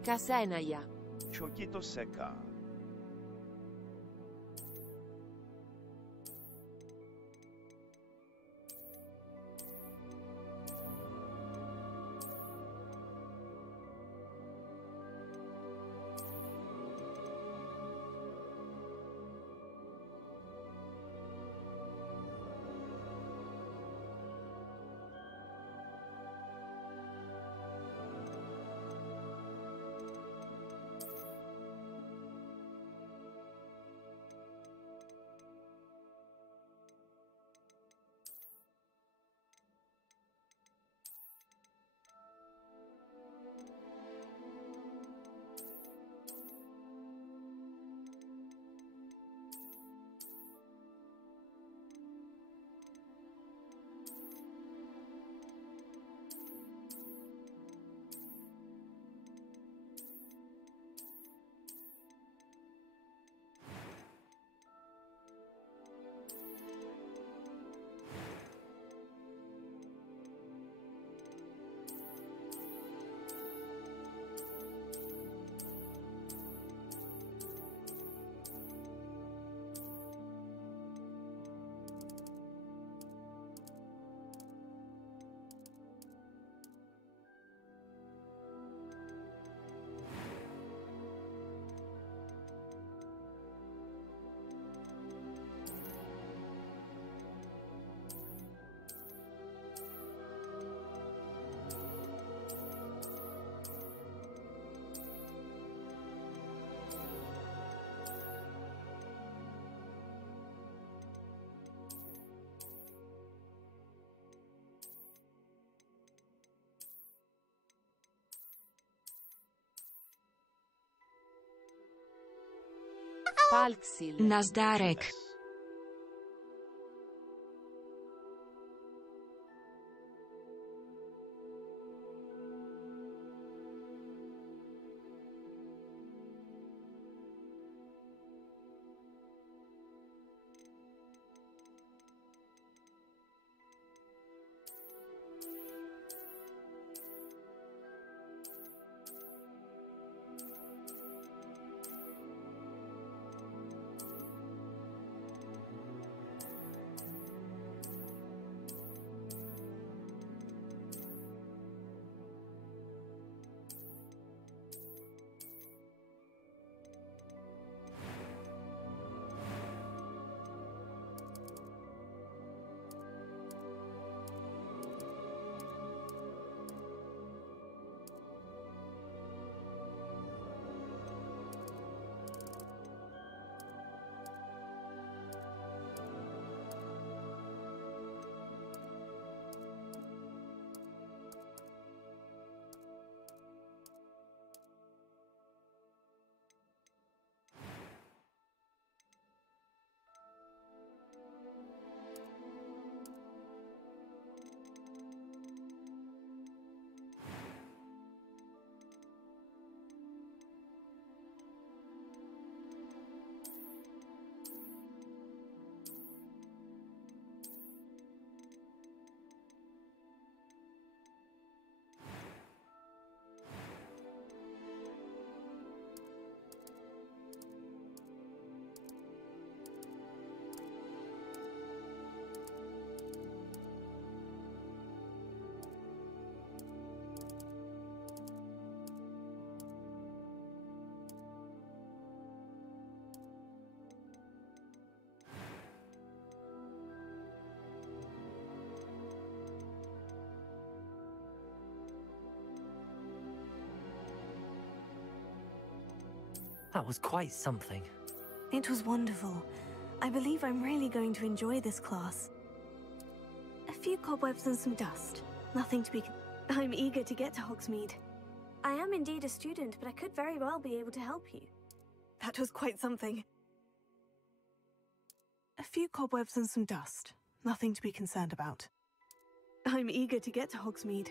Kasénaja. Čo ti to seká? Palksil. Nazdárek. That was quite something. It was wonderful. I believe I'm really going to enjoy this class. A few cobwebs and some dust. Nothing to be... I'm eager to get to Hogsmeade. I am indeed a student, but I could very well be able to help you. That was quite something. A few cobwebs and some dust. Nothing to be concerned about. I'm eager to get to Hogsmeade.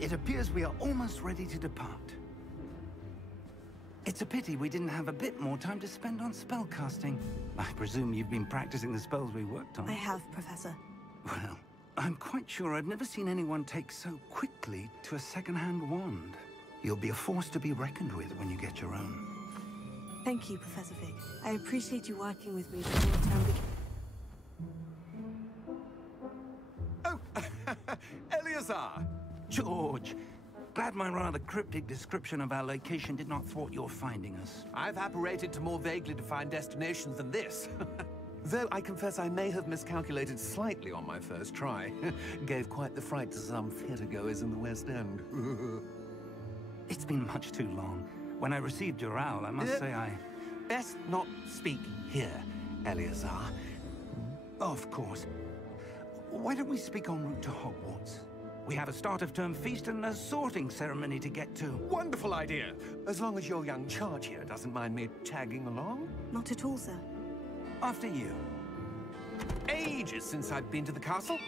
It appears we are almost ready to depart. It's a pity we didn't have a bit more time to spend on spellcasting. I presume you've been practicing the spells we worked on. I have, Professor. Well, I'm quite sure I've never seen anyone take so quickly to a second-hand wand. You'll be a force to be reckoned with when you get your own. Thank you, Professor Fig. I appreciate you working with me before the term begins. Oh, Eleazar! George, glad my rather cryptic description of our location did not thwart your finding us. I've apparated to more vaguely defined destinations than this. Though I confess I may have miscalculated slightly on my first try. Gave quite the fright to some theatergoers in the West End. It's been much too long. When I received your owl, I must say I... Best not speak here, Eleazar. Of course. Why don't we speak en route to Hogwarts? We have a start-of-term feast and a sorting ceremony to get to. Wonderful idea! As long as your young charge here doesn't mind me tagging along. Not at all, sir. After you. Ages since I've been to the castle.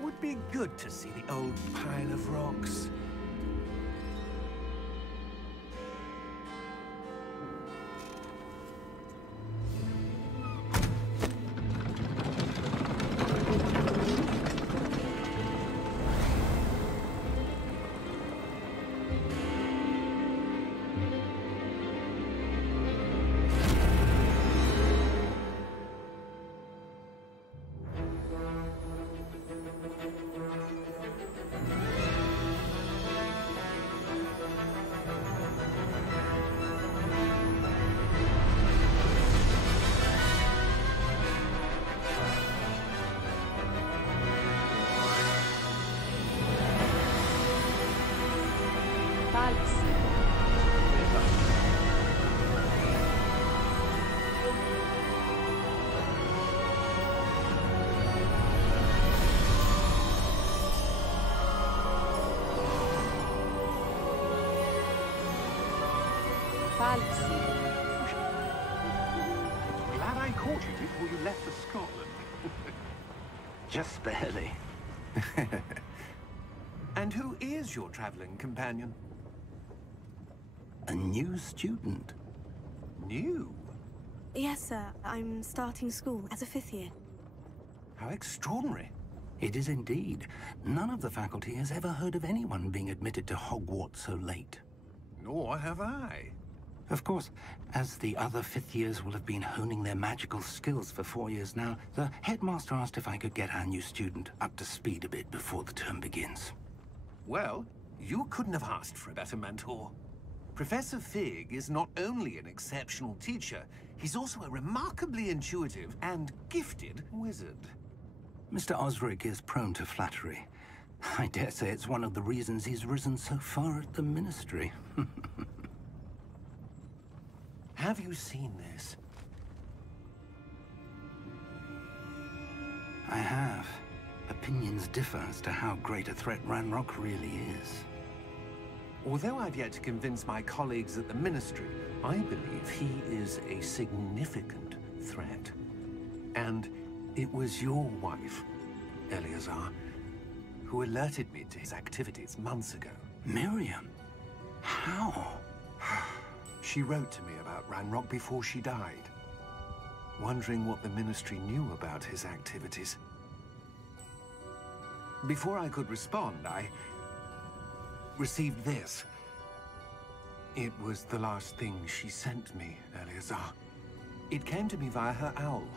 Would be good to see the old pile of rocks. Glad I caught you before you left for Scotland. Just barely. And who is your traveling companion? A new student. New? Yes, sir. I'm starting school as a 5th year. How extraordinary. It is indeed. None of the faculty has ever heard of anyone being admitted to Hogwarts so late. Nor have I. Of course, as the other 5th years will have been honing their magical skills for 4 years now, the headmaster asked if I could get our new student up to speed a bit before the term begins. Well, you couldn't have asked for a better mentor. Professor Fig is not only an exceptional teacher, he's also a remarkably intuitive and gifted wizard. Mr. Osric is prone to flattery. I dare say it's one of the reasons he's risen so far at the Ministry. Have you seen this? I have. Opinions differ as to how great a threat Ranrock really is. Although I've yet to convince my colleagues at the Ministry, I believe he is a significant threat. And it was your wife, Eleazar, who alerted me to his activities months ago. Miriam? How? She wrote to me about Ranrock before she died, wondering what the Ministry knew about his activities. Before I could respond, I received this. It was the last thing she sent me, Eleazar. It came to me via her owl,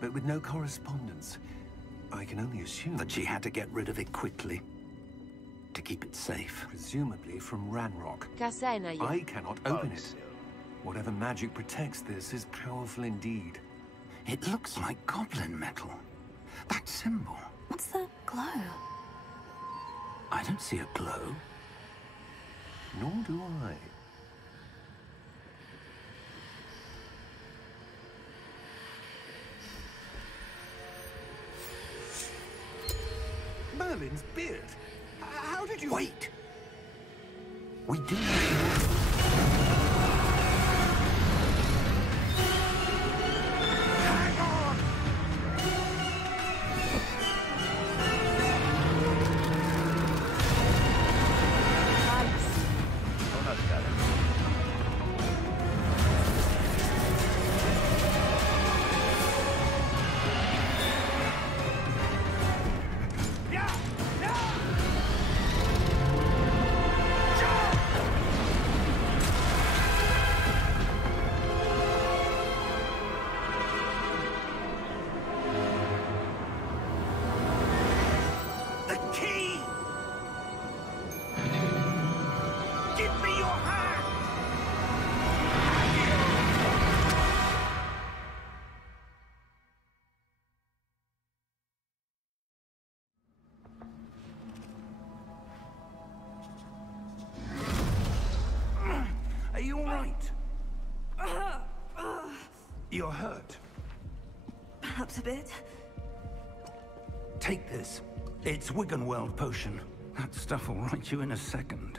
but with no correspondence. I can only assume that she had to get rid of it quickly, to keep it safe. Presumably from Ranrock. I cannot open it. Whatever magic protects this is powerful indeed. It looks like goblin metal. That symbol. What's the glow? I don't see a glow. Nor do I. Merlin's beard. How did you... Wait! We do... you're hurt. Perhaps a bit. Take this. It's Wiggenweld potion. That stuff will right you in a second.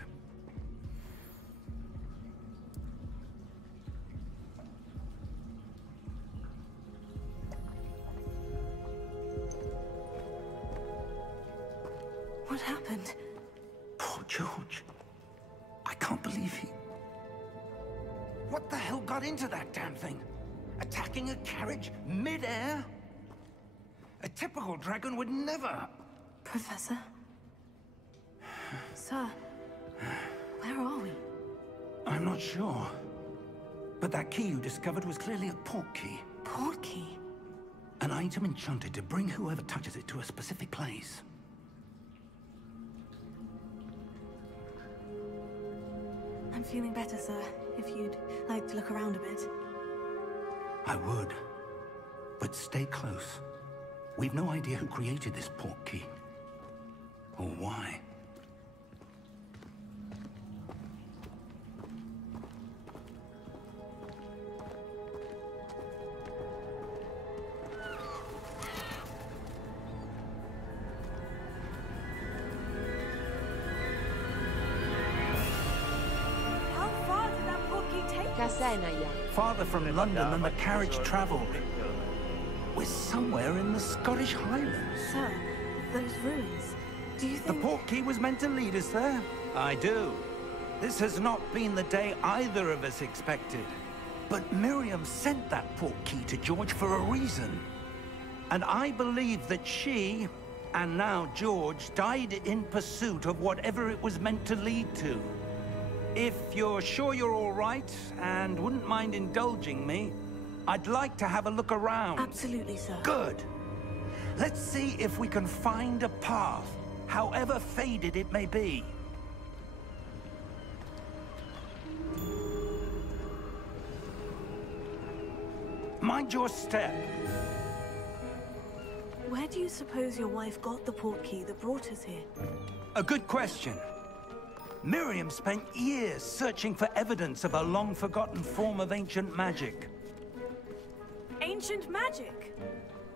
What happened? Poor George. I can't believe he... What the hell got into that damn thing? Attacking a carriage mid-air? A typical dragon would never... Professor? Sir, where are we? I'm not sure. But that key you discovered was clearly a port key. Port key? An item enchanted to bring whoever touches it to a specific place. I'm feeling better, sir. If you'd like to look around a bit. I would. But stay close. We've no idea who created this port key. Or why. Farther from London than the carriage travelled. We're somewhere in the Scottish Highlands. Sir, those ruins. Do you The think... port key was meant to lead us there? I do. This has not been the day either of us expected. But Miriam sent that port key to George for a reason. And I believe that she, and now George, died in pursuit of whatever it was meant to lead to. If you're sure you're all right, and wouldn't mind indulging me, I'd like to have a look around. Absolutely, sir. Good. Let's see if we can find a path, however faded it may be. Mind your step. Where do you suppose your wife got the port key that brought us here? A good question. Miriam spent years searching for evidence of a long-forgotten form of ancient magic. Ancient magic?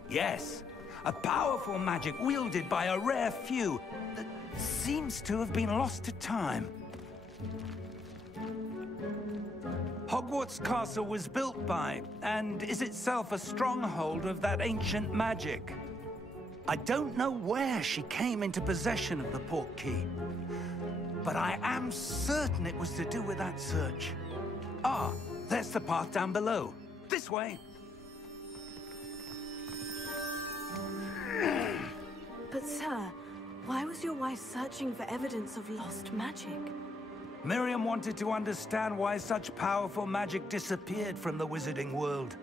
Yes, a powerful magic wielded by a rare few that seems to have been lost to time. Hogwarts Castle was built by, and is itself a stronghold of that ancient magic. I don't know where she came into possession of the port key, but I am certain it was to do with that search. Ah, there's the path down below. This way. But sir, why was your wife searching for evidence of lost magic? Miriam wanted to understand why such powerful magic disappeared from the wizarding world.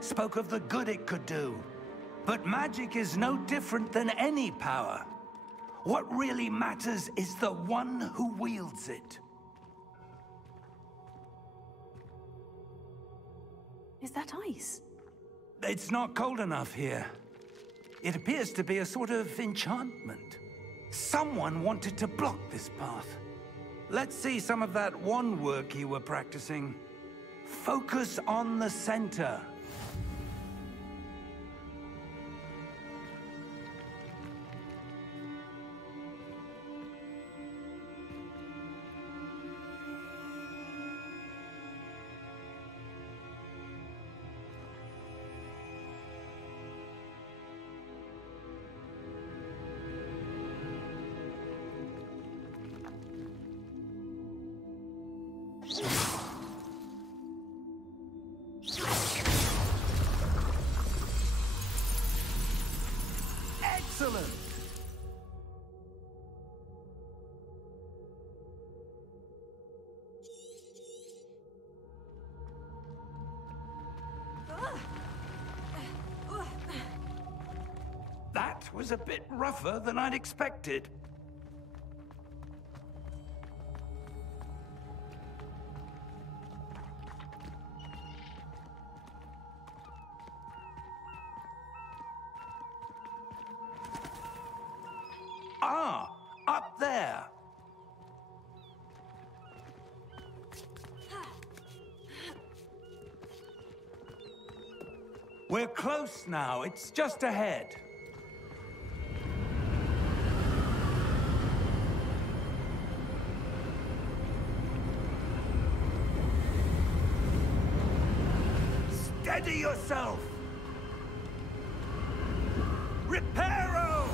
Spoke of the good it could do. But magic is no different than any power. What really matters is the one who wields it. Is that ice? It's not cold enough here. It appears to be a sort of enchantment. Someone wanted to block this path. Let's see some of that wand work you were practicing. Focus on the center. Excellent! That was a bit rougher than I'd expected. Ah, up there. We're close now. It's just ahead. Steady yourself! Reparo!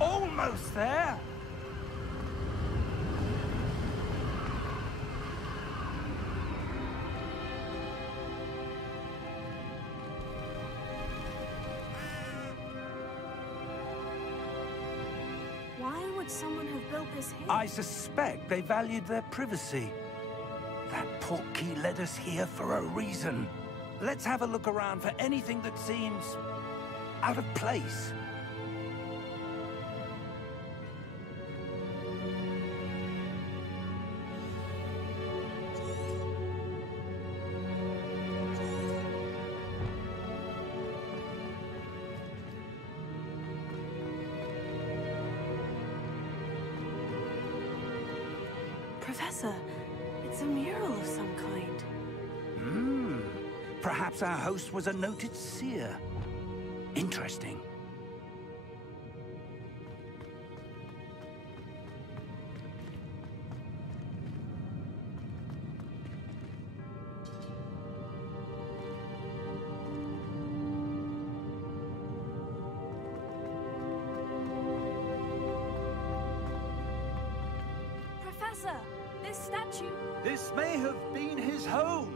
Almost there! Why would someone have built this here? I suspect they valued their privacy. That portkey led us here for a reason. Let's have a look around for anything that seems out of place. Professor, it's a mural of some kind. Perhaps our host was a noted seer. Interesting. Professor, this statue... This may have been his home.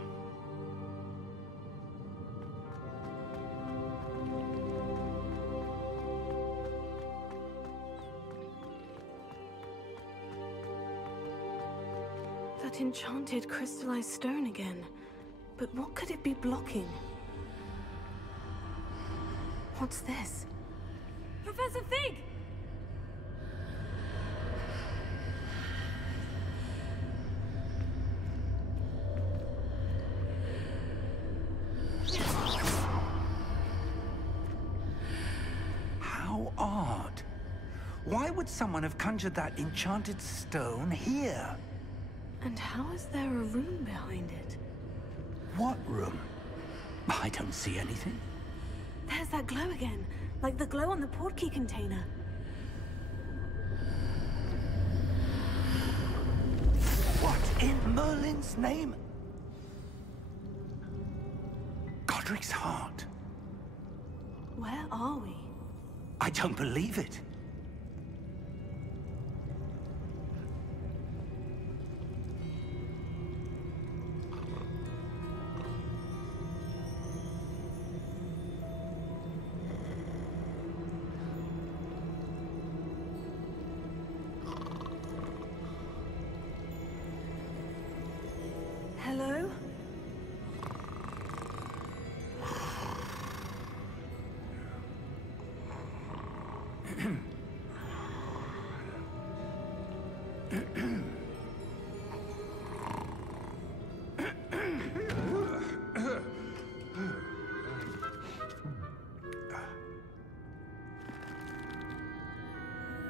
That enchanted crystallized stone again. But what could it be blocking? What's this? Professor Fig! How odd. Why would someone have conjured that enchanted stone here? And how is there a room behind it? What room? I don't see anything. There's that glow again, like the glow on the portkey container. What in Merlin's name? Godric's heart. Where are we? I don't believe it. Hello?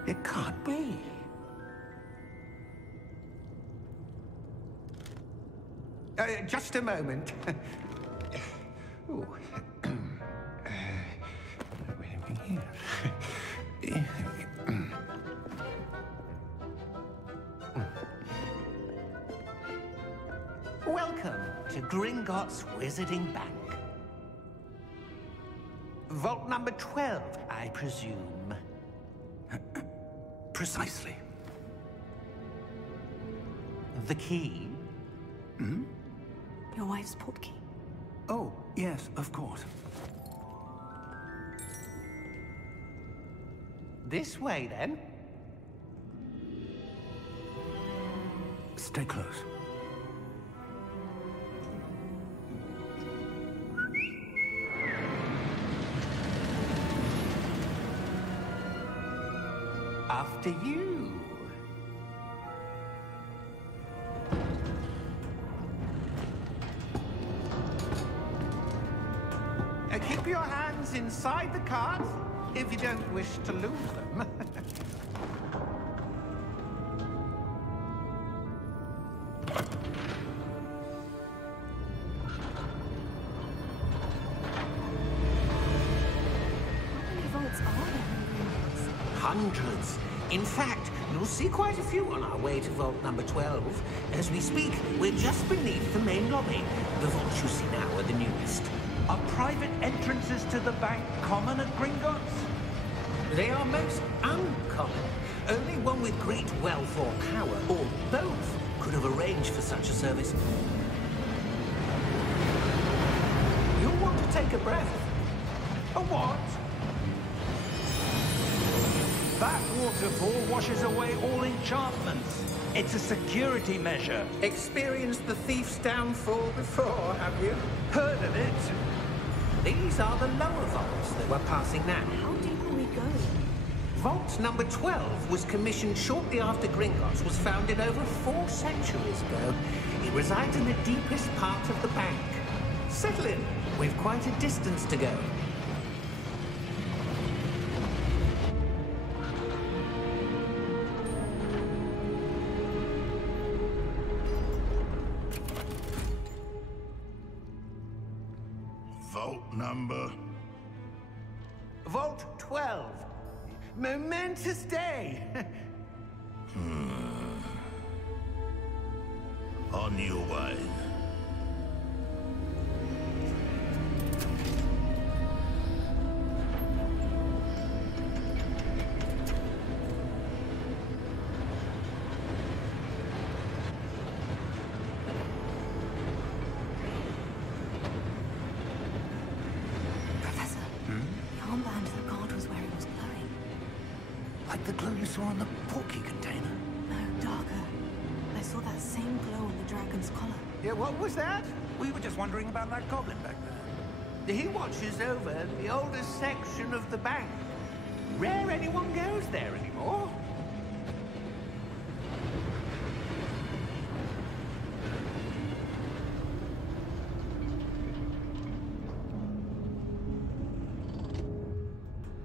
It can't be. Just a moment. Ooh. Welcome to Gringotts Wizarding Bank. Vault number 12, I presume. Precisely. The key? Your wife's portkey. Oh, yes, of course. This way, then. Stay close. After you. Keep your hands inside the cart if you don't wish to lose them. Hundreds. In fact, you'll see quite a few on our way to vault number 12. As we speak, we're just beneath the main lobby. The vaults you see now are the newest. Are private entrances to the bank common at Gringotts? They are most uncommon. Only one with great wealth or power, or both, could have arranged for such a service. You'll want to take a breath. A what? That waterfall washes away all enchantments. It's a security measure. Experienced the thief's downfall before, have you? Heard of it? These are the lower vaults that we're passing now. How deep are we going? Vault number 12 was commissioned shortly after Gringotts was founded over 4 centuries ago. It resides in the deepest part of the bank. Settle in. We've quite a distance to go. Vault number? Vault 12. Momentous day. On your way. Professor, the armband the guard was wearing was glowing. Like the glow you saw on the porky container? No, darker. I saw that same glow on the dragon's collar. Yeah, what was that? We were just wondering about that goblin back there. He watches over the oldest section of the bank. Rare anyone goes there anymore.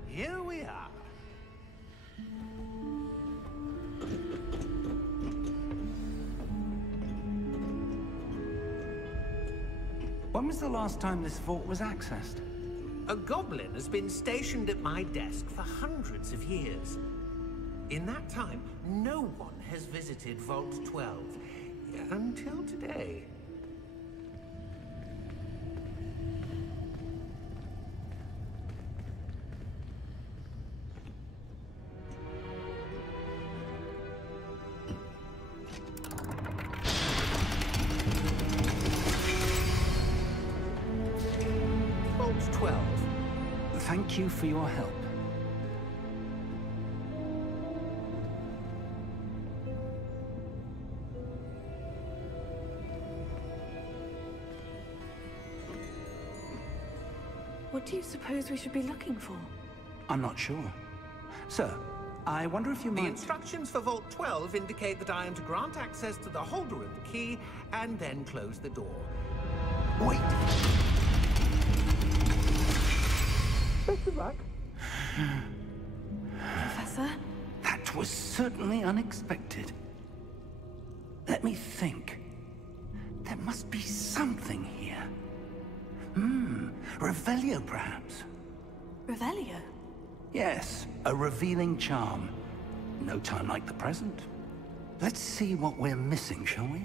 Here we are. When was the last time this vault was accessed? A goblin has been stationed at my desk for hundreds of years. In that time, no one has visited Vault 12. Until today. Vault 12. Thank you for your help. What do you suppose we should be looking for? I'm not sure. Sir, I wonder if you The might... instructions for Vault 12 indicate that I am to grant access to the holder of the key and then close the door. Wait! Best of luck. Professor? That was certainly unexpected. Let me think. There must be something here. Revelio, perhaps? Revelio? Yes, a revealing charm. No time like the present. Let's see what we're missing, shall we?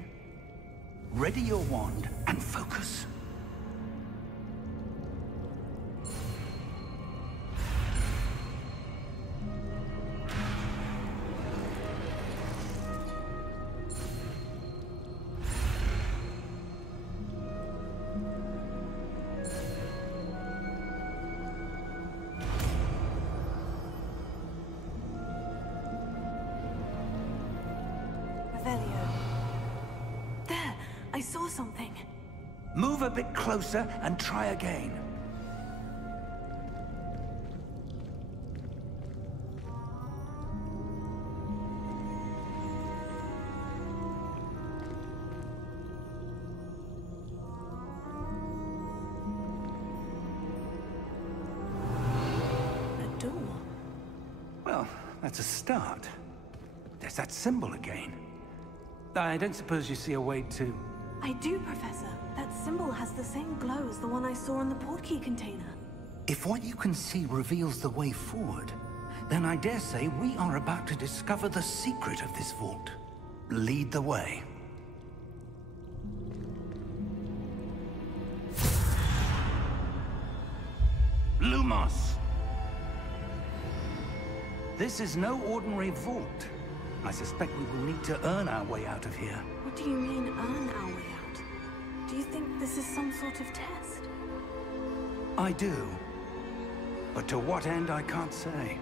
Ready your wand and focus. Revelio. There! I saw something. Move a bit closer and try again. that's a start. There's that symbol again. I don't suppose you see a way to... I do, Professor. That symbol has the same glow as the one I saw in the portkey container. If what you can see reveals the way forward, then I dare say we are about to discover the secret of this vault. Lead the way. Lumos! This is no ordinary vault. I suspect we will need to earn our way out of here. What do you mean, earn our way out? Do you think this is some sort of test? I do. But to what end, I can't say.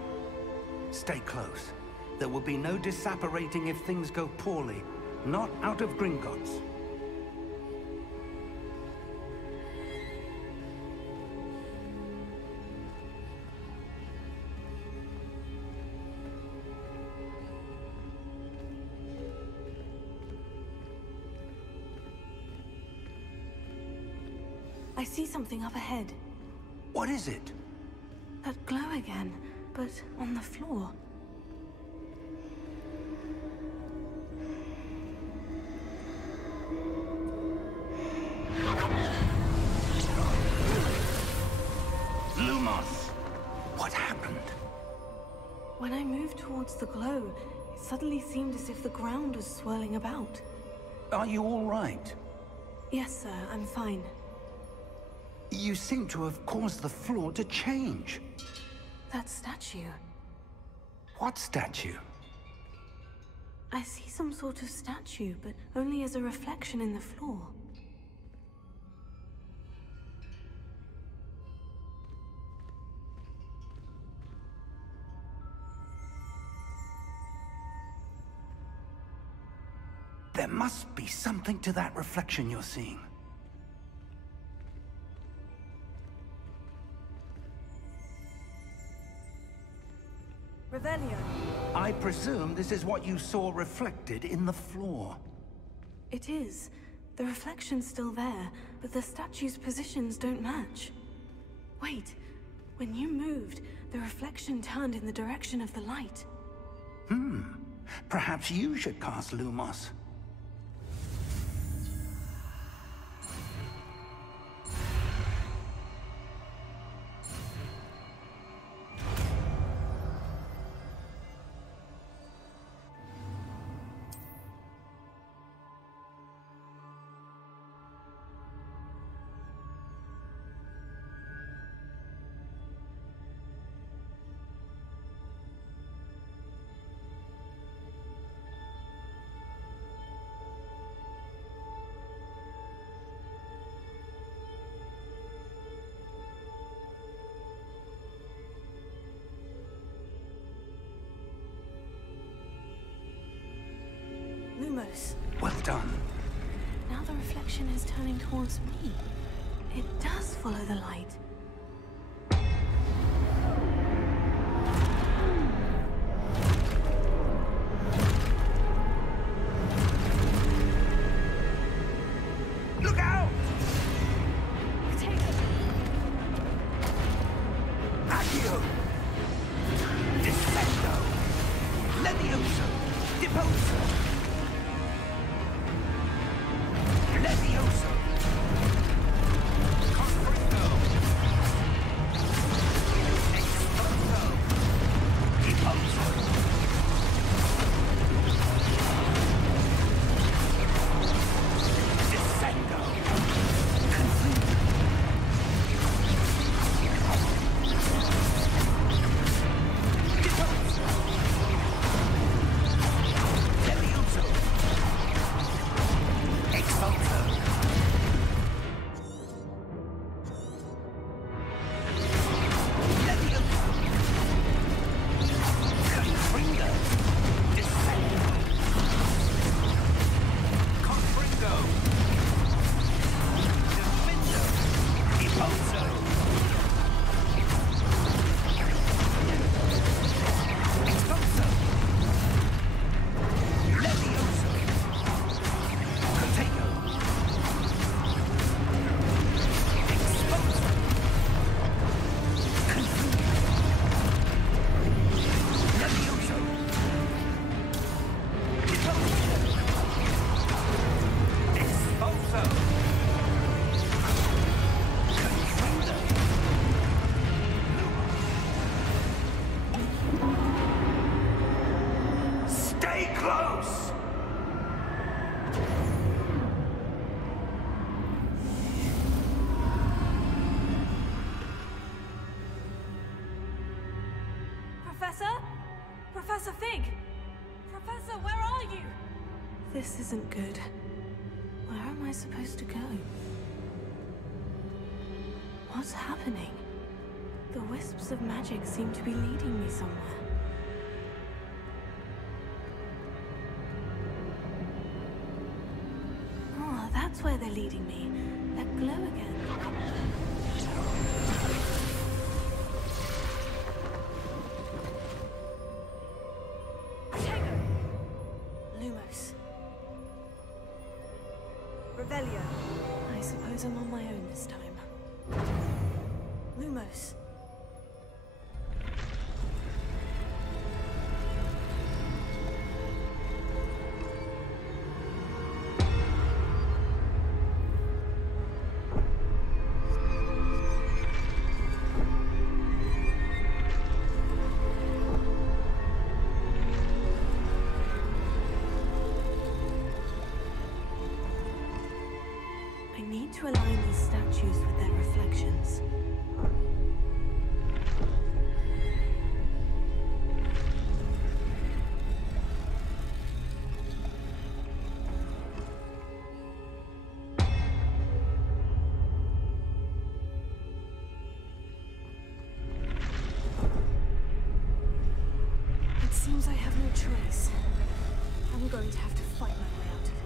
Stay close. There will be no disapparating if things go poorly. Not out of Gringotts. I see something up ahead. What is it? That glow again, but on the floor. Lumos! What happened? When I moved towards the glow, it suddenly seemed as if the ground was swirling about. Are you all right? Yes, sir, I'm fine. You seem to have caused the floor to change. That statue. What statue? I see some sort of statue, but only as a reflection in the floor. There must be something to that reflection you're seeing. Revelio. I presume this is what you saw reflected in the floor. It is. The reflection's still there, but the statue's positions don't match. Wait. When you moved, the reflection turned in the direction of the light. Perhaps you should cast Lumos. Lumos. Well done. Now the reflection is turning towards me. It does follow the light. Look out! Take it. Accio! Descendo! Levioso! Deposo! Levioso! Confringo! Exploso! Deposo! Descendo! Confringo! Professor? Professor Fig? Professor, where are you? This isn't good. Where am I supposed to go? What's happening? The wisps of magic seem to be leading me somewhere. Oh, that's where they're leading me. That glow again. Lumos. Revelio. I suppose I'm on my own this time. Lumos. I need to align these statues with their reflections. It seems I have no choice. I'm going to have to fight my way out of here.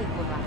Stojkova.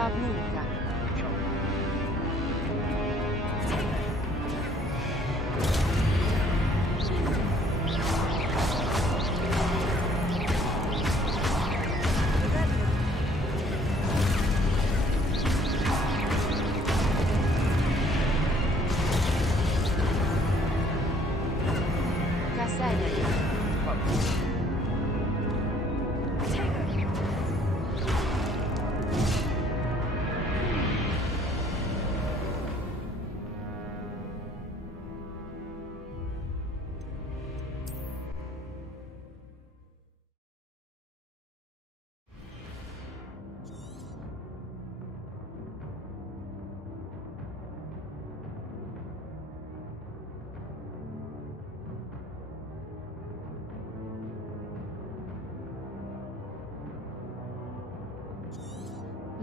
Pavlunka.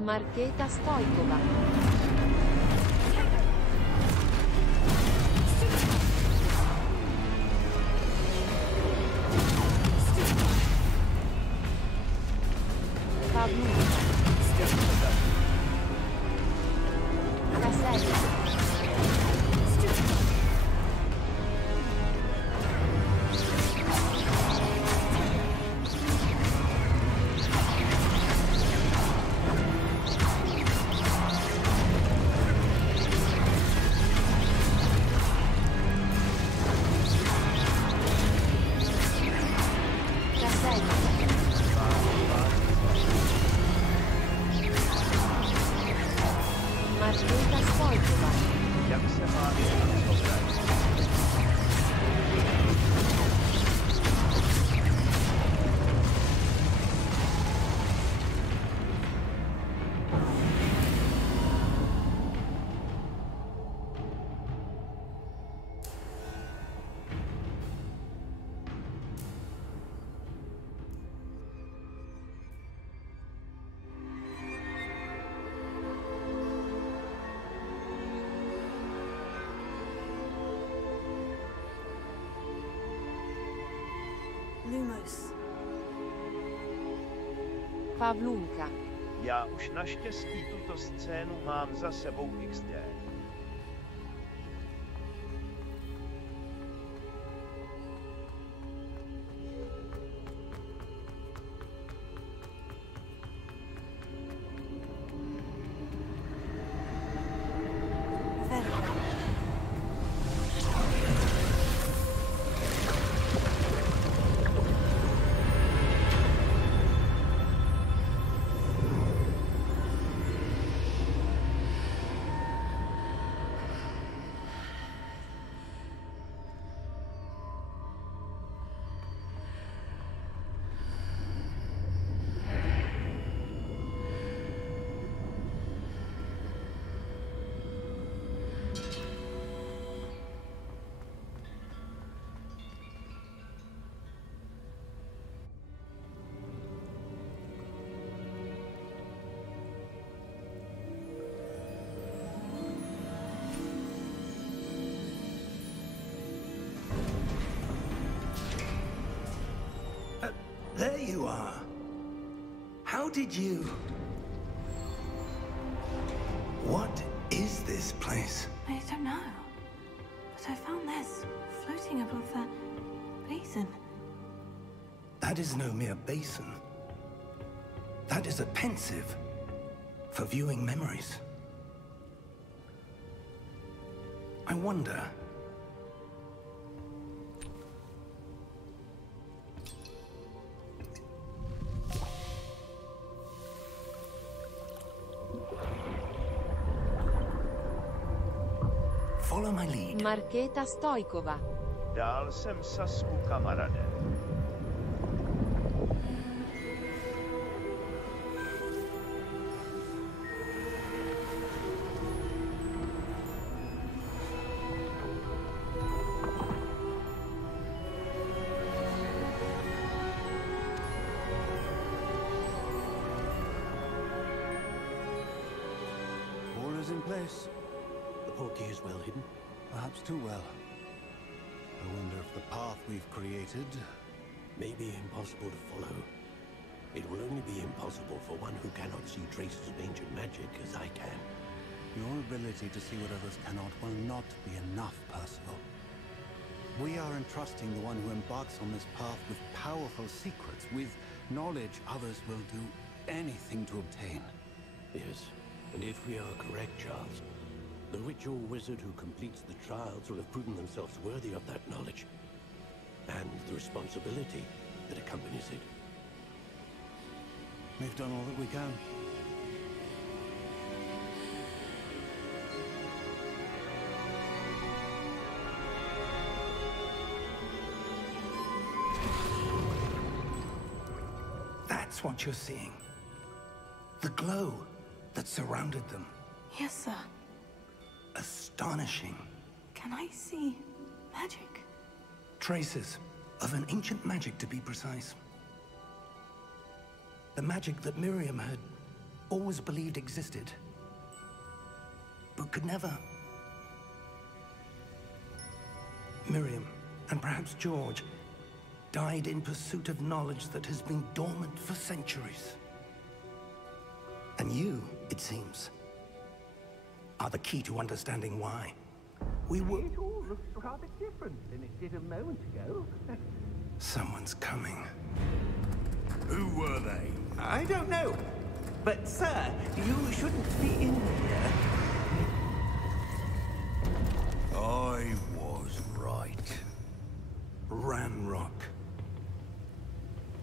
Marcheta Stojkova. Pavlunka. Casella. Marcheta Stojkova. Jak se má vyjádřit? Lumos. Pavlunka. Já už naštěstí tuto scénu mám za sebou XD. How did you... What is this place? I don't know. But I found this floating above that basin. That is no mere basin. That is a pensive for viewing memories. I wonder... Follow my lead. Markéta Stojkova. Dál jsem Sasku kamarade. All is in place. The portkey is well hidden. Perhaps too well. I wonder if the path we've created may be impossible to follow. It will only be impossible for one who cannot see traces of ancient magic as I can. Your ability to see what others cannot will not be enough, Percival. We are entrusting the one who embarks on this path with powerful secrets, with knowledge others will do anything to obtain. Yes, and if we are correct, Charles, the witch or wizard who completes the trials will have proven themselves worthy of that knowledge, and the responsibility that accompanies it. We've done all that we can. That's what you're seeing. The glow that surrounded them. Yes, sir. Astonishing. Can I see magic? Traces of an ancient magic, to be precise. The magic that Miriam had always believed existed, but could never. Miriam, and perhaps George, died in pursuit of knowledge that has been dormant for centuries. And you, it seems, are the key to understanding why. We were... It all looks rather different than it did a moment ago. Someone's coming. Who were they? I don't know. But, sir, you shouldn't be in here. I was right. Ranrock.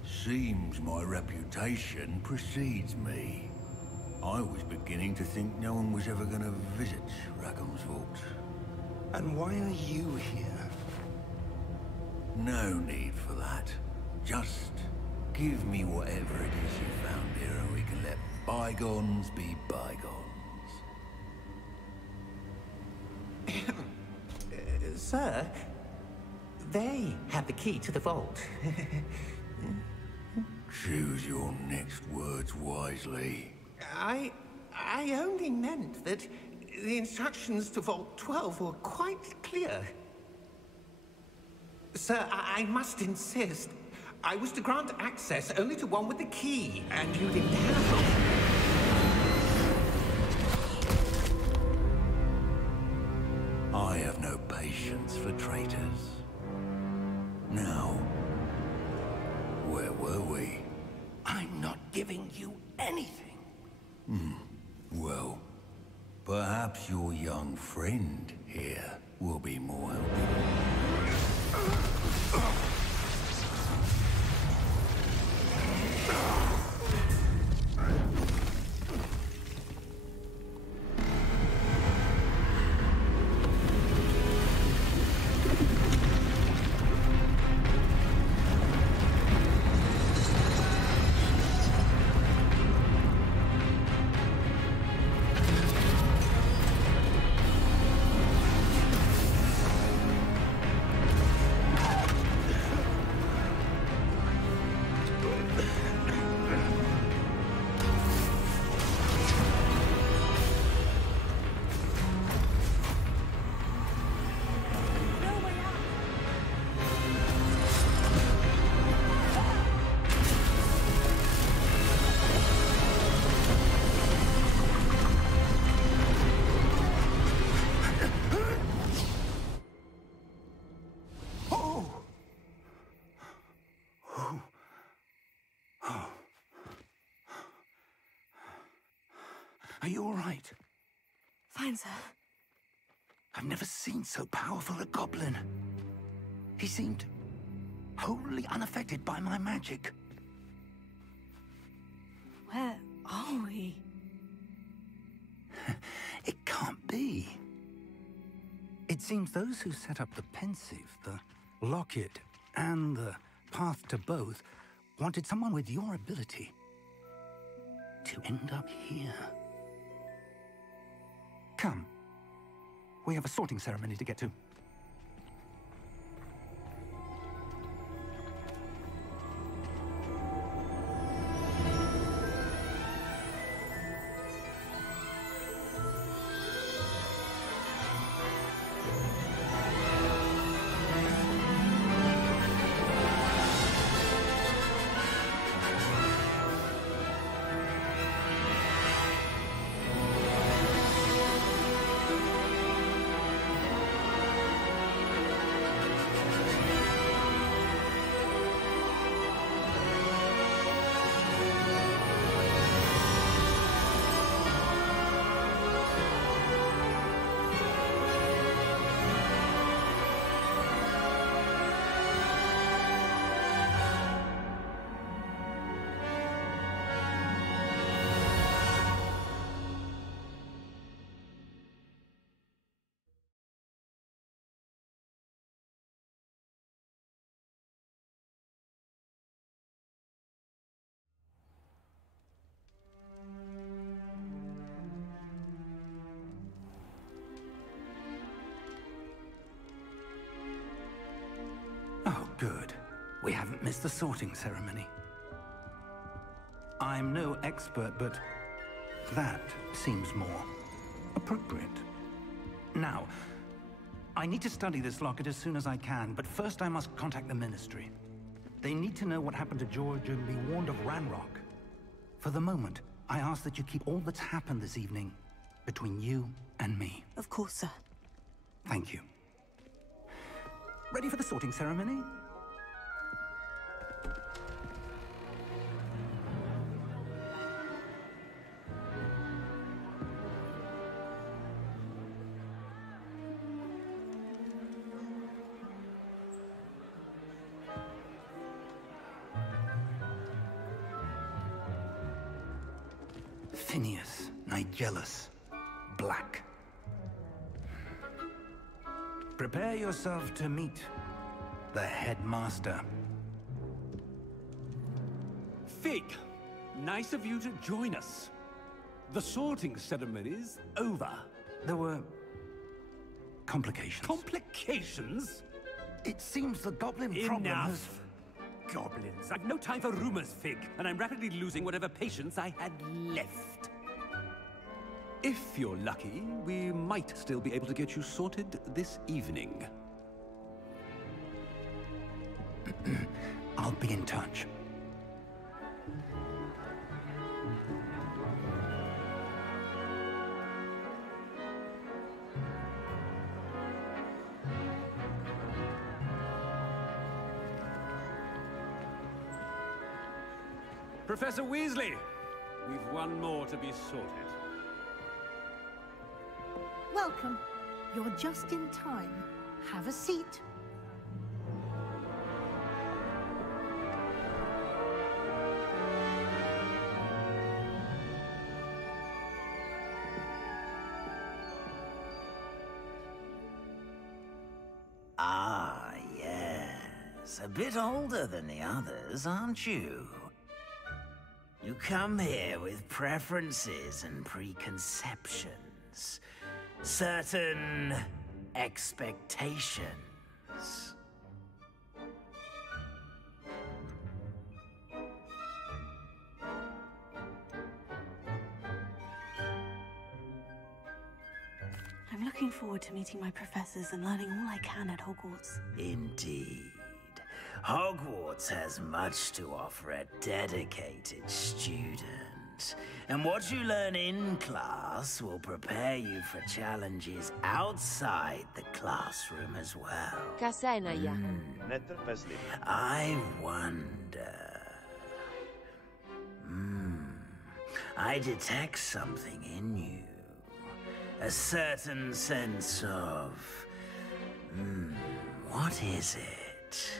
Seems my reputation precedes me. I was beginning to think no one was ever gonna visit Rackham's vault. And why are you here? No need for that. Just give me whatever it is you found here and we can let bygones be bygones. Sir, they have the key to the vault. Choose your next words wisely. I only meant that the instructions to Vault 12 were quite clear. Sir, I must insist. I was to grant access only to one with the key, and you didn't have it. I have no patience for traitors. Now, where were we? I'm not giving you anything. Well, perhaps your young friend here will be more helpful. Are you all right? Fine, sir. I've never seen so powerful a goblin. He seemed wholly unaffected by my magic. Where are we? It can't be. It seems those who set up the pensive, the locket, and the path to both wanted someone with your ability to end up here. Come. We have a sorting ceremony to get to. Oh, good. We haven't missed the sorting ceremony. I'm no expert, but that seems more appropriate. Now, I need to study this locket as soon as I can, but first I must contact the Ministry. They need to know what happened to George and be warned of Ranrock. For the moment, I ask that you keep all that's happened this evening between you and me. Of course, sir. Thank you. Ready for the sorting ceremony? Phineas, Nigellus, Black. Prepare yourself to meet the headmaster. Fig, nice of you to join us. The sorting ceremony's over. There were complications. Complications? It seems the goblin problem has... Enough! Goblins. I've no time for rumors, Fig, and I'm rapidly losing whatever patience I had left. If you're lucky, we might still be able to get you sorted this evening. I'll be in touch. Professor Weasley, we've one more to be sorted. Welcome. You're just in time. Have a seat. Ah, yes. A bit older than the others, aren't you? You come here with preferences and preconceptions. Certain expectations. I'm looking forward to meeting my professors and learning all I can at Hogwarts. Indeed. Hogwarts has much to offer a dedicated student. And what you learn in class will prepare you for challenges outside the classroom as well. Kasenaja. I wonder... I detect something in you. A certain sense of... what is it?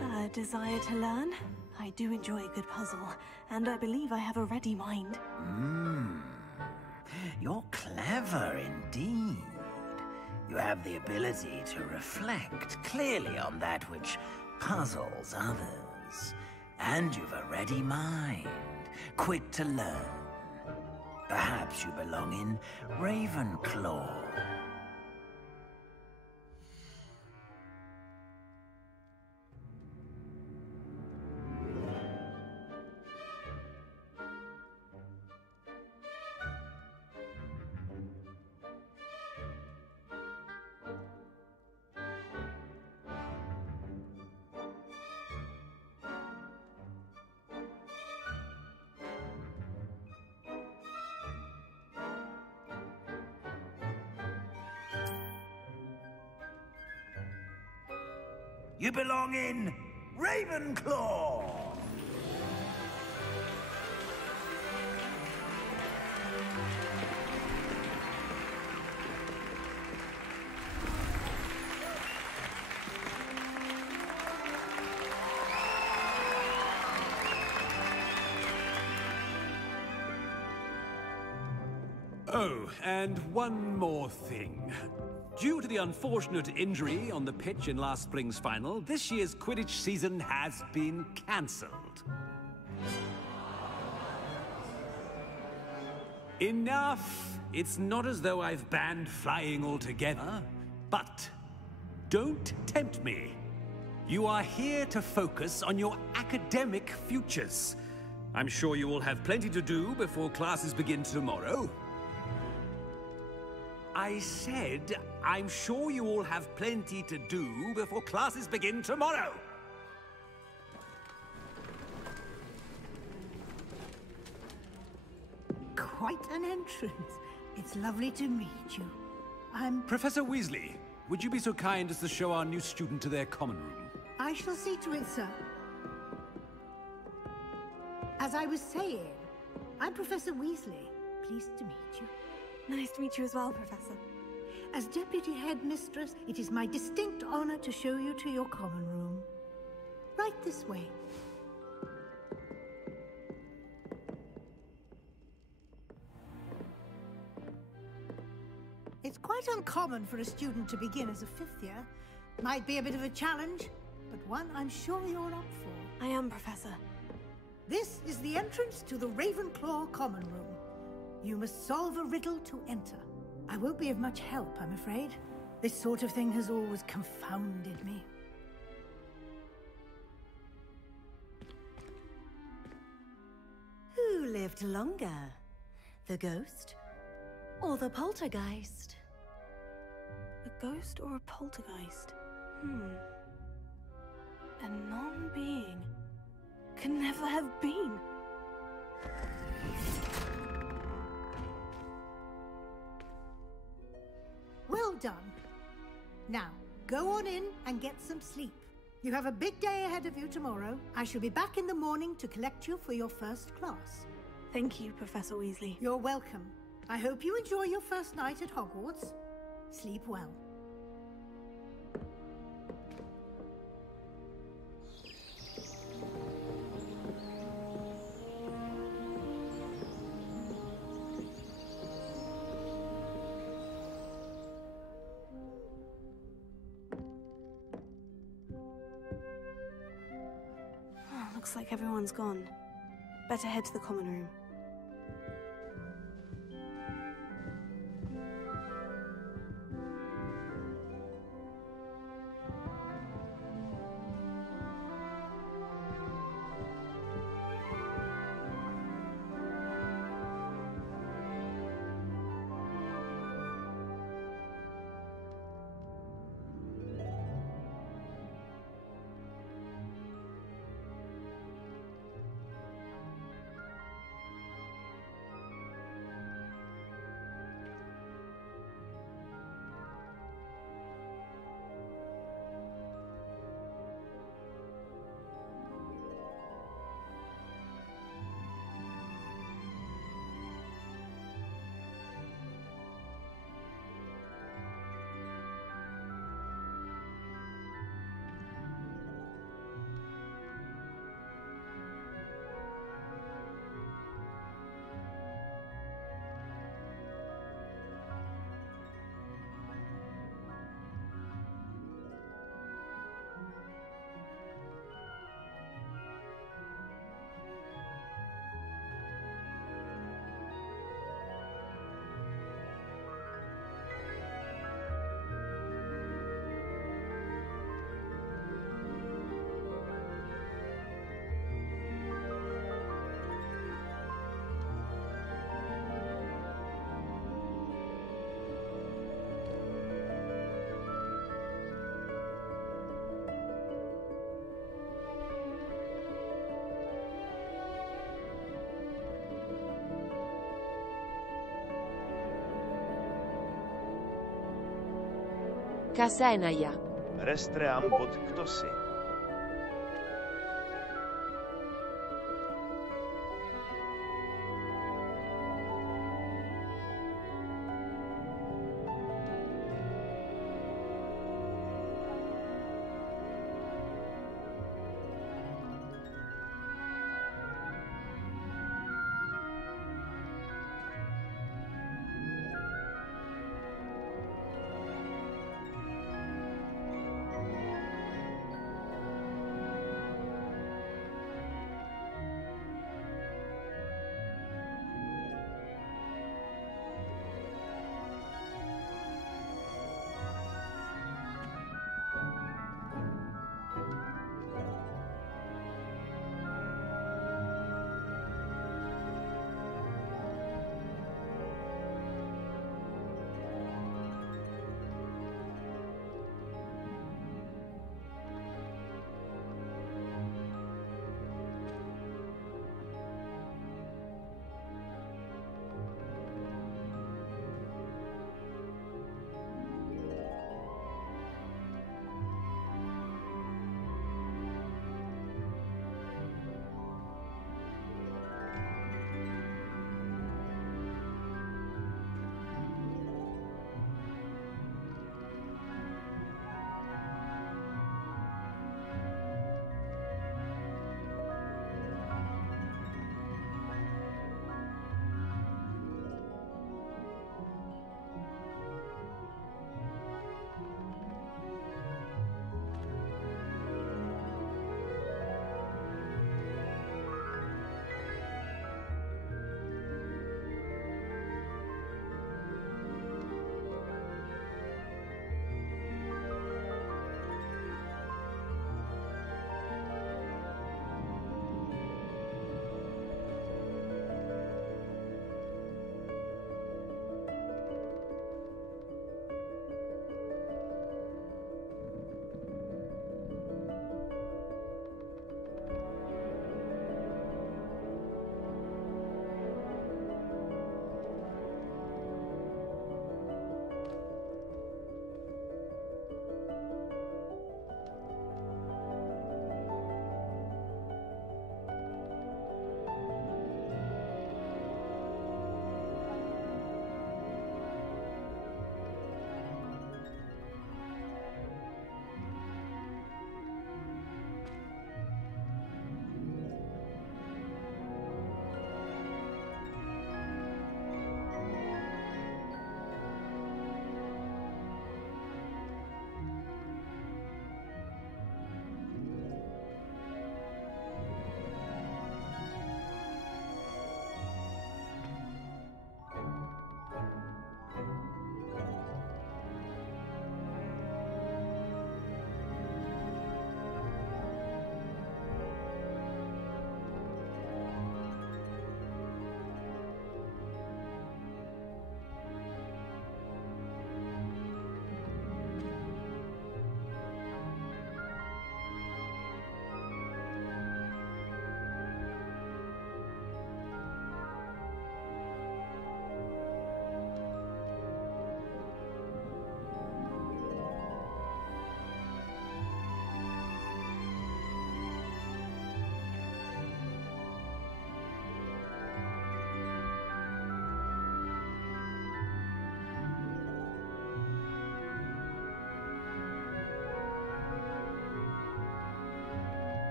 A desire to learn? I do enjoy a good puzzle, and I believe I have a ready mind. You're clever indeed. You have the ability to reflect clearly on that which puzzles others. And you've a ready mind, quick to learn. Perhaps you belong in Ravenclaw. You belong in Ravenclaw! Oh, and one more thing. Due to the unfortunate injury on the pitch in last spring's final, this year's Quidditch season has been cancelled. Enough! It's not as though I've banned flying altogether, but don't tempt me. You are here to focus on your academic futures. I'm sure you will have plenty to do before classes begin tomorrow. I said, I'm sure you all have plenty to do before classes begin tomorrow. Quite an entrance. It's lovely to meet you. I'm... Professor Weasley, would you be so kind as to show our new student to their common room? I shall see to it, sir. As I was saying, I'm Professor Weasley. Pleased to meet you. Nice to meet you as well, Professor. As Deputy Headmistress, it is my distinct honor to show you to your common room. Right this way. It's quite uncommon for a student to begin as a fifth year. Might be a bit of a challenge, but one I'm sure you're up for. I am, Professor. This is the entrance to the Ravenclaw common room. You must solve a riddle to enter. I won't be of much help, I'm afraid. This sort of thing has always confounded me. Who lived longer? The ghost or the poltergeist? A ghost or a poltergeist? A non-being can never have been. Well done. Now, go on in and get some sleep. You have a big day ahead of you tomorrow. I shall be back in the morning to collect you for your first class. Thank you, Professor Weasley. You're welcome. I hope you enjoy your first night at Hogwarts. Sleep well. Looks like everyone's gone. Better head to the common room. Kasenaja. Restream bod kto si.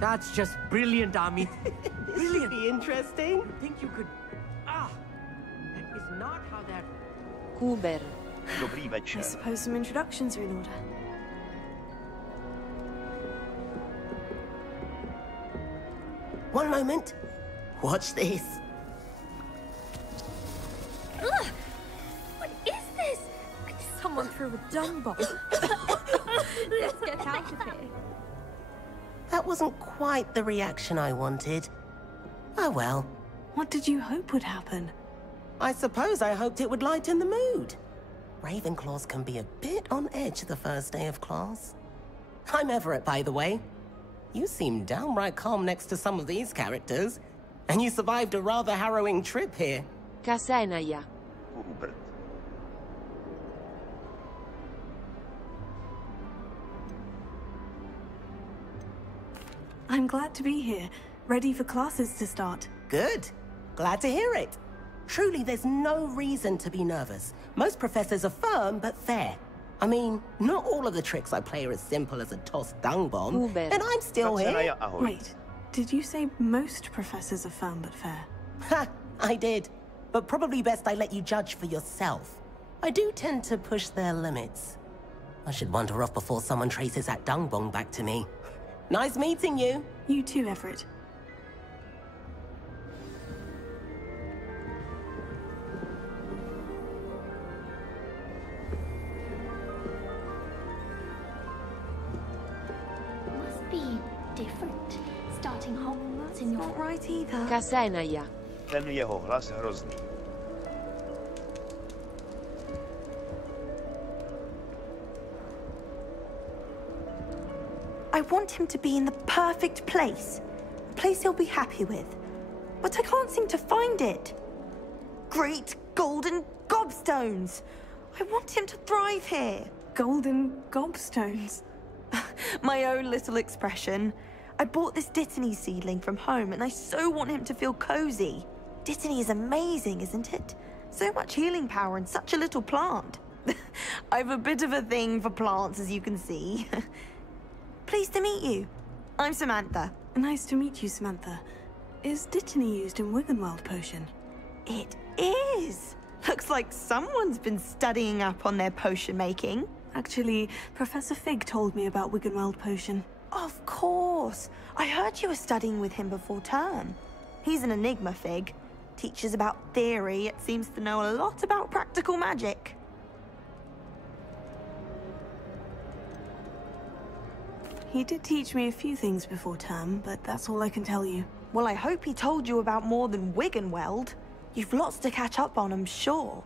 That's just brilliant, Amit. This should be interesting. Think you could... Ah! That is not how that... Kuber. Dobrý I večer. suppose some introductions are in order. One moment. Watch this. Ugh! What is this? Someone threw a dung bomb. Let's get out of here. That wasn't quite the reaction I wanted. Oh well. What did you hope would happen? I suppose I hoped it would lighten the mood. Ravenclaws can be a bit on edge the first day of class. I'm Everett, by the way. You seem downright calm next to some of these characters. And you survived a rather harrowing trip here. Kasenaya. Hubert. I'm glad to be here, ready for classes to start. Good. Glad to hear it. Truly, there's no reason to be nervous. Most professors are firm but fair. I mean, not all of the tricks I play are as simple as a tossed dung bomb, and I'm still here. Wait, did you say most professors are firm but fair? Ha! I did. But probably best I let you judge for yourself. I do tend to push their limits. I should wander off before someone traces that dung bomb back to me. Nice meeting you. You too, Everett. Must be different. Starting Hogwarts in your... Not right either. Kasenaya. Ten jeho hlas hrozný. I want him to be in the perfect place. A place he'll be happy with. But I can't seem to find it. Great golden gobstones! I want him to thrive here. Golden gobstones? My own little expression. I bought this Dittany seedling from home and I so want him to feel cozy. Dittany is amazing, isn't it? So much healing power in such a little plant. I've a bit of a thing for plants, as you can see. Pleased to meet you. I'm Samantha. Nice to meet you, Samantha. Is Dittany used in Wiggenweld potion? It is. Looks like someone's been studying up on their potion making. Actually, Professor Fig told me about Wiggenweld potion. Of course. I heard you were studying with him before term. He's an enigma, Fig. Teaches about theory, yet seems to know a lot about practical magic. He did teach me a few things before term, but that's all I can tell you. Well, I hope he told you about more than Wiggenweld. You've lots to catch up on, I'm sure.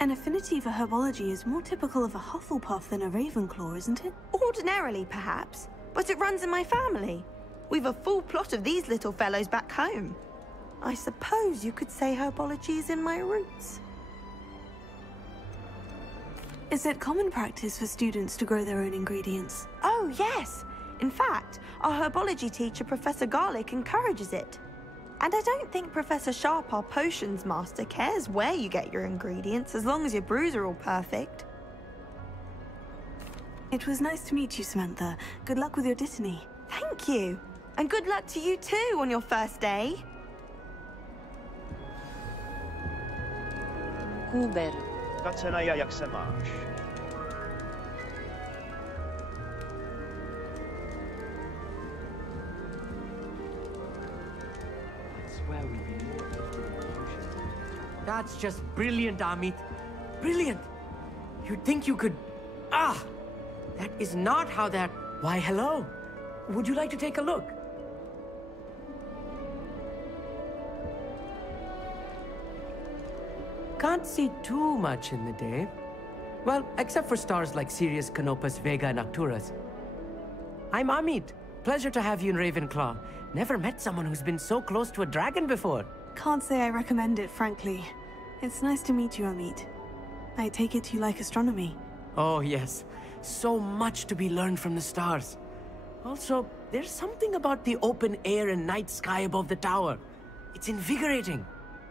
An affinity for herbology is more typical of a Hufflepuff than a Ravenclaw, isn't it? Ordinarily, perhaps, but it runs in my family. We've a full plot of these little fellows back home. I suppose you could say herbology is in my roots. Is it common practice for students to grow their own ingredients? Oh, yes. In fact, our herbology teacher, Professor Garlick, encourages it. And I don't think Professor Sharp, our potions master, cares where you get your ingredients, as long as your brews are all perfect. It was nice to meet you, Samantha. Good luck with your Dittany. Thank you. And good luck to you too on your first day. Kuber. Kacenaja, jak se máš? That's just brilliant, Amit. Brilliant! You'd think you could... Ah! That is not how that... Why, hello. Would you like to take a look? Can't see too much in the day. Well, except for stars like Sirius, Canopus, Vega, and Arcturus. I'm Amit. Pleasure to have you in Ravenclaw. Never met someone who's been so close to a dragon before. Can't say I recommend it, frankly. It's nice to meet you, Amit. I take it you like astronomy. Oh, yes. So much to be learned from the stars. Also, there's something about the open air and night sky above the tower. It's invigorating.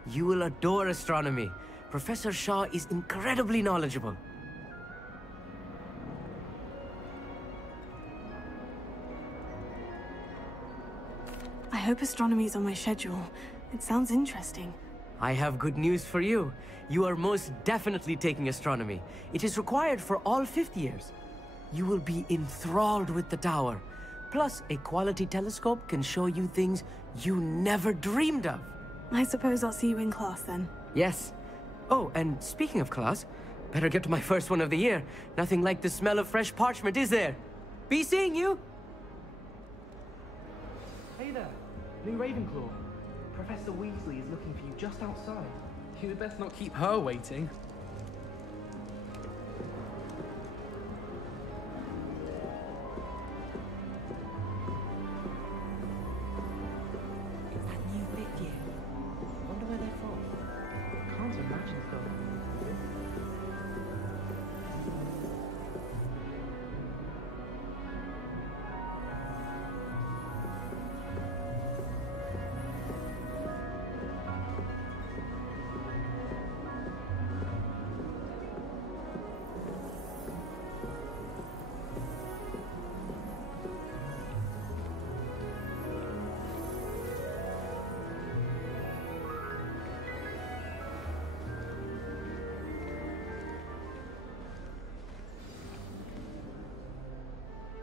You will adore astronomy. Professor Shaw is incredibly knowledgeable. hope astronomy's on my schedule. It sounds interesting. I have good news for you. You are most definitely taking astronomy. It is required for all 5th years. You will be enthralled with the tower. Plus, a quality telescope can show you things you never dreamed of. I suppose I'll see you in class then. Yes. Oh, and speaking of class, better get to my first one of the year. Nothing like the smell of fresh parchment, is there? Be seeing you! Hey there, new Ravenclaw. Professor Weasley is looking for you just outside. You'd best not keep her waiting. It's that new 5th year. Wonder where they're from. Can't imagine so.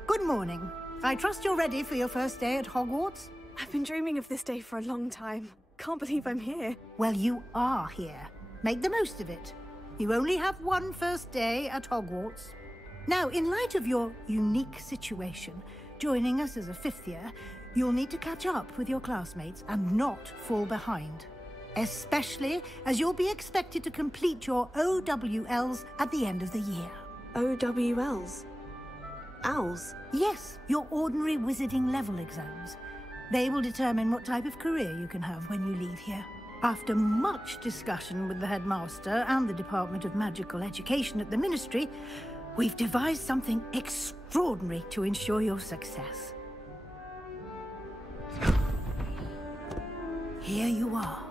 Good morning. I trust you're ready for your first day at Hogwarts? I've been dreaming of this day for a long time. Can't believe I'm here. Well, you are here. Make the most of it. You only have one first day at Hogwarts. Now, in light of your unique situation, joining us as a 5th year, you'll need to catch up with your classmates and not fall behind. Especially as you'll be expected to complete your OWLs at the end of the year. OWLs? Owls? Yes, your ordinary wizarding level exams. They will determine what type of career you can have when you leave here. After much discussion with the headmaster and the Department of Magical Education at the Ministry, we've devised something extraordinary to ensure your success. Here you are.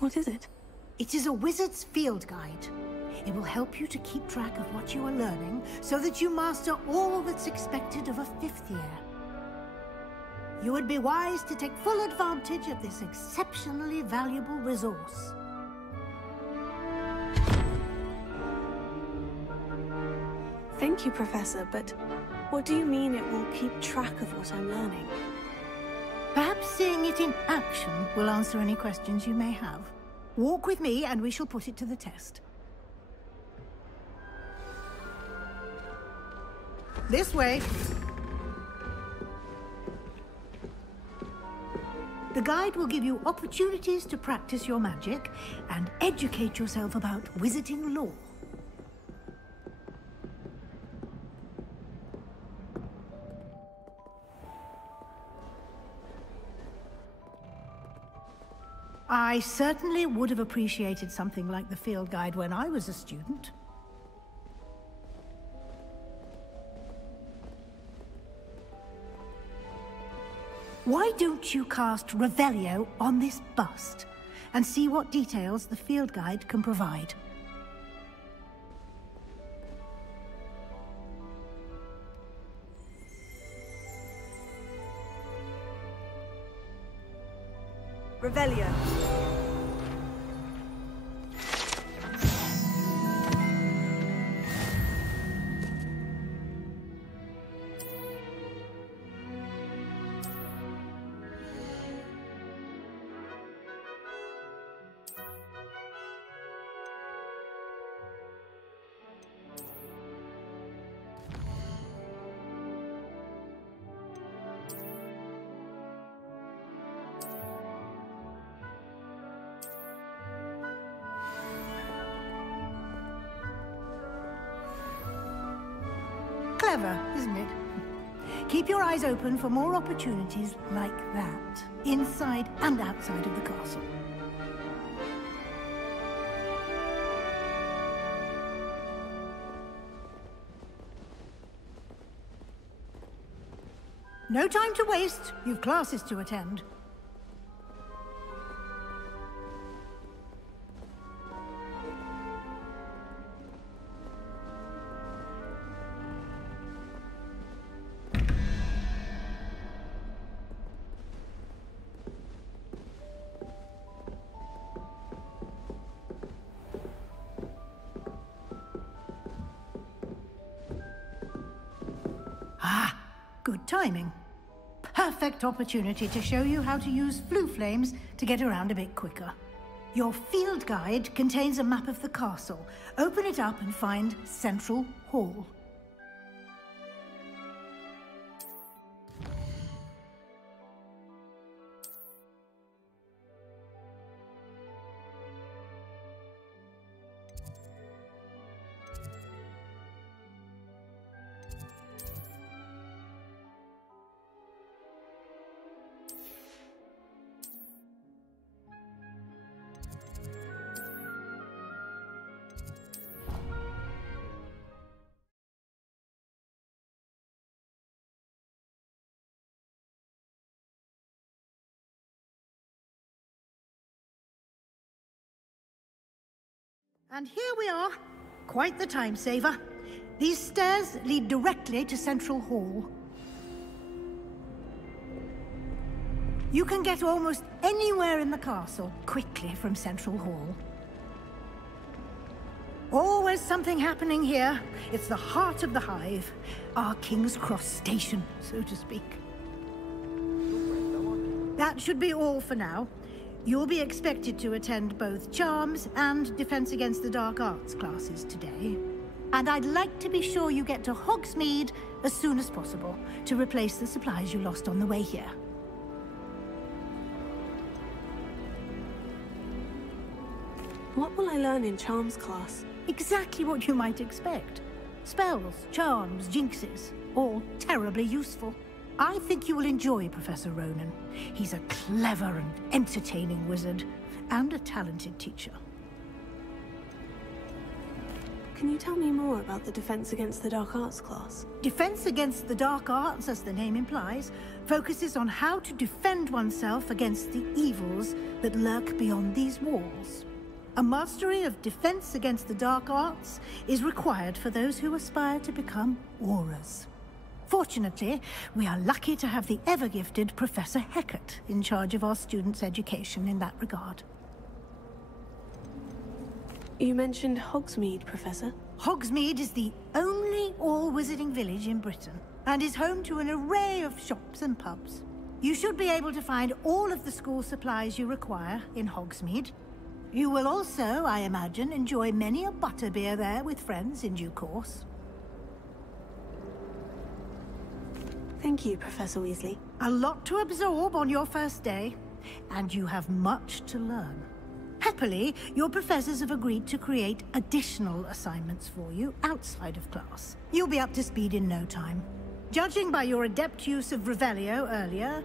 What is it? It is a wizard's field guide. It will help you to keep track of what you are learning so that you master all that's expected of a 5th year. You would be wise to take full advantage of this exceptionally valuable resource. Thank you, Professor, but what do you mean it will keep track of what I'm learning? Perhaps seeing it in action will answer any questions you may have. Walk with me and we shall put it to the test. This way. The guide will give you opportunities to practice your magic and educate yourself about wizarding lore. I certainly would have appreciated something like the field guide when I was a student. Why don't you cast Revelio on this bust and see what details the field guide can provide? Revelio. Clever, isn't it? Keep your eyes open for more opportunities like that, inside and outside of the castle. No time to waste. You've classes to attend. Good timing. Perfect opportunity to show you how to use flue flames to get around a bit quicker. Your field guide contains a map of the castle. Open it up and find Central Hall. And here we are. Quite the time saver. These stairs lead directly to Central Hall. You can get almost anywhere in the castle quickly from Central Hall. Always something happening here. It's the heart of the hive. Our King's Cross station, so to speak. That should be all for now. You'll be expected to attend both Charms and Defense Against the Dark Arts classes today. And I'd like to be sure you get to Hogsmeade as soon as possible to replace the supplies you lost on the way here. What will I learn in Charms class? Exactly what you might expect. Spells, charms, jinxes, all terribly useful. I think you will enjoy Professor Ronan. He's a clever and entertaining wizard, and a talented teacher. Can you tell me more about the Defense Against the Dark Arts class? Defense Against the Dark Arts, as the name implies, focuses on how to defend oneself against the evils that lurk beyond these walls. A mastery of Defense Against the Dark Arts is required for those who aspire to become Aurors. Fortunately, we are lucky to have the ever-gifted Professor Hecat in charge of our students' education in that regard. You mentioned Hogsmeade, Professor. Hogsmeade is the only all-wizarding village in Britain, and is home to an array of shops and pubs. You should be able to find all of the school supplies you require in Hogsmeade. You will also, I imagine, enjoy many a butterbeer there with friends in due course. Thank you, Professor Weasley. A lot to absorb on your first day, and you have much to learn. Happily, your professors have agreed to create additional assignments for you outside of class. You'll be up to speed in no time. Judging by your adept use of Revelio earlier,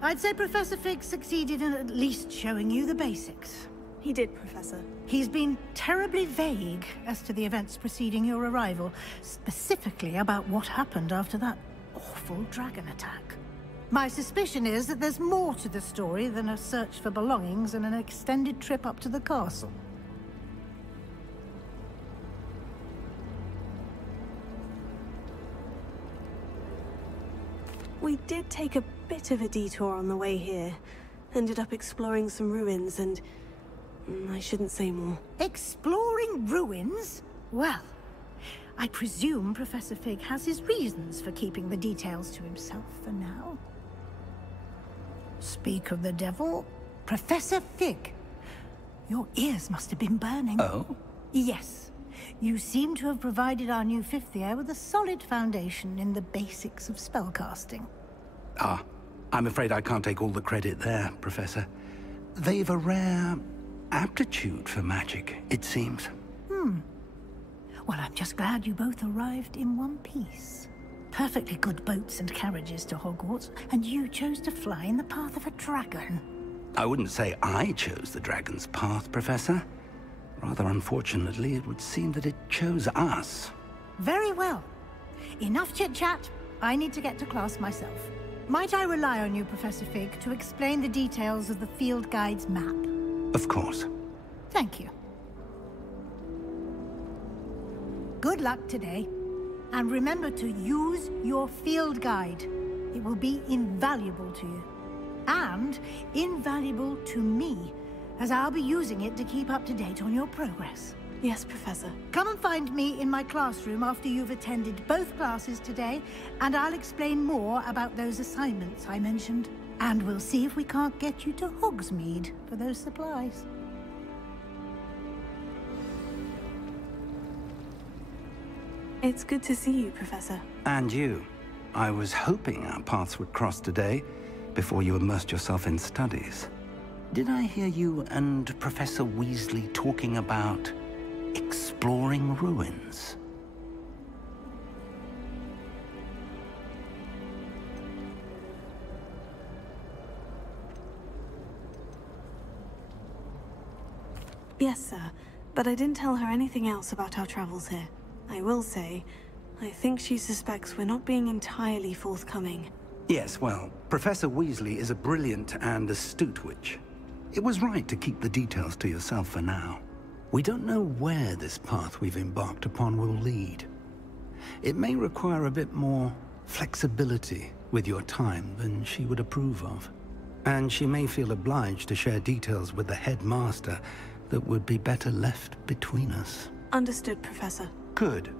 I'd say Professor Fig succeeded in at least showing you the basics. He did, Professor. He's been terribly vague as to the events preceding your arrival, specifically about what happened after that awful dragon attack. My suspicion is that there's more to the story than a search for belongings and an extended trip up to the castle. We did take a bit of a detour on the way here. Ended up exploring some ruins and... I shouldn't say more. Exploring ruins? Well, I presume Professor Fig has his reasons for keeping the details to himself for now. Speak of the devil, Professor Fig. Your ears must have been burning. Oh? Yes. You seem to have provided our new fifth year with a solid foundation in the basics of spellcasting. Ah, I'm afraid I can't take all the credit there, Professor. They've a rare aptitude for magic, it seems. Well, I'm just glad you both arrived in one piece. Perfectly good boats and carriages to Hogwarts, and you chose to fly in the path of a dragon. I wouldn't say I chose the dragon's path, Professor. Rather unfortunately, it would seem that it chose us. Very well. Enough chit-chat. I need to get to class myself. Might I rely on you, Professor Fig, to explain the details of the field guide's map? Of course. Thank you. Good luck today. And remember to use your field guide. It will be invaluable to you. And invaluable to me, as I'll be using it to keep up to date on your progress. Yes, Professor. Come and find me in my classroom after you've attended both classes today, and I'll explain more about those assignments I mentioned. And we'll see if we can't get you to Hogsmeade for those supplies. It's good to see you, Professor. And you. I was hoping our paths would cross today, before you immersed yourself in studies. Did I hear you and Professor Weasley talking about exploring ruins? Yes, sir. But I didn't tell her anything else about our travels here. I will say, I think she suspects we're not being entirely forthcoming. Yes, well, Professor Weasley is a brilliant and astute witch. It was right to keep the details to yourself for now. We don't know where this path we've embarked upon will lead. It may require a bit more flexibility with your time than she would approve of. And she may feel obliged to share details with the headmaster that would be better left between us. Understood, Professor. Good.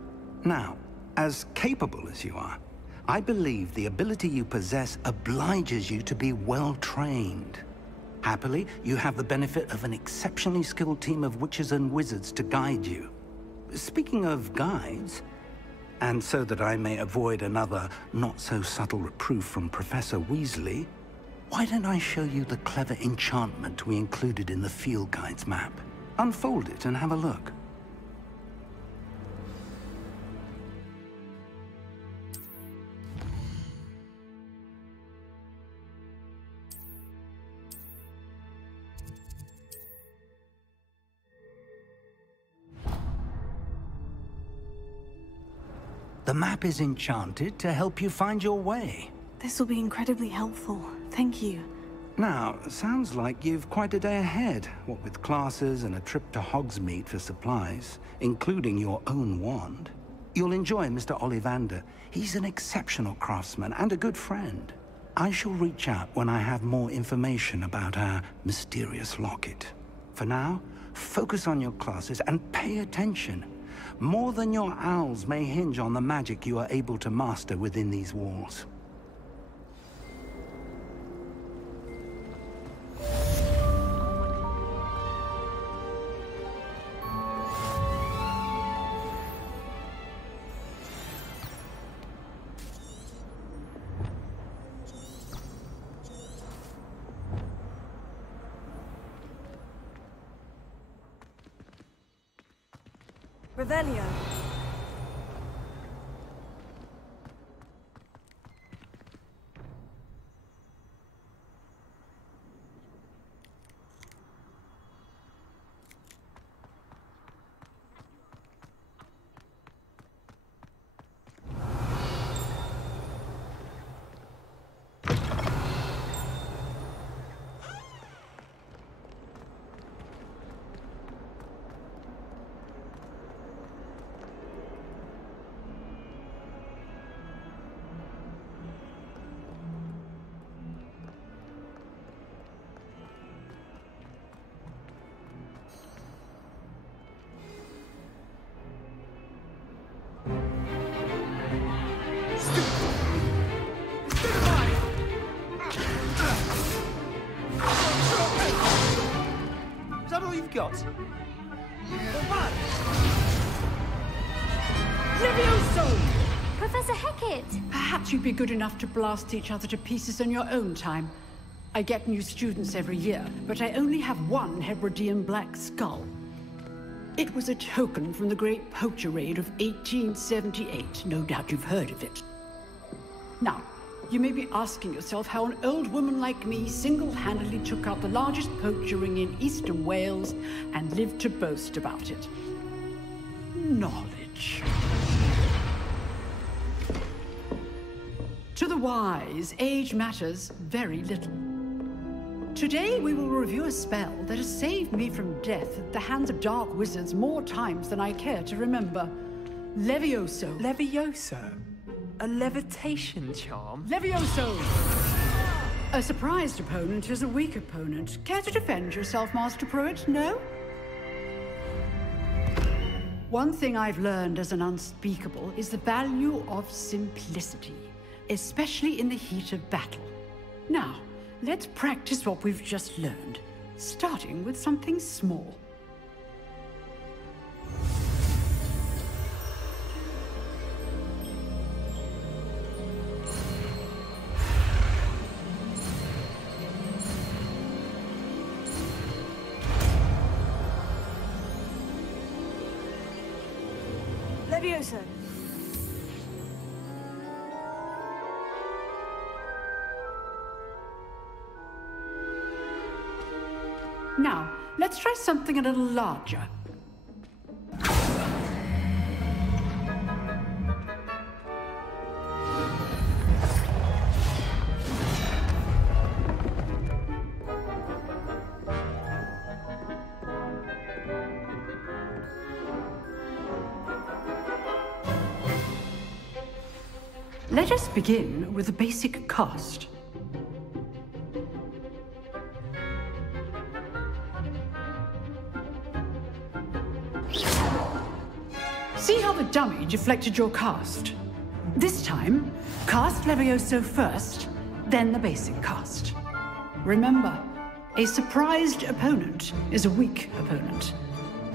Now, as capable as you are, I believe the ability you possess obliges you to be well-trained. Happily, you have the benefit of an exceptionally skilled team of witches and wizards to guide you. Speaking of guides, and so that I may avoid another not-so-subtle reproof from Professor Weasley, why don't I show you the clever enchantment we included in the field guide's map? Unfold it and have a look. The map is enchanted to help you find your way. This will be incredibly helpful. Thank you. Now, sounds like you've quite a day ahead, what with classes and a trip to Hogsmeade for supplies, including your own wand. You'll enjoy Mr. Ollivander. He's an exceptional craftsman and a good friend. I shall reach out when I have more information about our mysterious locket. For now, focus on your classes and pay attention. More than your owls may hinge on the magic you are able to master within these walls. Revelio. Is that all you've got? Levioso! Professor Hecat! Perhaps you'd be good enough to blast each other to pieces in your own time. I get new students every year, but I only have one Hebridean black skull. It was a token from the Great Poacher Raid of 1878. No doubt you've heard of it. Now, you may be asking yourself how an old woman like me single-handedly took out the largest poacher ring in eastern Wales and lived to boast about it. Knowledge. To the wise, age matters very little. Today we will review a spell that has saved me from death at the hands of dark wizards more times than I care to remember. Levioso. Levioso? A levitation charm? Levioso! A surprised opponent is a weak opponent. Care to defend yourself, Master Pruitt? No? One thing I've learned as an unspeakable is the value of simplicity, especially in the heat of battle. Now, let's practice what we've just learned, starting with something small. Levioso. Now, let's try something a little larger. Let us begin with a basic cast. See how the dummy deflected your cast? This time, cast Levioso first, then the basic cast. Remember, a surprised opponent is a weak opponent,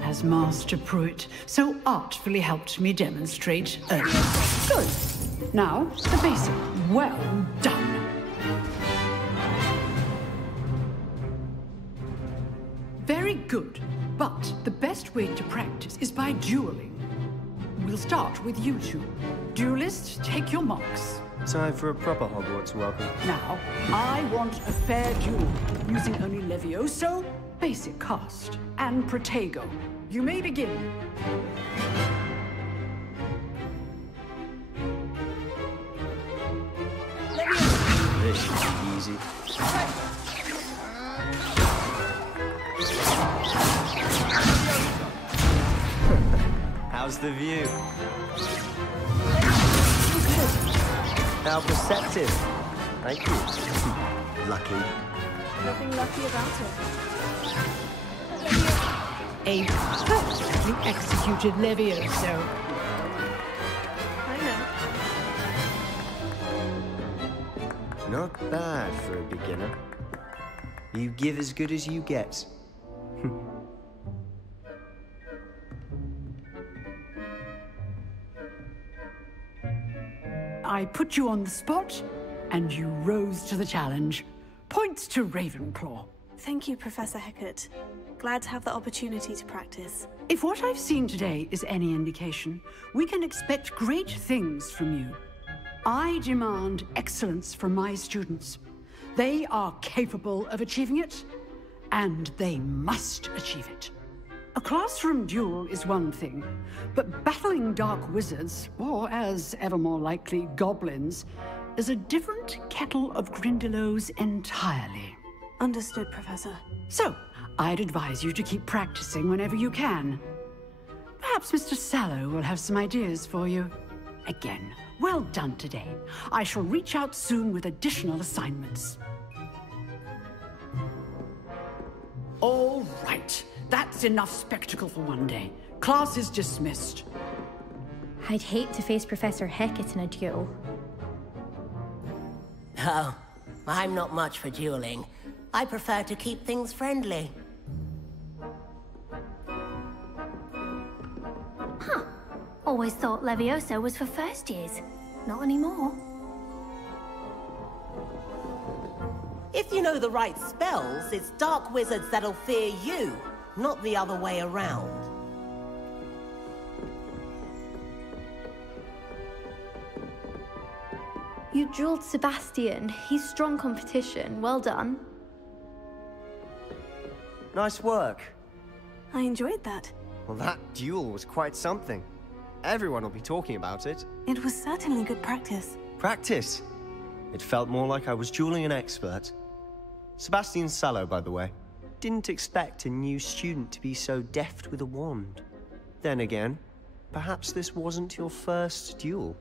as Master Pruitt so artfully helped me demonstrate earlier. Good. Now, the basic. Well done. Very good, but the best way to practice is by dueling. We'll start with you two. Duelists, take your marks. Time for a proper Hogwarts welcome. Now, I want a fair duel, using only Levioso, basic cast, and Protego. You may begin. This should be easy. How's the view? How perceptive. Thank you. Lucky. Nothing lucky about it. A perfectly executed Levioso. I know. Not bad for a beginner. You give as good as you get. I put you on the spot, and you rose to the challenge. Points to Ravenclaw. Thank you, Professor Hecat. Glad to have the opportunity to practice. If what I've seen today is any indication, we can expect great things from you. I demand excellence from my students. They are capable of achieving it, and they must achieve it. A classroom duel is one thing, but battling dark wizards, or as ever more likely, goblins, is a different kettle of Grindylows entirely. Understood, Professor. So, I'd advise you to keep practicing whenever you can. Perhaps Mr. Sallow will have some ideas for you. Again, well done today. I shall reach out soon with additional assignments. All right. That's enough spectacle for one day. Class is dismissed. I'd hate to face Professor Hecat in a duel. Oh, I'm not much for dueling. I prefer to keep things friendly. Huh. Always thought Levioso was for first years. Not anymore. If you know the right spells, it's dark wizards that'll fear you, not the other way around. You drilled Sebastian. He's strong competition. Well done. Nice work. I enjoyed that. Well, that duel was quite something. Everyone will be talking about it. It was certainly good practice. Practice? It felt more like I was dueling an expert. Sebastian Sallow, by the way. Didn't expect a new student to be so deft with a wand. Then again, perhaps this wasn't your first duel.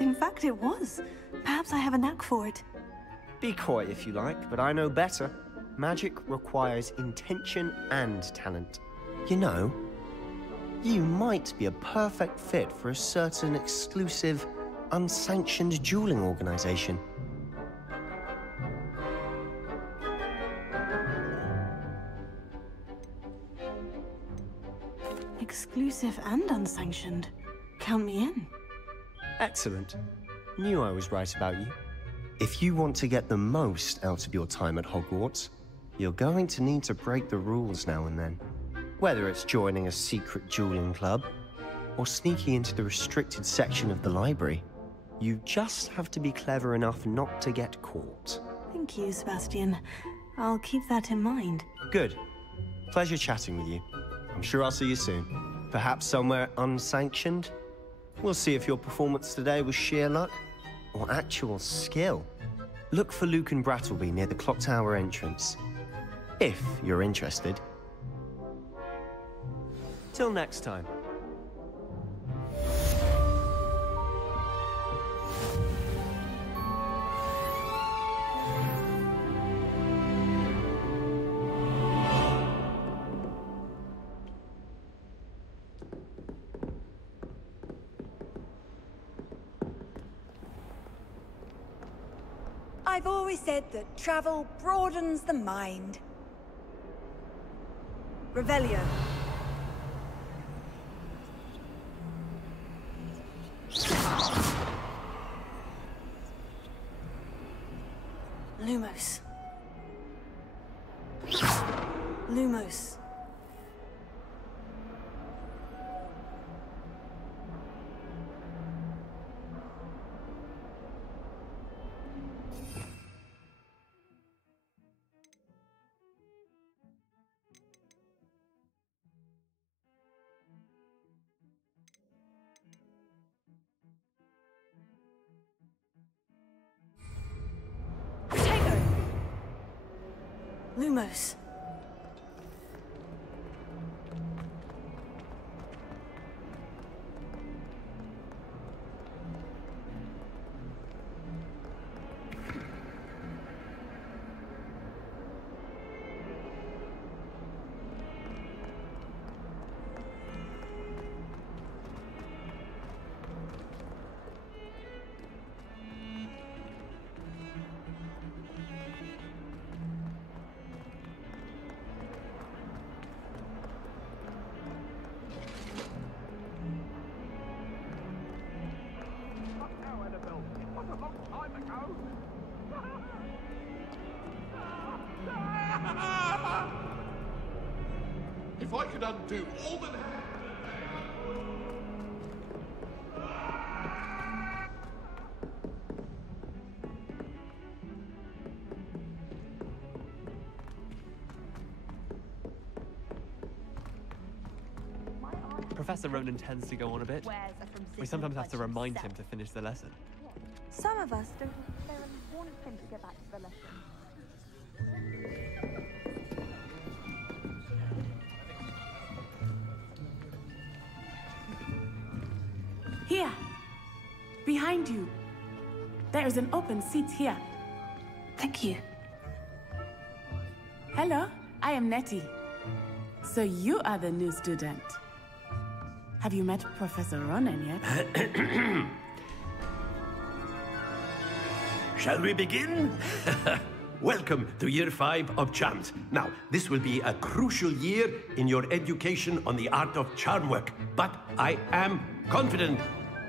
In fact, it was. Perhaps I have a knack for it. Be coy if you like, but I know better. Magic requires intention and talent. You know, you might be a perfect fit for a certain exclusive, unsanctioned dueling organization. Exclusive and unsanctioned. Count me in. Excellent. Knew I was right about you. If you want to get the most out of your time at Hogwarts, you're going to need to break the rules now and then. Whether it's joining a secret dueling club, or sneaking into the restricted section of the library, you just have to be clever enough not to get caught. Thank you, Sebastian. I'll keep that in mind. Good. Pleasure chatting with you. I'm sure I'll see you soon. Perhaps somewhere unsanctioned? We'll see if your performance today was sheer luck or actual skill. Look for Luke and Brattleby near the clock tower entrance, if you're interested. Till next time. I've always said that travel broadens the mind. Revelio. Lumos. Lumos. Lumos. If I could undo all the... Professor Ronan tends to go on a bit. We sometimes have to remind him to finish the lesson. Some of us don't necessarily want him to get back to the lesson. Here! Behind you! There is an open seat here. Thank you. Hello, I am Nettie. So you are the new student. Have you met Professor Ronan yet? Shall we begin? Welcome to Year 5 of Charms. Now, this will be a crucial year in your education on the art of charm work, but I am confident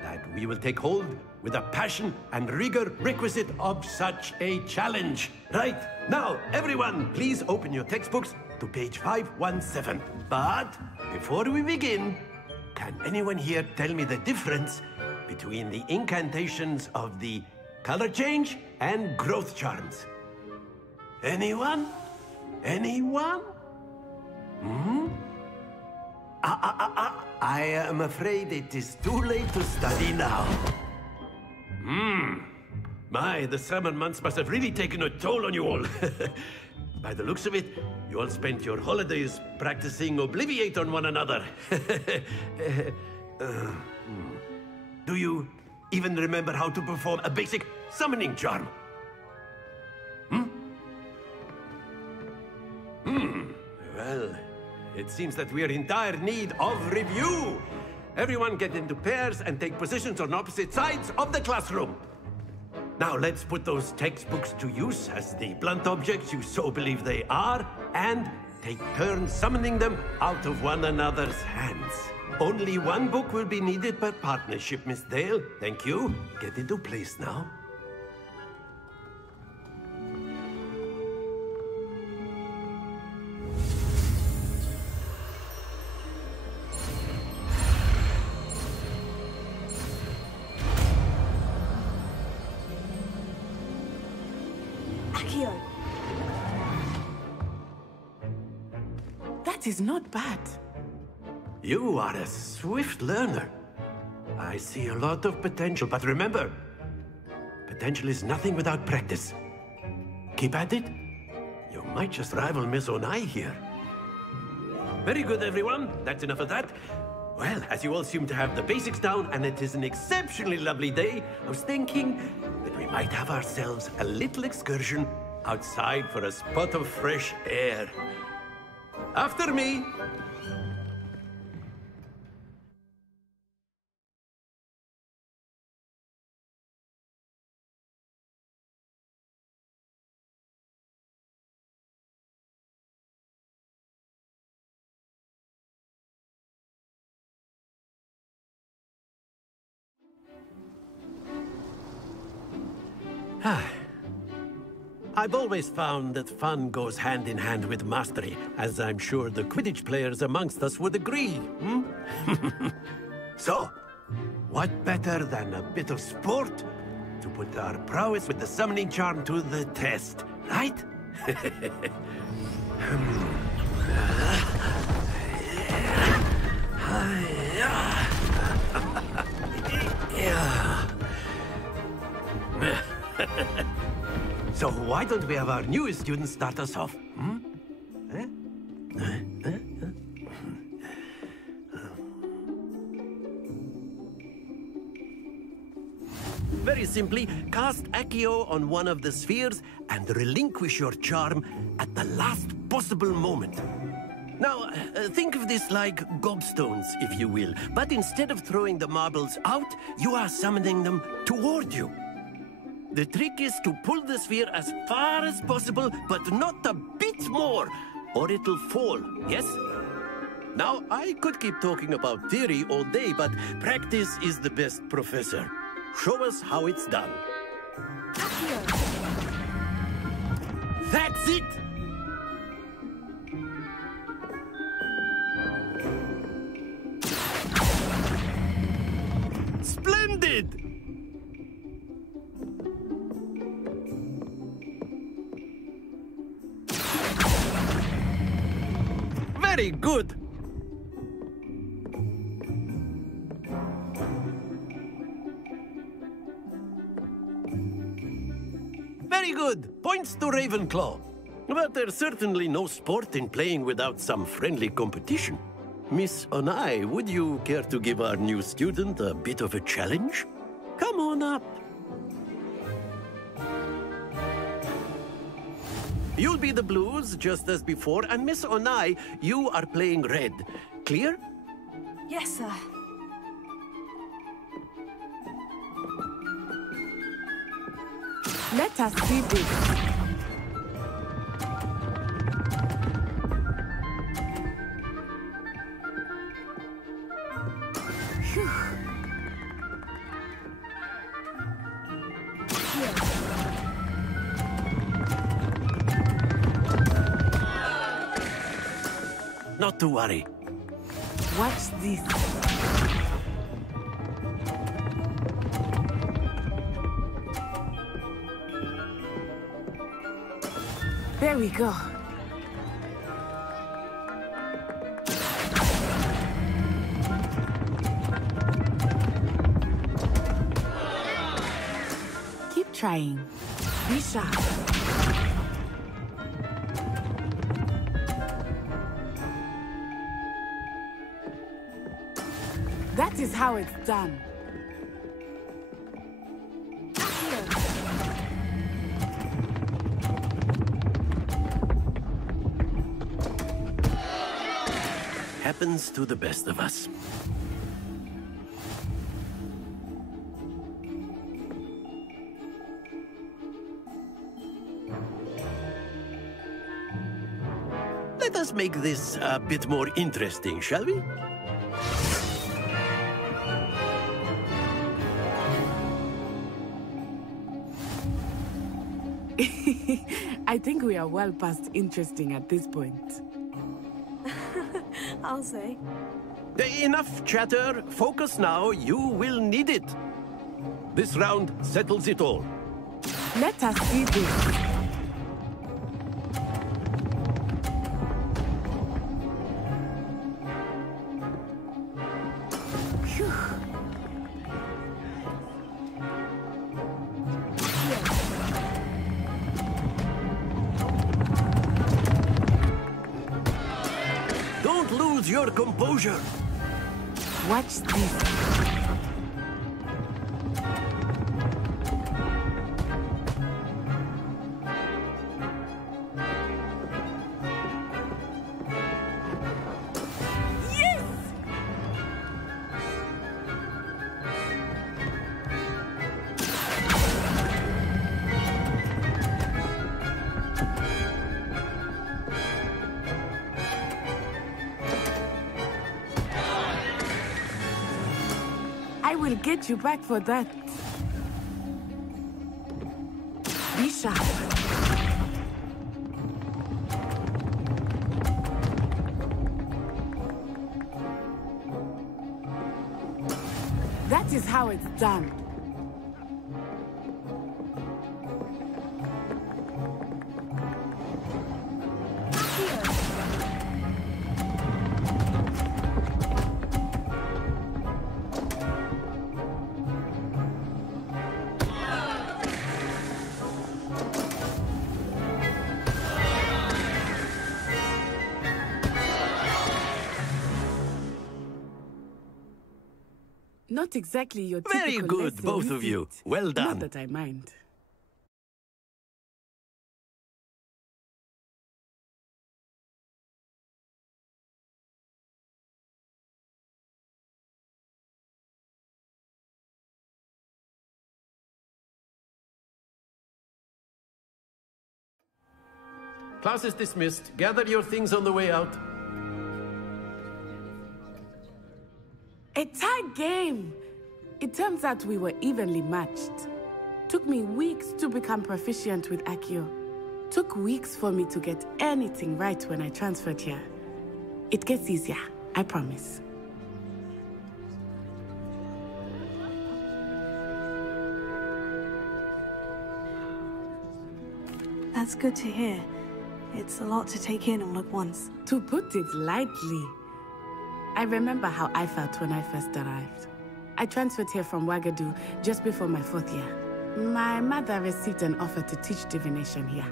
that we will take hold with the passion and rigor requisite of such a challenge. Right, now, everyone, please open your textbooks to page 517. But before we begin, can anyone here tell me the difference between the incantations of the color change and growth charms? Anyone? Anyone? Hmm? I am afraid it is too late to study now. My, the summer months must have really taken a toll on you all. By the looks of it, you all spent your holidays practicing Obliviate on one another. Do you even remember how to perform a basic summoning charm? Well, it seems that we are in dire need of review. Everyone get into pairs and take positions on opposite sides of the classroom. Now let's put those textbooks to use as the blunt objects you so believe they are, and take turns summoning them out of one another's hands. Only one book will be needed per partnership, Miss Dale. Thank you. Get into place now. That is not bad. You are a swift learner. I see a lot of potential, but remember, potential is nothing without practice. Keep at it. You might just rival Miss Onai here. Very good, everyone. That's enough of that. Well, as you all seem to have the basics down, and it is an exceptionally lovely day, I was thinking that we might have ourselves a little excursion outside for a spot of fresh air. After me. I've always found that fun goes hand in hand with mastery, as I'm sure the Quidditch players amongst us would agree. So, what better than a bit of sport to put our prowess with the summoning charm to the test, right? So why don't we have our newest student start us off? Very simply, cast Accio on one of the spheres and relinquish your charm at the last possible moment. Now, think of this like gobstones, if you will, but instead of throwing the marbles out, you are summoning them toward you. The trick is to pull the sphere as far as possible, but not a bit more, or it'll fall, yes? Now, I could keep talking about theory all day, but practice is the best professor. Show us how it's done. That's it! Splendid! Very good! Very good! Points to Ravenclaw. But there's certainly no sport in playing without some friendly competition. Miss Onai, would you care to give our new student a bit of a challenge? Come on up. You'll be the blues, just as before, and Miss Onai, you are playing red. Clear? Yes, sir. Let us see this. Not to worry. Watch this. There we go. Keep trying. Be sharp. That is how it's done. Happens to the best of us. Let us make this a bit more interesting, shall we? I think we are well past interesting at this point. I'll say. Enough chatter. Focus now. You will need it. This round settles it all. Let us see this. Your composure. Watch this. Yes! I will get you back for that. Be sharp. That is how it's done. Not exactly your typical Very good, lesson, both is of you. it? Well done. Not that I mind. Class is dismissed. Gather your things on the way out. A tag game! It turns out we were evenly matched. Took me weeks to become proficient with Accio. Took weeks for me to get anything right when I transferred here. It gets easier, I promise. That's good to hear. It's a lot to take in all at once. To put it lightly, I remember how I felt when I first arrived. I transferred here from Ouagadougou just before my 4th year. My mother received an offer to teach divination here.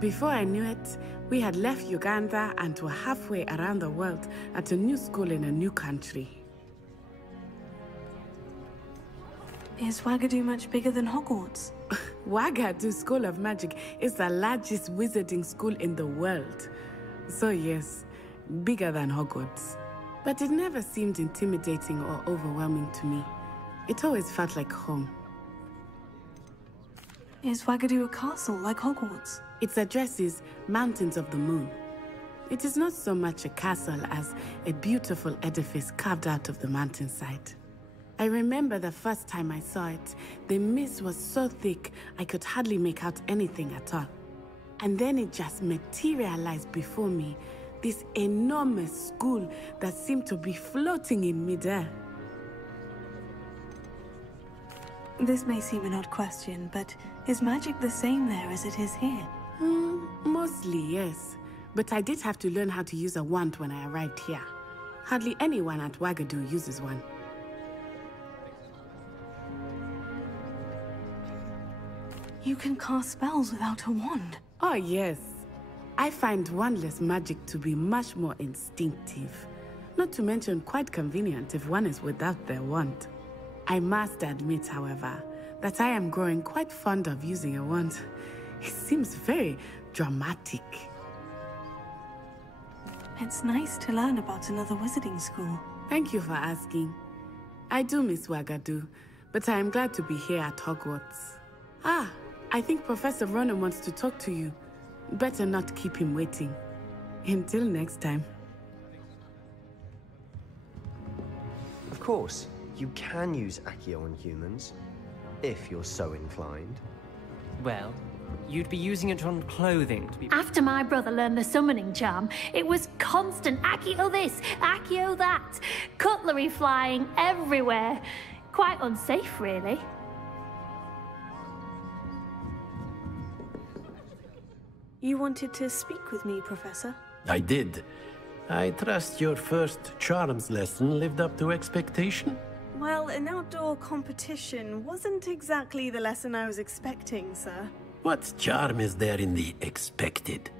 Before I knew it, we had left Uganda and were halfway around the world at a new school in a new country. Is Ouagadougou much bigger than Hogwarts? Ouagadougou School of Magic is the largest wizarding school in the world. So yes, bigger than Hogwarts. But it never seemed intimidating or overwhelming to me. It always felt like home. Is Ouagadougou a castle like Hogwarts? Its address is Mountains of the Moon. It is not so much a castle as a beautiful edifice carved out of the mountainside. I remember the first time I saw it, the mist was so thick I could hardly make out anything at all. And then it just materialized before me, this enormous school that seemed to be floating in midair. This may seem an odd question, but is magic the same there as it is here? Mostly, yes. But I did have to learn how to use a wand when I arrived here. Hardly anyone at Wagadu uses one. You can cast spells without a wand? Oh, yes. I find wandless magic to be much more instinctive. Not to mention quite convenient if one is without their wand. I must admit, however, that I am growing quite fond of using a wand. It seems very dramatic. It's nice to learn about another wizarding school. Thank you for asking. I do miss Wagadu, but I am glad to be here at Hogwarts. Ah, I think Professor Ronan wants to talk to you. Better not keep him waiting. Until next time. Of course, you can use Accio on humans, if you're so inclined. Well, you'd be using it on clothing to be... After my brother learned the summoning charm, it was constant Accio this, Accio that. Cutlery flying everywhere. Quite unsafe, really. You wanted to speak with me, Professor? I did. I trust your first charms lesson lived up to expectation? Well, an outdoor competition wasn't exactly the lesson I was expecting, sir. What charm is there in the expected?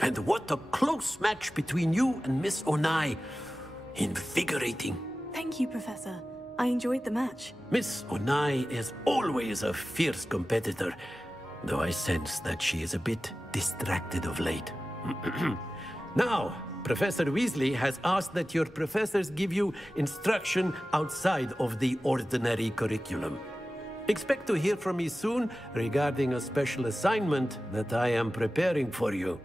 And what a close match between you and Miss Onai. Invigorating. Thank you, Professor. I enjoyed the match. Miss Onai is always a fierce competitor, though I sense that she is a bit distracted of late. Now, Professor Weasley has asked that your professors give you instruction outside of the ordinary curriculum. Expect to hear from me soon regarding a special assignment that I am preparing for you.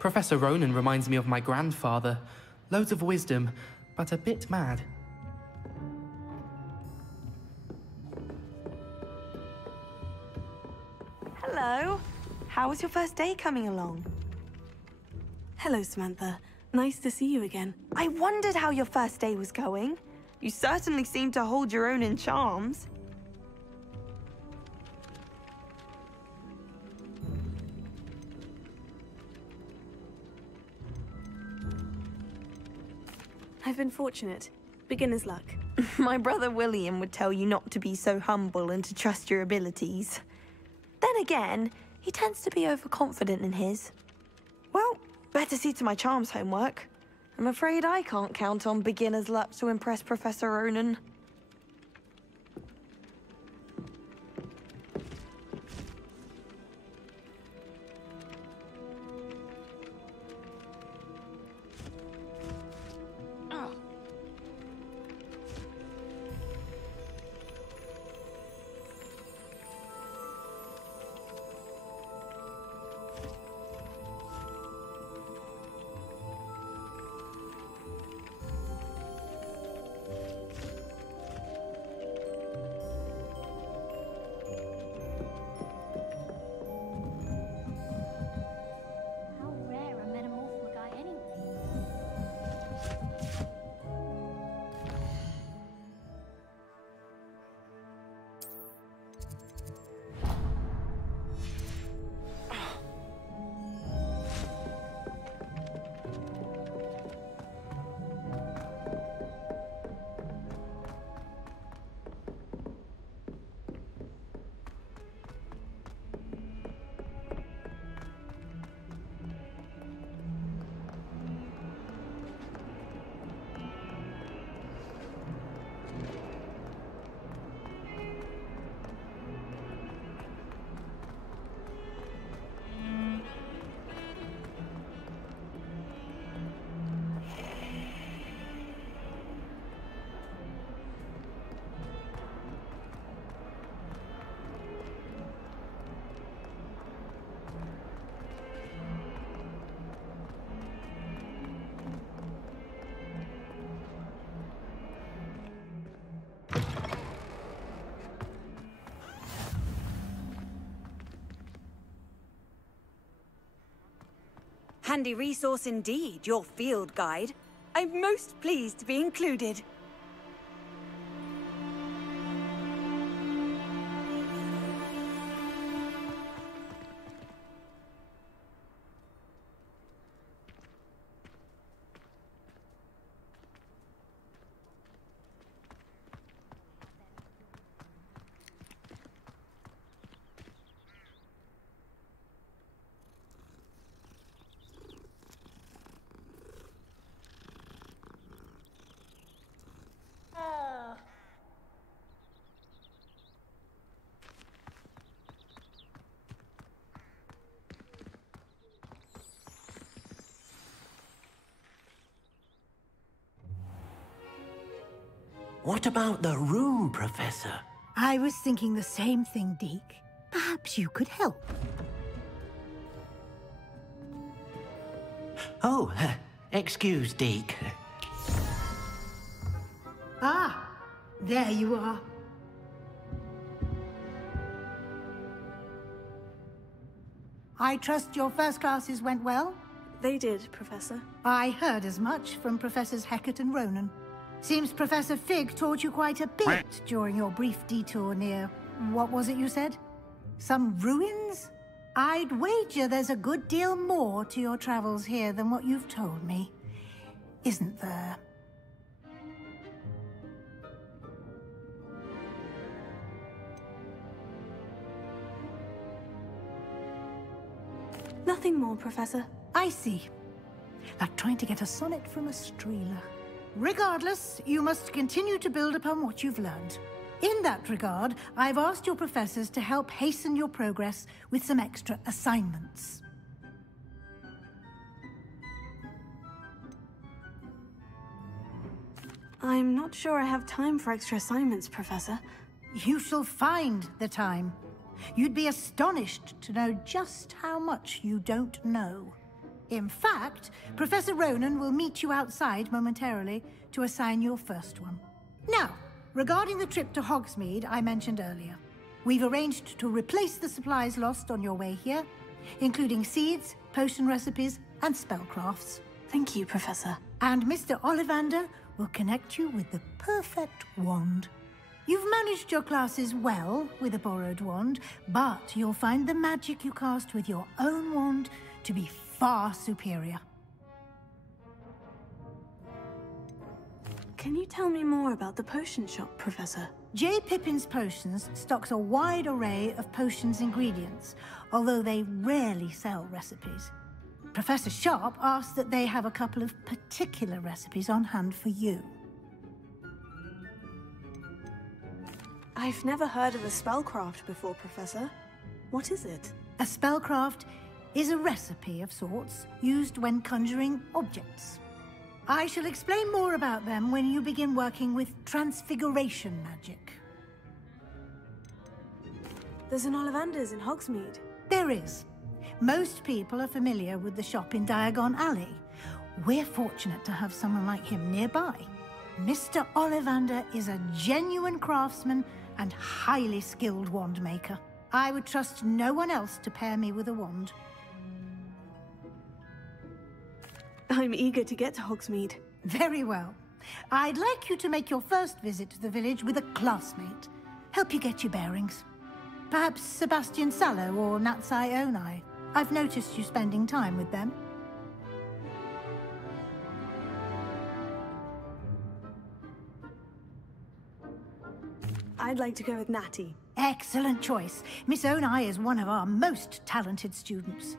Professor Ronan reminds me of my grandfather. Loads of wisdom, but a bit mad. Hello. How was your first day coming along? Hello, Samantha. Nice to see you again. I wondered how your first day was going. You certainly seem to hold your own in charms. I've been fortunate. Beginner's luck. My brother William would tell you not to be so humble and to trust your abilities. Then again, he tends to be overconfident in his. Well, better see to my charms homework. I'm afraid I can't count on beginner's luck to impress Professor Ronan. Handy resource indeed, your field guide. I'm most pleased to be included. What about the room, Professor? I was thinking the same thing, Deke. Perhaps you could help. Oh, excuse, Deke. Ah, there you are. I trust your first classes went well? They did, Professor. I heard as much from Professors Hecat and Ronan. Seems Professor Fig taught you quite a bit during your brief detour near... what was it you said? Some ruins? I'd wager there's a good deal more to your travels here than what you've told me. Isn't there? Nothing more, Professor. I see. Like trying to get a sonnet from a streeler. Regardless, you must continue to build upon what you've learned. In that regard, I've asked your professors to help hasten your progress with some extra assignments. I'm not sure I have time for extra assignments, Professor. You shall find the time. You'd be astonished to know just how much you don't know. In fact, Professor Ronan will meet you outside momentarily to assign your first one. Now, regarding the trip to Hogsmeade I mentioned earlier, we've arranged to replace the supplies lost on your way here, including seeds, potion recipes, and spellcrafts. Thank you, Professor. And Mr. Ollivander will connect you with the perfect wand. You've managed your classes well with a borrowed wand, but you'll find the magic you cast with your own wand to be far superior. Can you tell me more about the potion shop, Professor? J. Pippin's Potions stocks a wide array of potions ingredients, although they rarely sell recipes. Professor Sharp asked that they have a couple of particular recipes on hand for you. I've never heard of a spellcraft before, Professor. What is it? A spellcraft is a recipe of sorts used when conjuring objects. I shall explain more about them when you begin working with transfiguration magic. There's an Ollivander's in Hogsmeade. There is. Most people are familiar with the shop in Diagon Alley. We're fortunate to have someone like him nearby. Mr. Ollivander is a genuine craftsman and highly skilled wand maker. I would trust no one else to pair me with a wand. I'm eager to get to Hogsmeade. Very well. I'd like you to make your first visit to the village with a classmate. Help you get your bearings. Perhaps Sebastian Sallow or Natsai Onai. I've noticed you spending time with them. I'd like to go with Natty. Excellent choice. Miss Onai is one of our most talented students.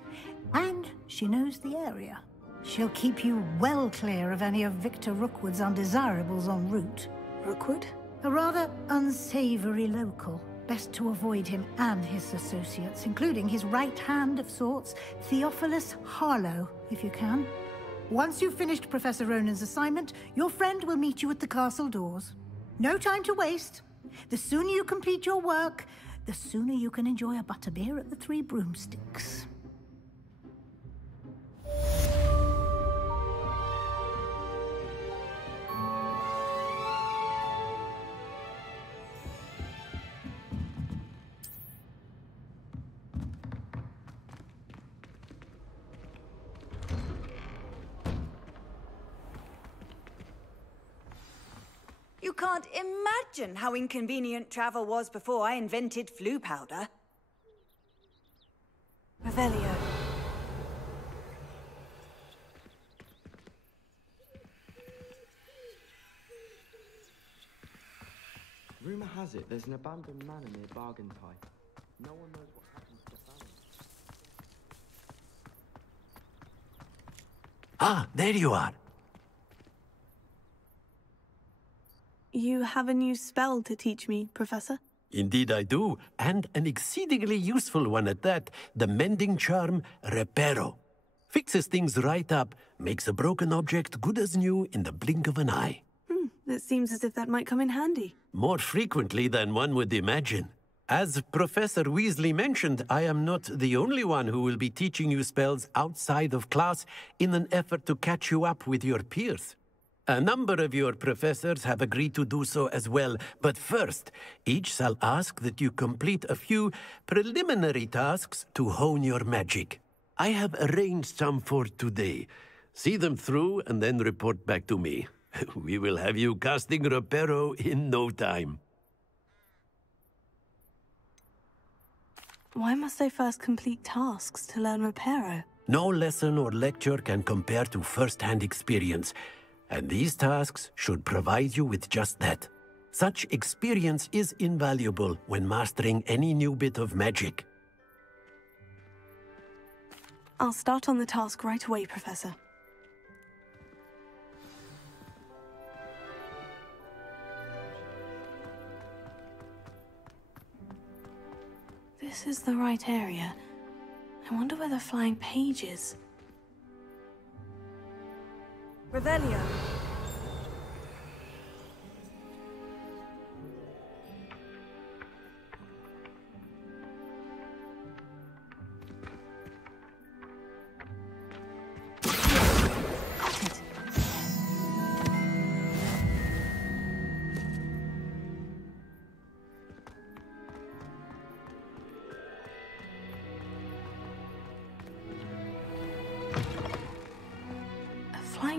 And she knows the area. She'll keep you well clear of any of Victor Rookwood's undesirables en route. Rookwood? A rather unsavory local. Best to avoid him and his associates, including his right hand of sorts, Theophilus Harlow, if you can. Once you've finished Professor Ronan's assignment, your friend will meet you at the castle doors. No time to waste. The sooner you complete your work, the sooner you can enjoy a butterbeer at the Three Broomsticks. can't imagine how inconvenient travel was before I invented flu powder. Revelio. Rumor has it there's an abandoned manor near Bargain Pie. No one knows what happened to the family. Ah, there you are. You have a new spell to teach me, Professor? Indeed I do, and an exceedingly useful one at that. The mending charm, Reparo. Fixes things right up, makes a broken object good as new in the blink of an eye. It seems as if that might come in handy. More frequently than one would imagine. As Professor Weasley mentioned, I am not the only one who will be teaching you spells outside of class in an effort to catch you up with your peers. A number of your professors have agreed to do so as well, but first, each shall ask that you complete a few preliminary tasks to hone your magic. I have arranged some for today. See them through and then report back to me. We will have you casting Reparo in no time. Why must I first complete tasks to learn Reparo? No lesson or lecture can compare to first-hand experience, and these tasks should provide you with just that. Such experience is invaluable when mastering any new bit of magic. I'll start on the task right away, Professor. This is the right area. I wonder where the flying page is. Revelio.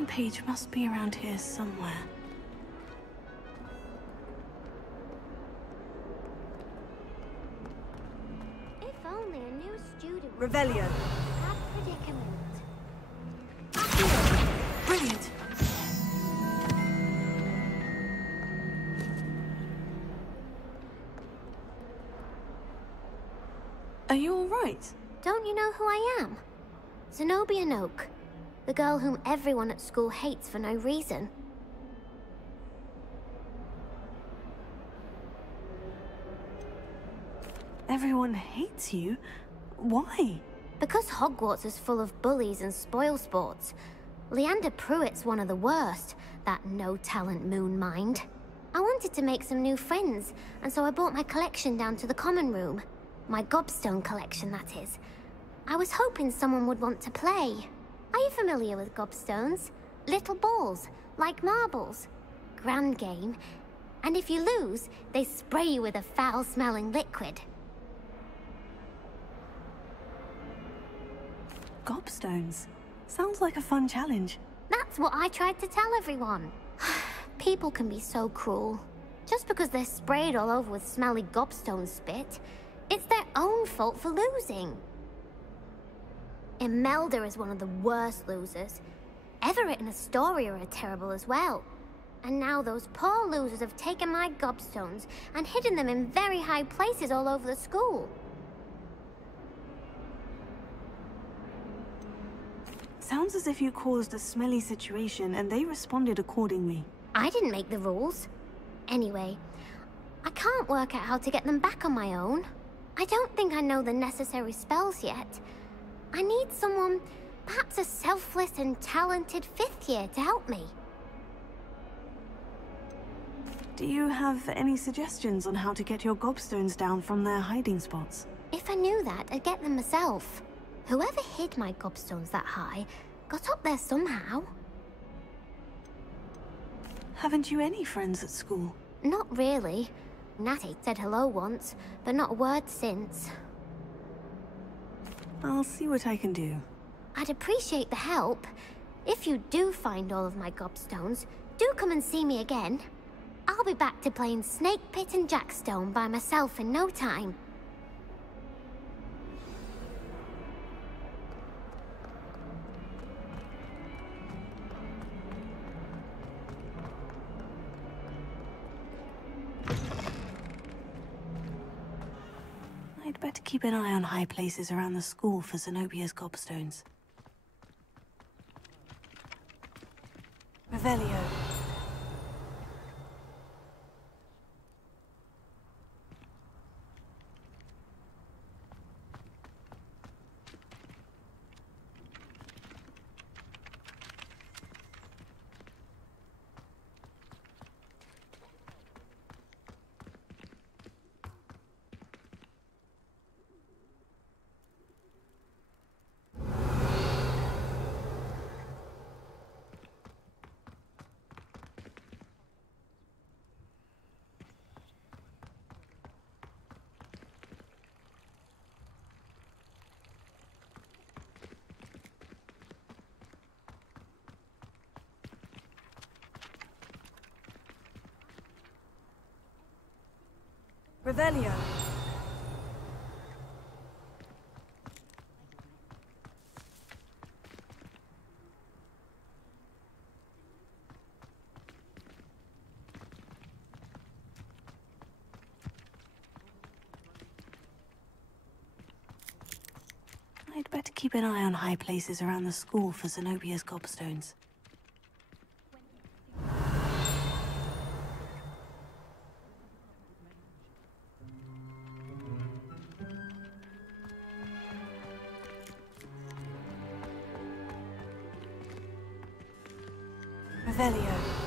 Page must be around here somewhere. If only a new student. Revelio. Bad predicament. Brilliant. Are you all right? Don't you know who I am? Zenobia Noak. The girl whom everyone at school hates for no reason. Everyone hates you? Why? Because Hogwarts is full of bullies and spoilsports. Leander Pruitt's one of the worst, that no-talent moon mind. I wanted to make some new friends, and so I brought my collection down to the common room. My gobstone collection, that is. I was hoping someone would want to play. Are you familiar with gobstones? Little balls, like marbles. Grand game. And if you lose, they spray you with a foul-smelling liquid. Gobstones? Sounds like a fun challenge. That's what I tried to tell everyone. People can be so cruel. Just because they're sprayed all over with smelly gobstone spit, it's their own fault for losing. Imelda is one of the worst losers. Everett and Astoria are terrible as well. And now those poor losers have taken my gobstones and hidden them in very high places all over the school. Sounds as if you caused a smelly situation and they responded accordingly. I didn't make the rules. Anyway, I can't work out how to get them back on my own. I don't think I know the necessary spells yet. I need someone, perhaps a selfless and talented 5th year to help me. Do you have any suggestions on how to get your gobstones down from their hiding spots? If I knew that, I'd get them myself. Whoever hid my gobstones that high got up there somehow. Haven't you any friends at school? Not really. Natty said hello once, but not a word since. I'll see what I can do. I'd appreciate the help. If you do find all of my gobstones, do come and see me again. I'll be back to playing Snake Pit and Jackstone by myself in no time. I'd better keep an eye on high places around the school for Zenobia's gobstones. Revelio. Revelio. I'd better keep an eye on high places around the school for Zenobia's gobstones. Revelio.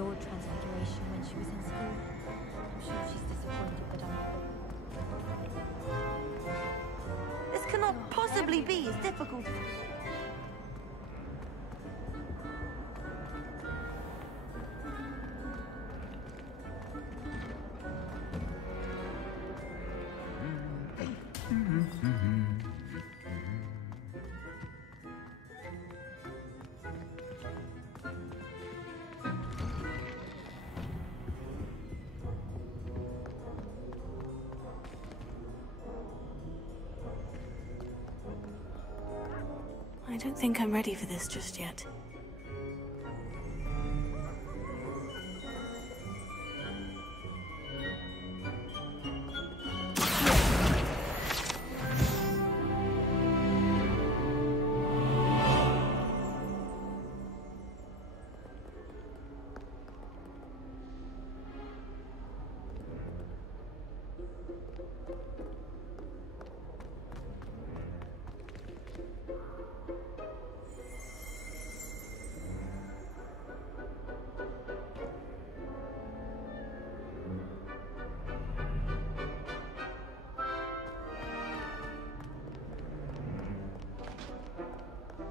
adored Transfiguration when she was in school. I'm sure she's disappointed that I'm... This cannot possibly be as difficult as... I don't think I'm ready for this just yet.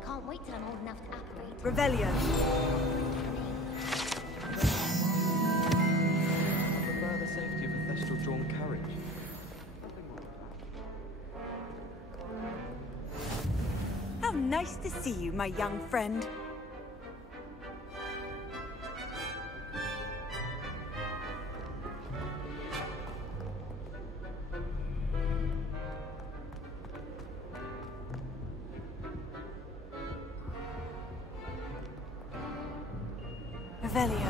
Can't wait till I'm old enough to apparate. Revelio. I prefer the safety of a Thestral drawn carriage. How nice to see you, my young friend. Revelio.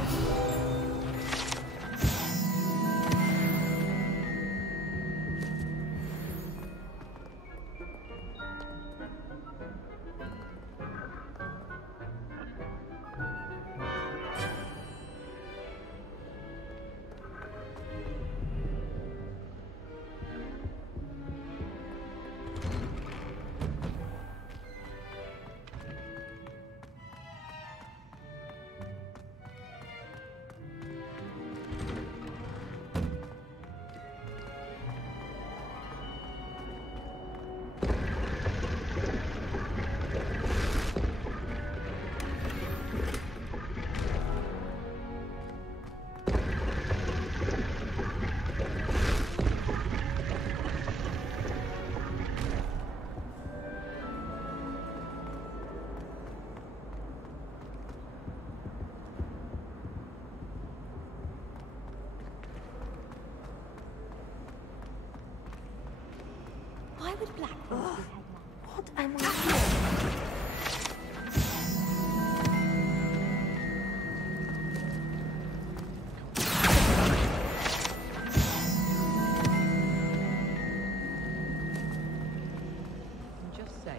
Why would Blackpool be headline? What am I doing? Just say.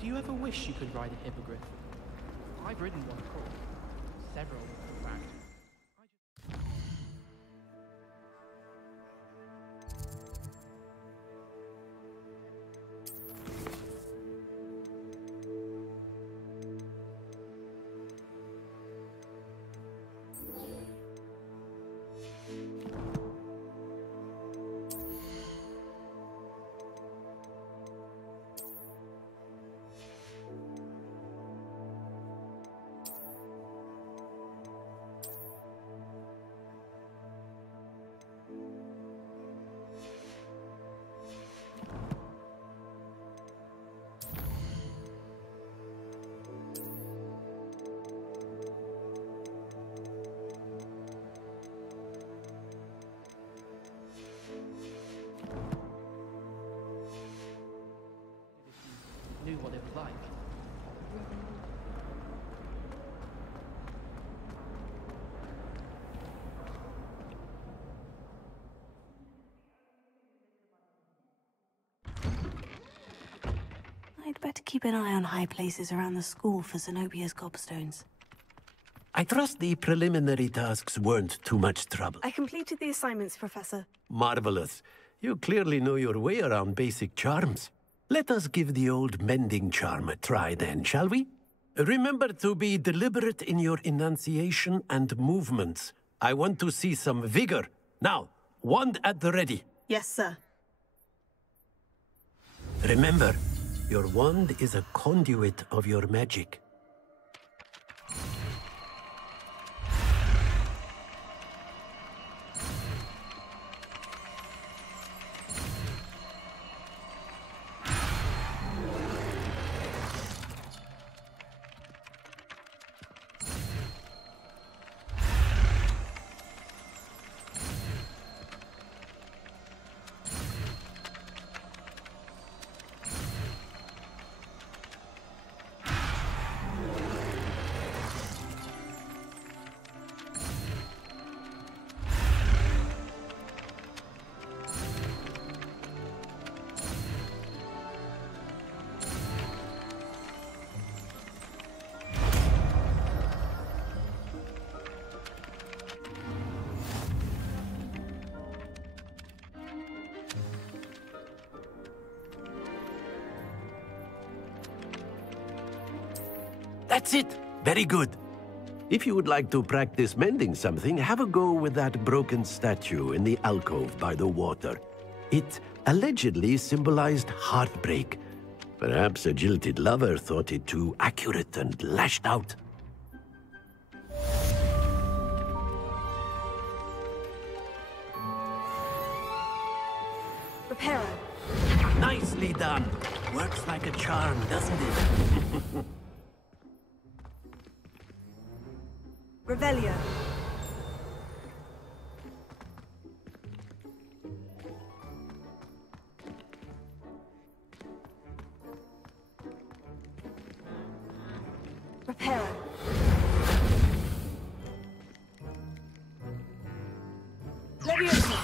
Do you ever wish you could ride a hippogriff? I've ridden one before. Several, in fact. Knew what it was like. I'd better keep an eye on high places around the school for Zenobia's gobstones. I trust the preliminary tasks weren't too much trouble. I completed the assignments, Professor. Marvelous. You clearly know your way around basic charms. Let us give the old mending charm a try then, shall we? Remember to be deliberate in your enunciation and movements. I want to see some vigor. Now, wand at the ready. Yes, sir. Remember, your wand is a conduit of your magic. That's it. Very good. If you would like to practice mending something, have a go with that broken statue in the alcove by the water. It allegedly symbolized heartbreak. Perhaps a jilted lover thought it too accurate and lashed out. Reparo. Nicely done. Works like a charm, doesn't it? Revelio. Reparo. Leviosa.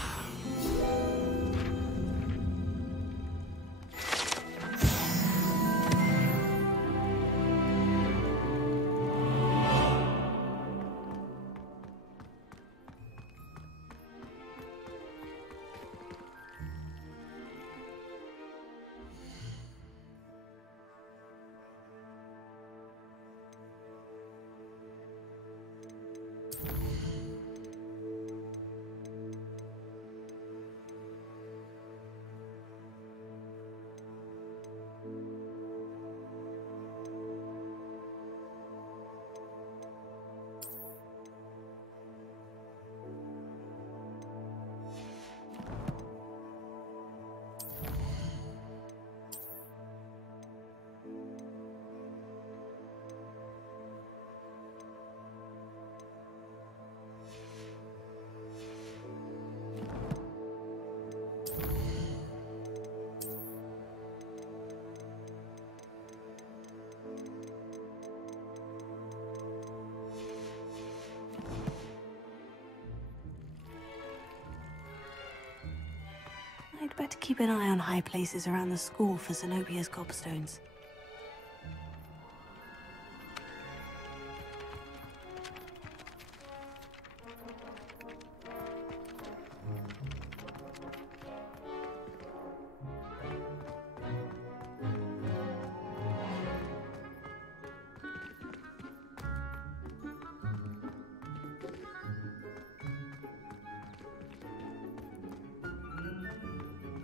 I'd better keep an eye on high places around the school for Zenobia's gobstones.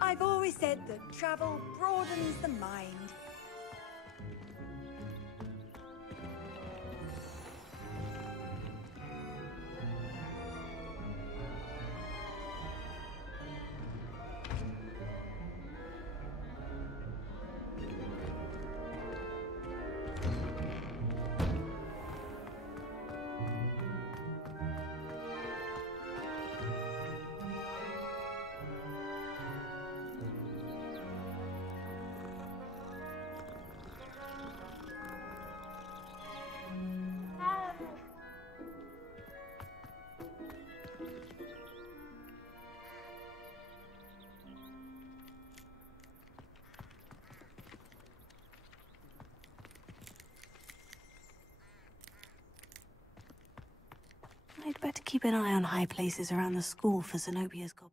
I've always said that travel broadens the mind. I'd better keep an eye on high places around the school for Zenobia's gobstone.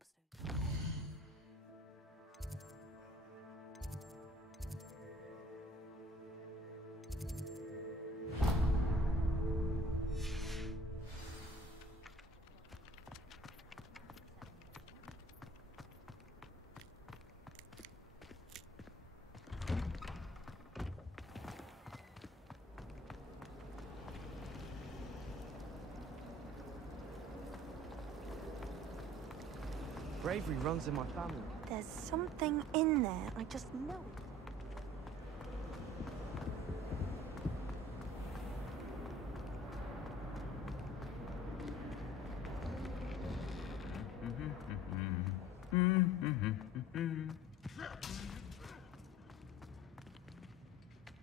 Bravery runs in my family. There's something in there, I just know it.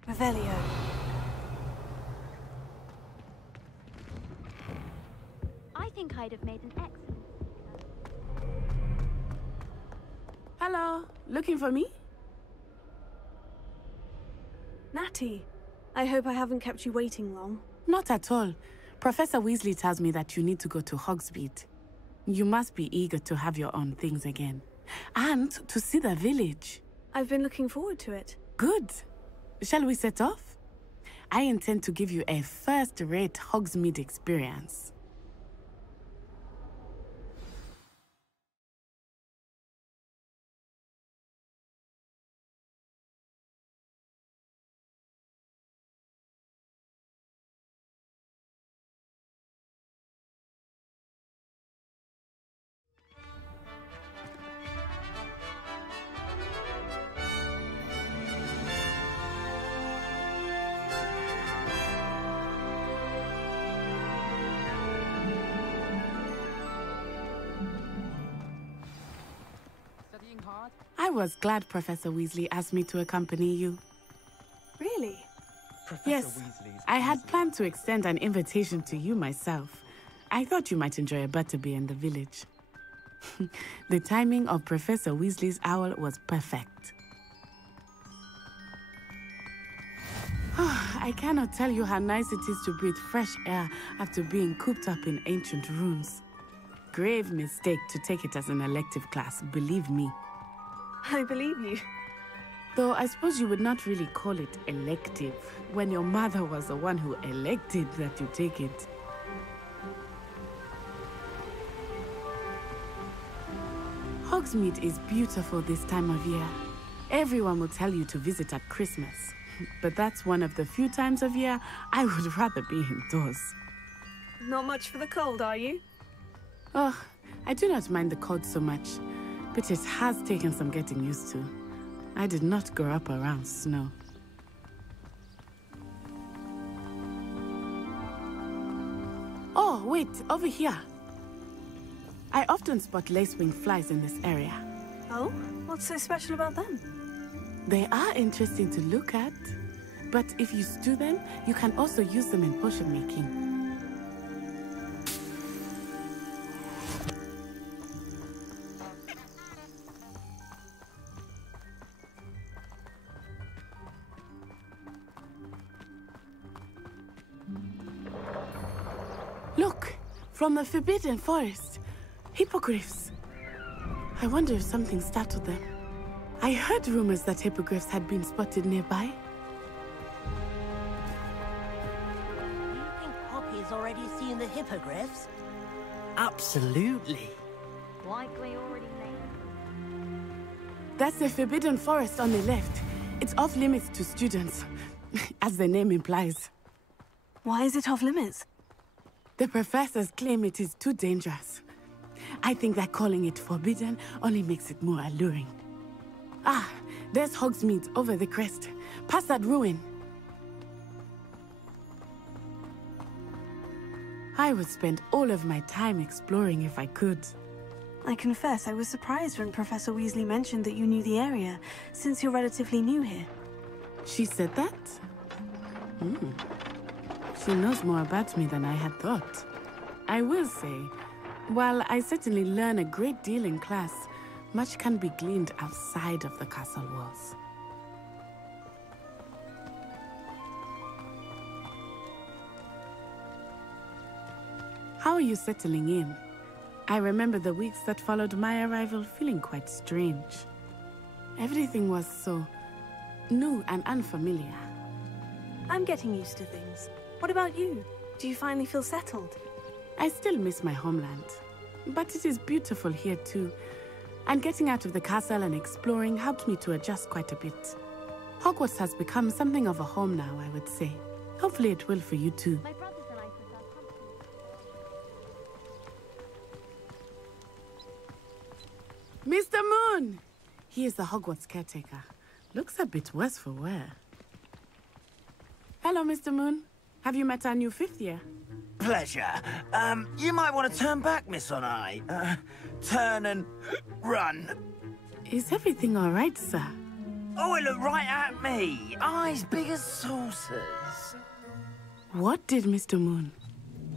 Revelio. I think I'd have made an excellent. Hello, looking for me? Natty, I hope I haven't kept you waiting long. Not at all. Professor Weasley tells me that you need to go to Hogsmeade. You must be eager to have your own things again. And to see the village. I've been looking forward to it. Good. Shall we set off? I intend to give you a first-rate Hogsmeade experience. I was glad Professor Weasley asked me to accompany you. Really? Yes, I had planned to extend an invitation to you myself. I thought you might enjoy a butterbeer in the village. The timing of Professor Weasley's owl was perfect. I cannot tell you how nice it is to breathe fresh air after being cooped up in ancient rooms. Grave mistake to take it as an elective class, believe me. I believe you. Though I suppose you would not really call it elective, when your mother was the one who elected that you take it. Hogsmeade is beautiful this time of year. Everyone will tell you to visit at Christmas. But that's one of the few times of year I would rather be indoors. Not much for the cold, are you? Oh, I do not mind the cold so much, but it has taken some getting used to. I did not grow up around snow. Oh, wait, over here. I often spot lacewing flies in this area. Oh? What's so special about them? They are interesting to look at, but if you stew them, you can also use them in potion making. Look, from the Forbidden Forest, hippogriffs. I wonder if something startled them. I heard rumors that hippogriffs had been spotted nearby. Do you think Poppy's already seen the hippogriffs? Absolutely. Likely already made. That's the Forbidden Forest on the left. It's off limits to students, as the name implies. Why is it off limits? The professors claim it is too dangerous. I think that calling it forbidden only makes it more alluring. Ah, there's Hogsmeade over the crest. Past that ruin. I would spend all of my time exploring if I could. I confess I was surprised when Professor Weasley mentioned that you knew the area, since you're relatively new here. She said that? She knows more about me than I had thought. I will say, while I certainly learn a great deal in class, much can be gleaned outside of the castle walls. How are you settling in? I remember the weeks that followed my arrival feeling quite strange. Everything was so new and unfamiliar. I'm getting used to things. What about you? Do you finally feel settled? I still miss my homeland, but it is beautiful here too. And getting out of the castle and exploring helped me to adjust quite a bit. Hogwarts has become something of a home now, I would say. Hopefully it will for you too. Mr. Moon! He is the Hogwarts caretaker. Looks a bit worse for wear. Hello, Mr. Moon. Have you met our new 5th year? Pleasure. You might want to turn back, Miss On-Eye. Turn and run. Is everything all right, sir? Oh, it looked right at me. Eyes big as saucers. What did Mr. Moon?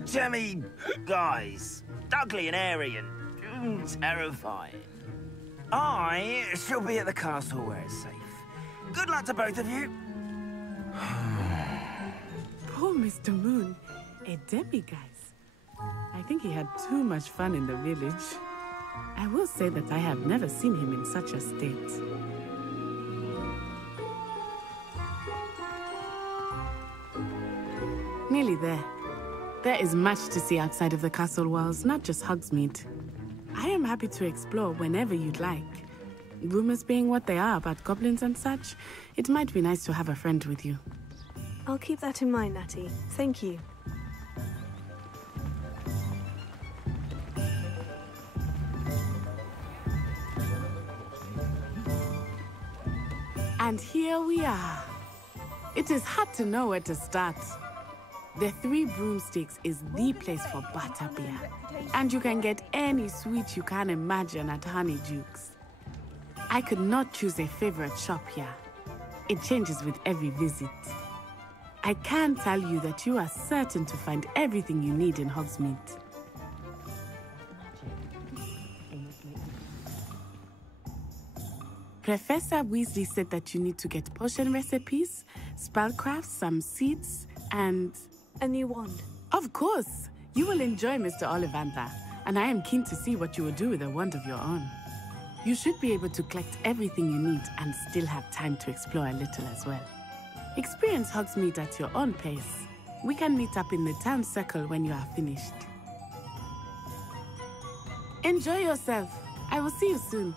Jemmy, guys. Ugly and airy and terrifying. I shall be at the castle where it's safe. Good luck to both of you. Poor Mr. Moon. A demiguise. I think he had too much fun in the village. I will say that I have never seen him in such a state. Nearly there. There is much to see outside of the castle walls, not just Hogsmeade. I am happy to explore whenever you'd like. Rumors being what they are about goblins and such, it might be nice to have a friend with you. I'll keep that in mind, Natty. Thank you. And here we are. It is hard to know where to start. The Three Broomsticks is the place for butterbeer. And you can get any sweet you can imagine at Honeydukes. I could not choose a favorite shop here. It changes with every visit. I can tell you that you are certain to find everything you need in Hogsmeade. Professor Weasley said that you need to get potion recipes, spellcraft, some seeds, and... a new wand. Of course! You will enjoy Mr. Ollivander, and I am keen to see what you will do with a wand of your own. You should be able to collect everything you need and still have time to explore a little as well. Experience Hogsmeade at your own pace. We can meet up in the town circle when you are finished. Enjoy yourself. I will see you soon.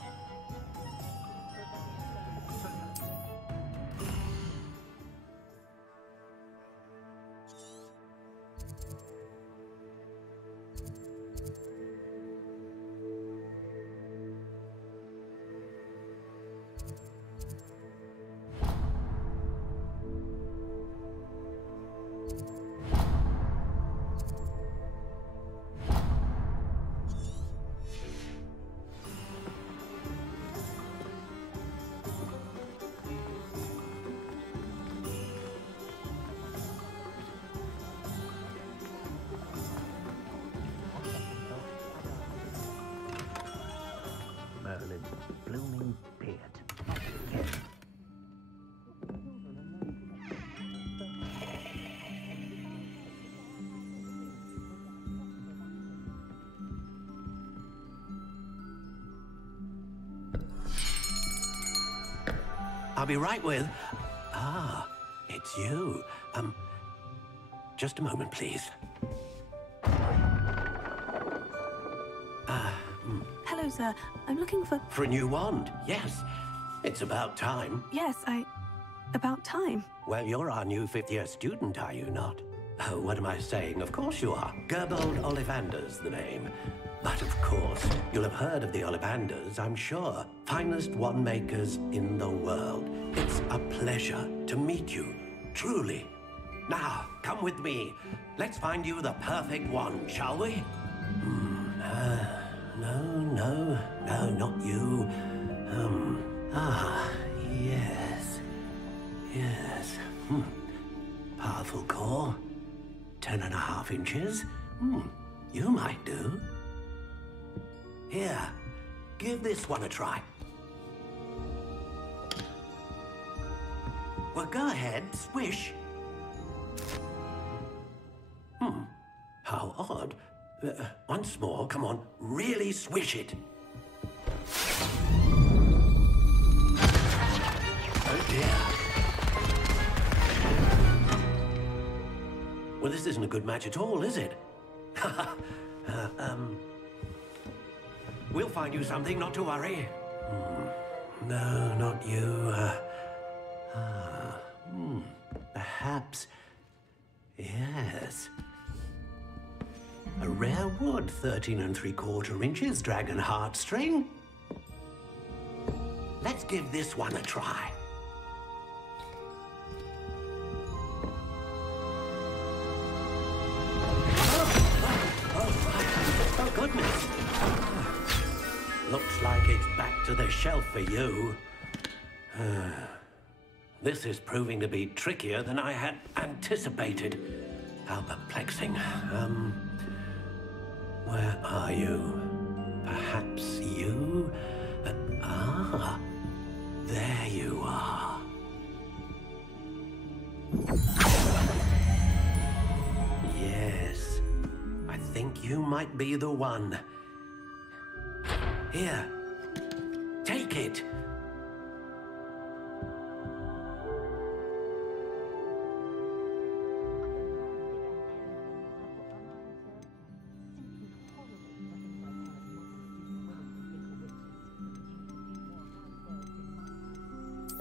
Blooming beard. I'll be right with... Ah, it's you. Just a moment, please. Hello, sir. I'm looking for... For a new wand, yes. It's about time. Yes, about time. Well, you're our new 5th-year student, are you not? Oh, what am I saying? Of course you are. Gerbold Ollivander's the name. But of course, you'll have heard of the Ollivanders, I'm sure. Finest wand makers in the world. It's a pleasure to meet you, truly. Now, come with me. Let's find you the perfect wand, shall we? No, not you. Yes. Powerful core. 10.5 inches. You might do. Here, give this one a try. Well, go ahead, swish. How odd. Once more, come on, really swish it. Oh dear. Well, this isn't a good match at all, is it? We'll find you something, not to worry. No, not you. Perhaps... Yes. A rare wood, 13 3/4 inches, dragon heartstring. Let's give this one a try. Oh, goodness. Looks like it's back to the shelf for you. This is proving to be trickier than I had anticipated. How perplexing. Where are you? Perhaps you? There you are. Yes, I think you might be the one. Here, take it.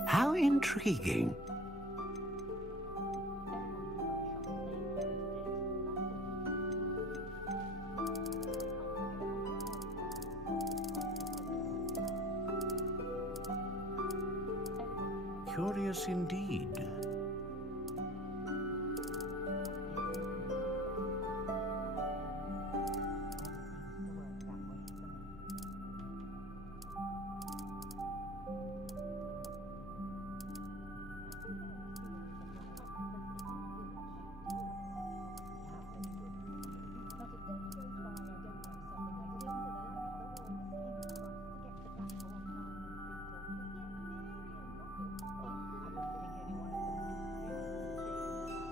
How intriguing. Curious indeed.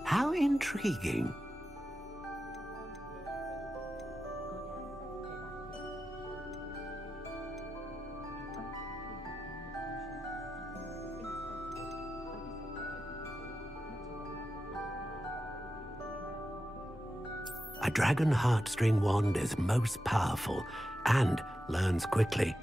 How intriguing. A dragon heartstring wand is most powerful and learns quickly.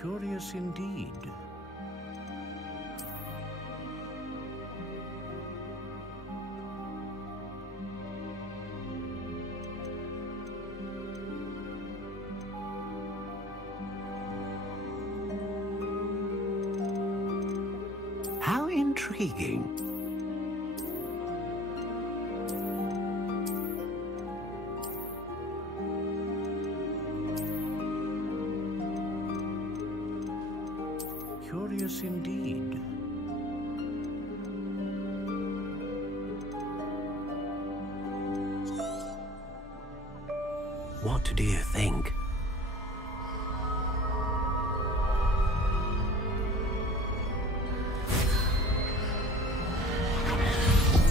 Curious indeed. How intriguing. Curious indeed. What do you think?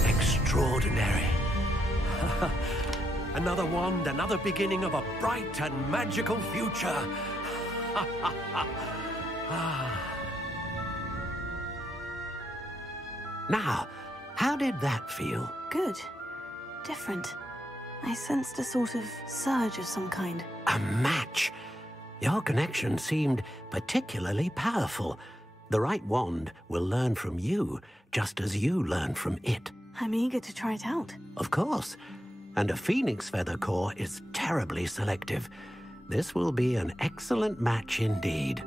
Extraordinary. Another wand, another beginning of a bright and magical future. Now, how did that feel? Good. Different. I sensed a sort of surge of some kind. A match? Your connection seemed particularly powerful. The right wand will learn from you, just as you learn from it. I'm eager to try it out. Of course. And a phoenix feather core is terribly selective. This will be an excellent match indeed.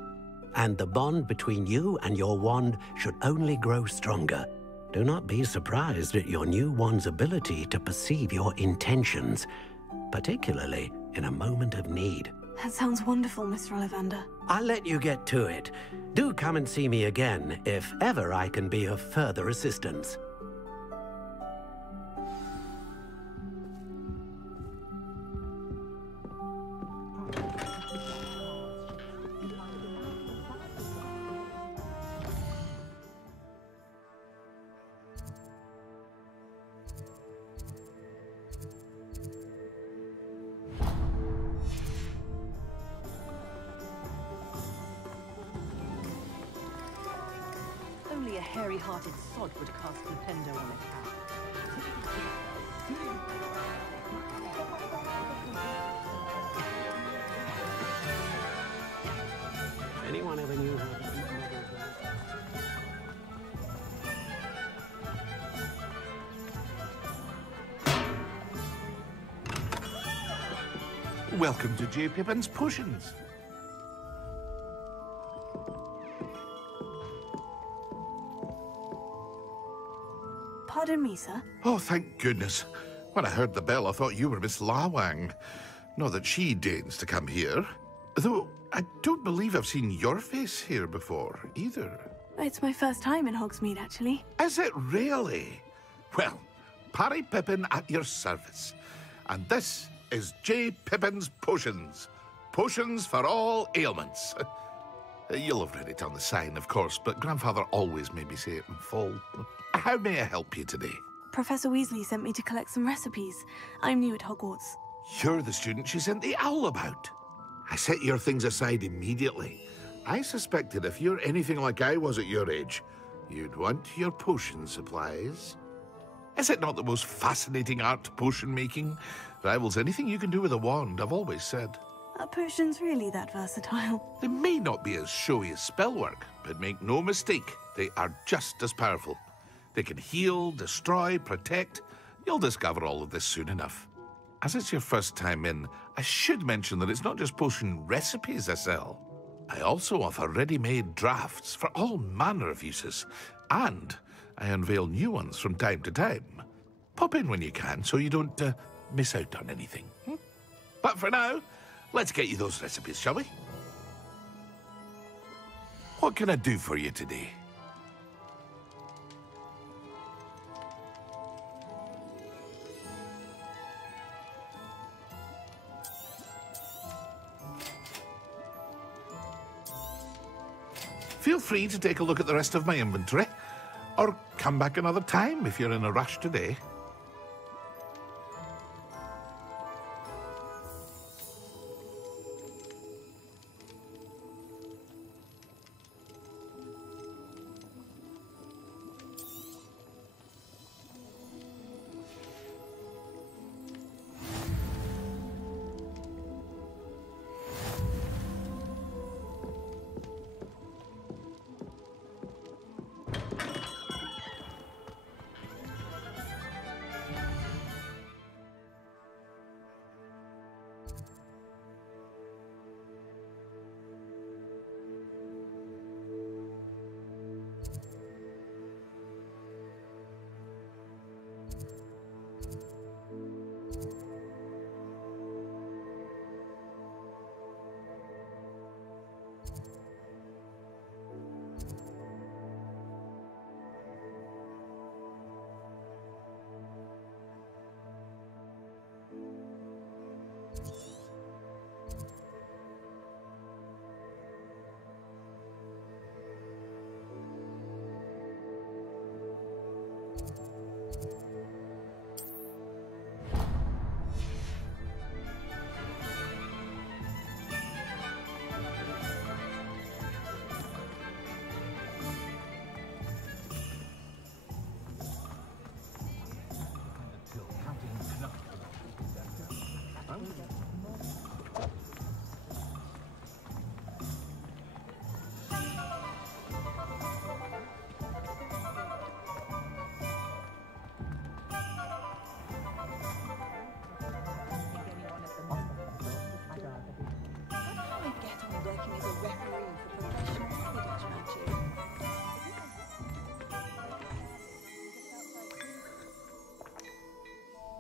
And the bond between you and your wand should only grow stronger. Do not be surprised at your new wand's ability to perceive your intentions, particularly in a moment of need. That sounds wonderful, Mr. Ollivander. I'll let you get to it. Do come and see me again if ever I can be of further assistance. hairy-hearted sod would cast Flipendo on a cat. Anyone ever knew how to Welcome to J. Pippin's Potions. Pardon me, sir. Oh, thank goodness. When I heard the bell, I thought you were Miss Lawang. Not that she deigns to come here. Though, I don't believe I've seen your face here before, either. It's my first time in Hogsmeade, actually. Is it really? Well, Parry Pippin at your service. And this is J. Pippin's Potions. Potions for all ailments. You'll have read it on the sign, of course, but Grandfather always made me say it in full. How may I help you today? Professor Weasley sent me to collect some recipes. I'm new at Hogwarts. You're the student she sent the owl about. I set your things aside immediately. I suspected if you're anything like I was at your age, you'd want your potion supplies. Is it not the most fascinating art, potion making? Rivals anything you can do with a wand, I've always said. Are potions really that versatile? They may not be as showy as spellwork, but make no mistake, they are just as powerful. They can heal, destroy, protect. You'll discover all of this soon enough. As it's your first time in, I should mention that it's not just potion recipes I sell. I also offer ready-made drafts for all manner of uses, and I unveil new ones from time to time. Pop in when you can so you don't miss out on anything. But for now, let's get you those recipes, shall we? What can I do for you today? Feel free to take a look at the rest of my inventory, or come back another time if you're in a rush today.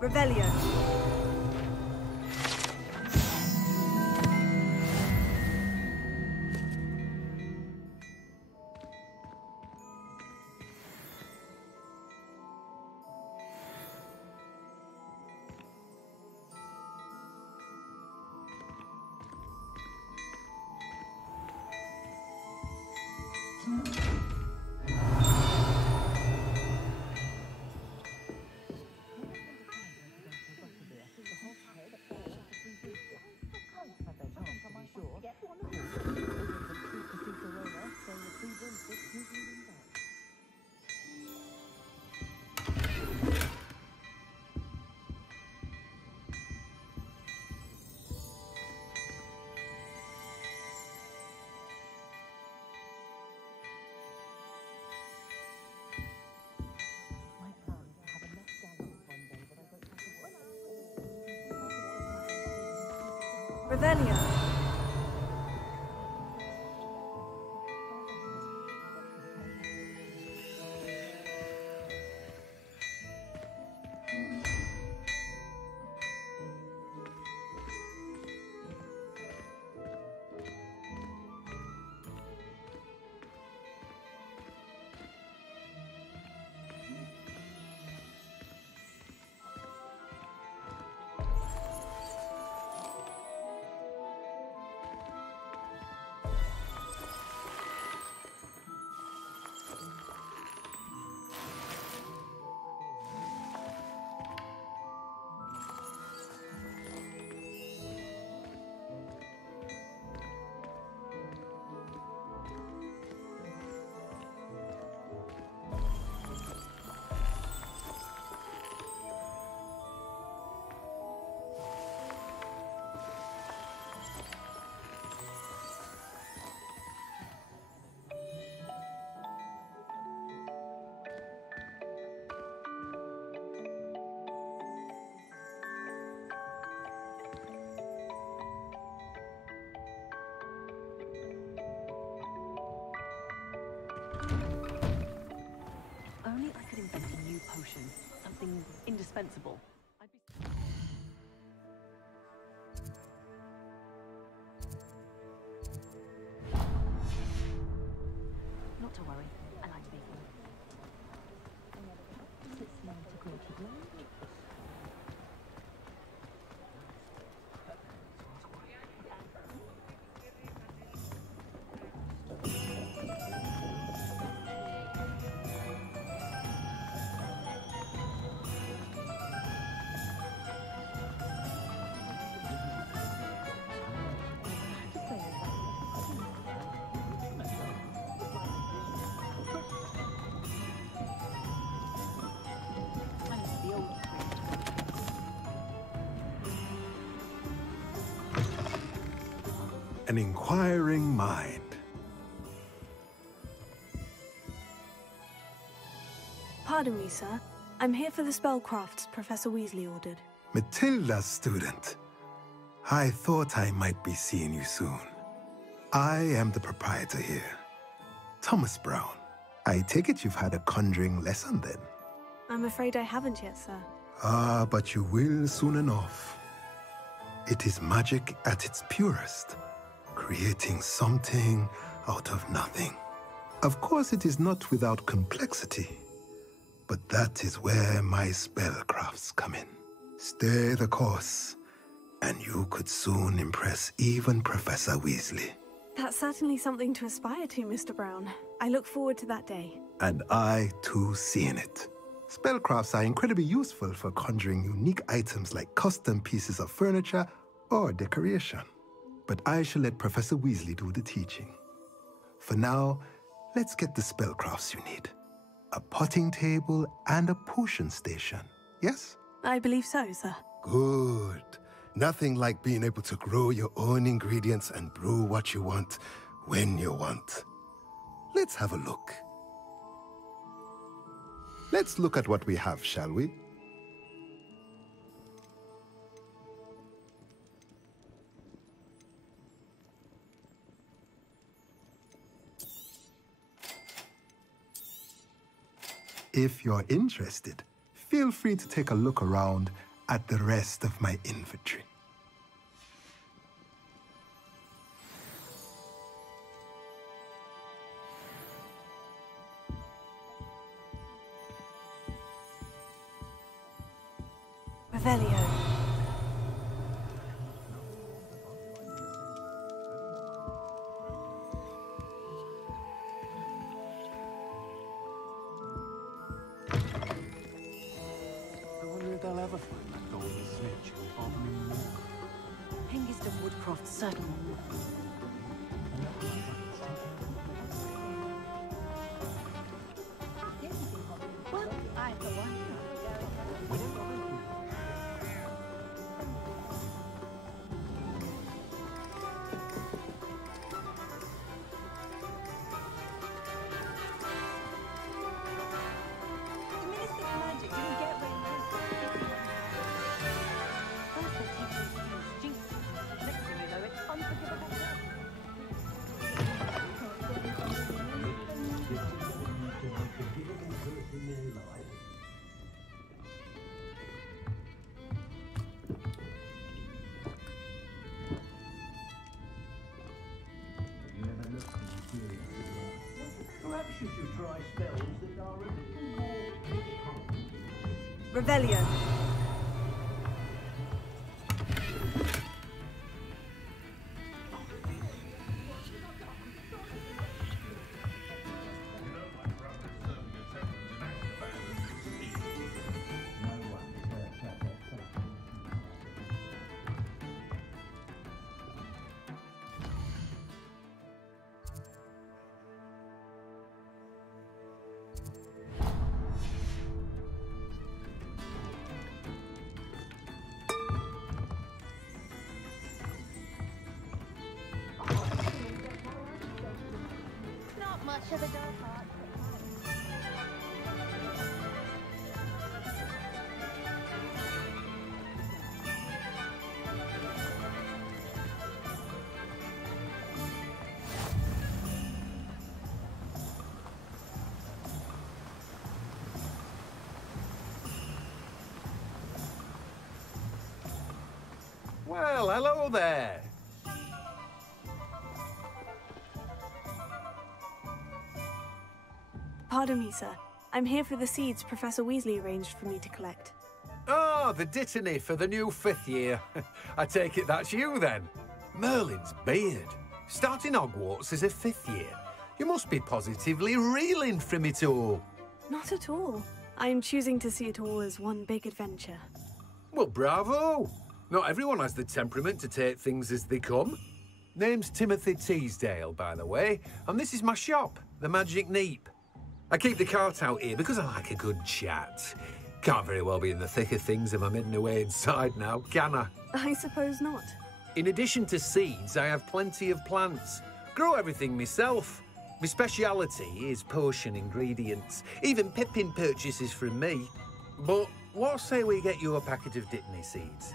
Revelio. Revelio. Only I could invent a new potion, something indispensable. I'd be... Not to worry, I like baking. An inquiring mind. Pardon me, sir. I'm here for the spellcrafts Professor Weasley ordered. Matilda's student. I thought I might be seeing you soon. I am the proprietor here, Thomas Brown. I take it you've had a conjuring lesson then? I'm afraid I haven't yet, sir. Ah, but you will soon enough. It is magic at its purest, creating something out of nothing. Of course, it is not without complexity, but that is where my spellcrafts come in. Stay the course, and you could soon impress even Professor Weasley. That's certainly something to aspire to, Mr. Brown. I look forward to that day. And I, too, seeing it. Spellcrafts are incredibly useful for conjuring unique items like custom pieces of furniture or decoration. But I shall let Professor Weasley do the teaching. For now, let's get the spellcrafts you need. A potting table and a potion station, yes? I believe so, sir. Good. Nothing like being able to grow your own ingredients and brew what you want, when you want. Let's have a look. Let's look at what we have, shall we? If you're interested, feel free to take a look around at the rest of my inventory. Revelio. They'll ever find that golden snitch and bother me more. Hengist Woodcroft, certainly. Well, I for one. you should try spells that are a little more... Revelio. Much of a dark heart. Well, hello there. Pardon me, sir. I'm here for the seeds Professor Weasley arranged for me to collect. Oh, the dittany for the new 5th year. I take it that's you, then. Merlin's beard. Starting Hogwarts as a 5th year. You must be positively reeling from it all. Not at all. I'm choosing to see it all as one big adventure. Well, bravo. Not everyone has the temperament to take things as they come. Name's Timothy Teasdale, by the way, and this is my shop, the Magic Neep. I keep the cart out here because I like a good chat. Can't very well be in the thick of things if I'm hidden away inside now, can I? I suppose not. In addition to seeds, I have plenty of plants. Grow everything myself. My speciality is potion ingredients. Even Pippin purchases from me. But what say we get you a packet of dittany seeds?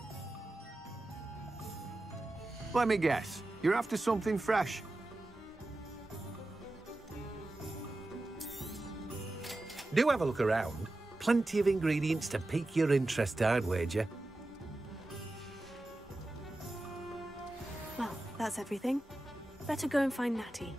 Let me guess. You're after something fresh. Do have a look around. Plenty of ingredients to pique your interest, I'd wager. Well, that's everything. Better go and find Natty.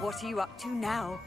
What are you up to now?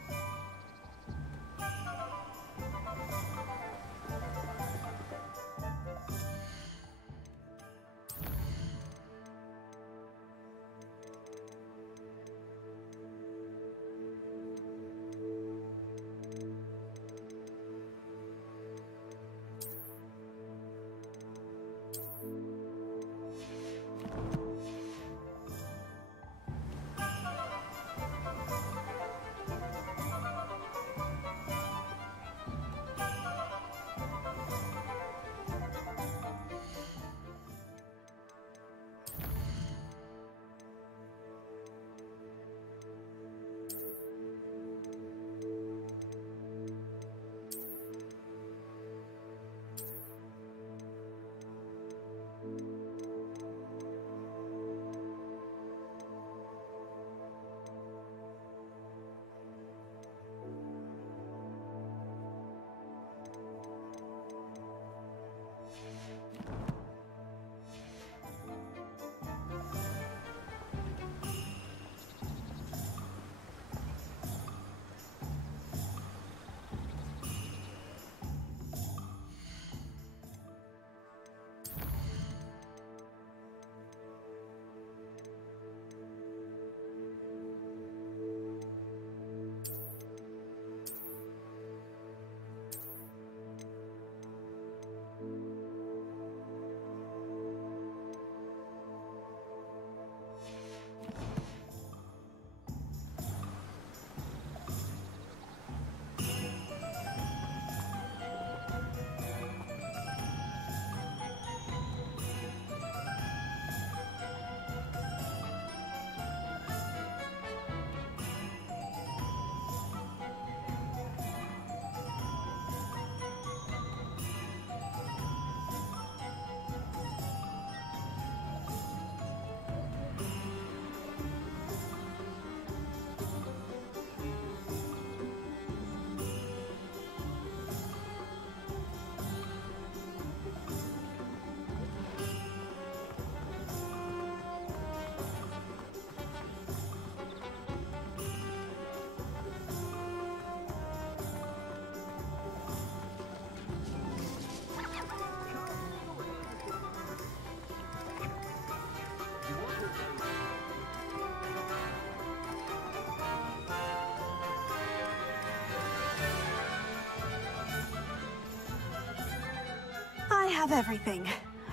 I have everything.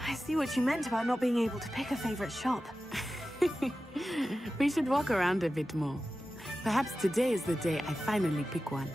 I see what you meant about not being able to pick a favorite shop. We should walk around a bit more. Perhaps today is the day I finally pick one.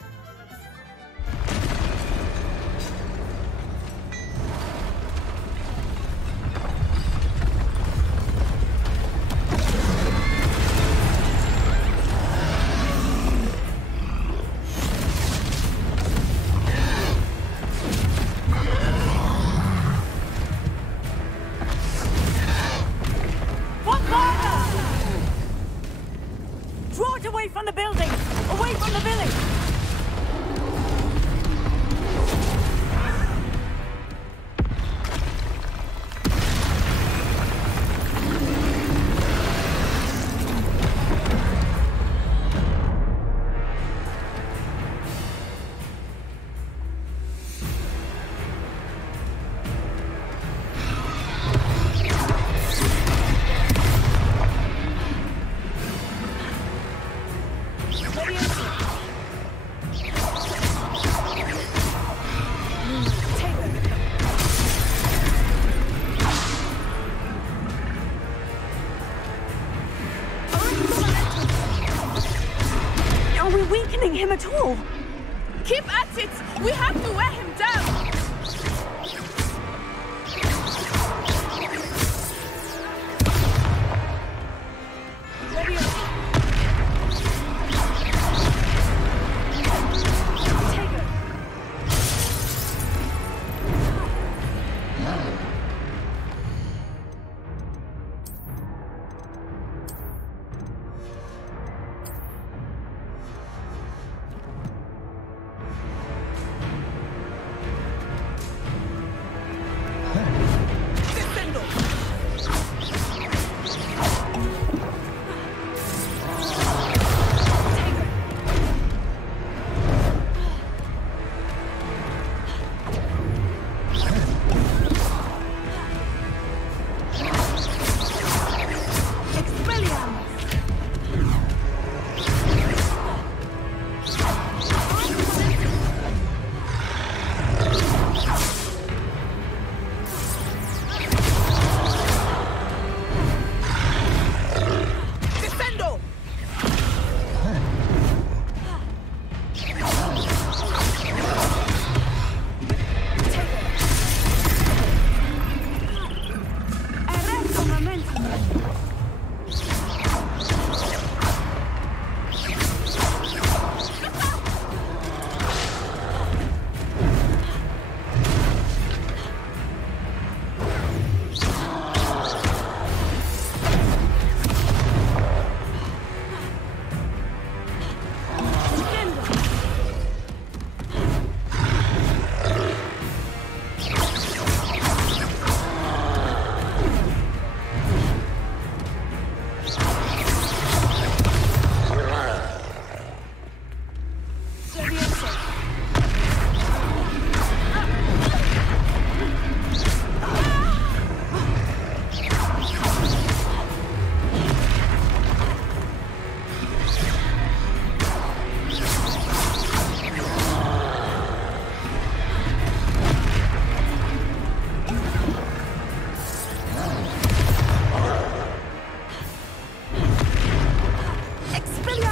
Him at all. Keep at it! We have to wear him down!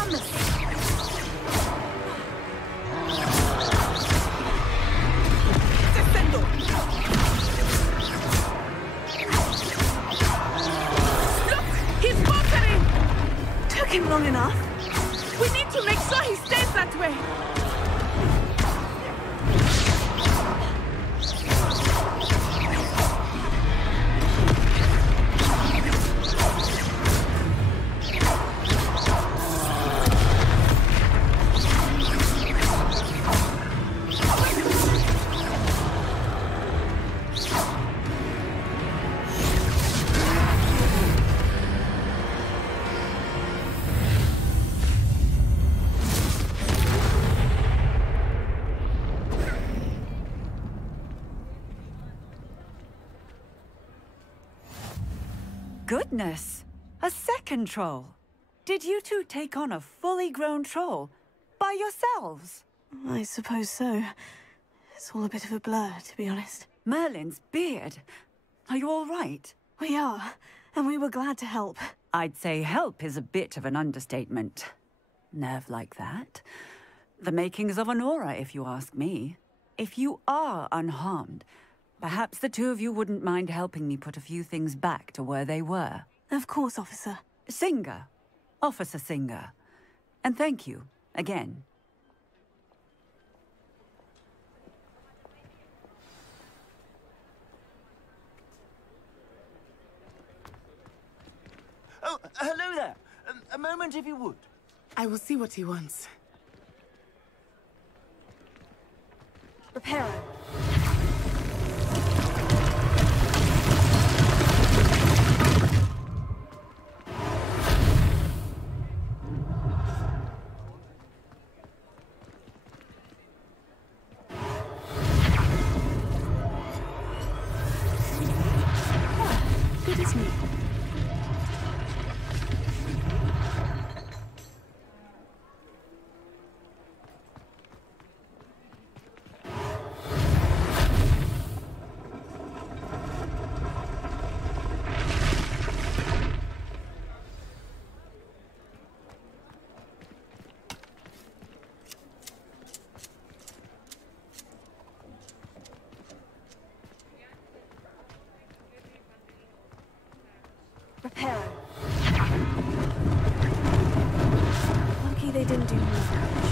Goodness! Descendo! Look! He's faltering! Took him long enough. We need to make sure he stays that way! Goodness! A second troll! Did you two take on a fully grown troll? By yourselves? I suppose so. It's all a bit of a blur, to be honest. Merlin's beard. Are you all right? We are, and we were glad to help. I'd say help is a bit of an understatement. Nerve like that. The makings of an aura, if you ask me. If you are unharmed, perhaps the two of you wouldn't mind helping me put a few things back to where they were. Of course, officer. Singer. Officer Singer. And thank you, again. Oh, hello there. A moment, if you would. I will see what he wants. Reparo. Good as new. Reparo. Lucky they didn't do more damage.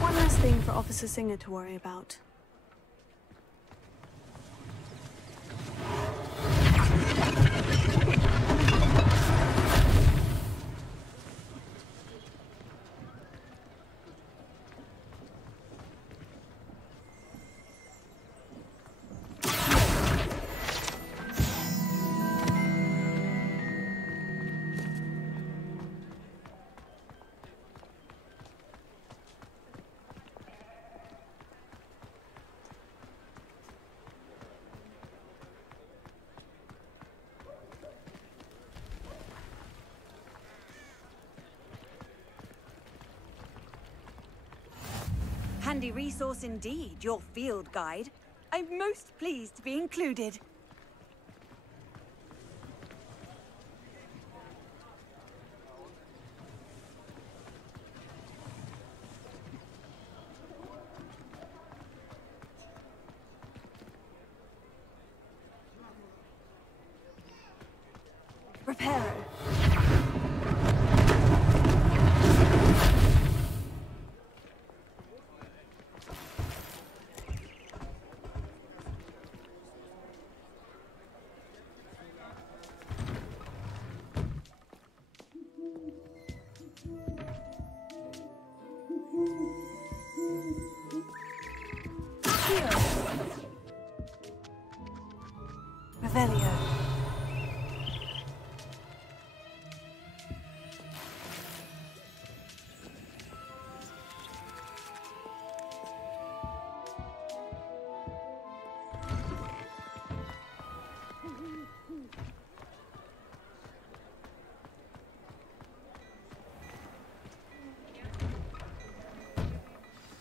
One last thing for Officer Singer to worry about. Handy resource indeed, your field guide. I'm most pleased to be included. Reparo. Revelio.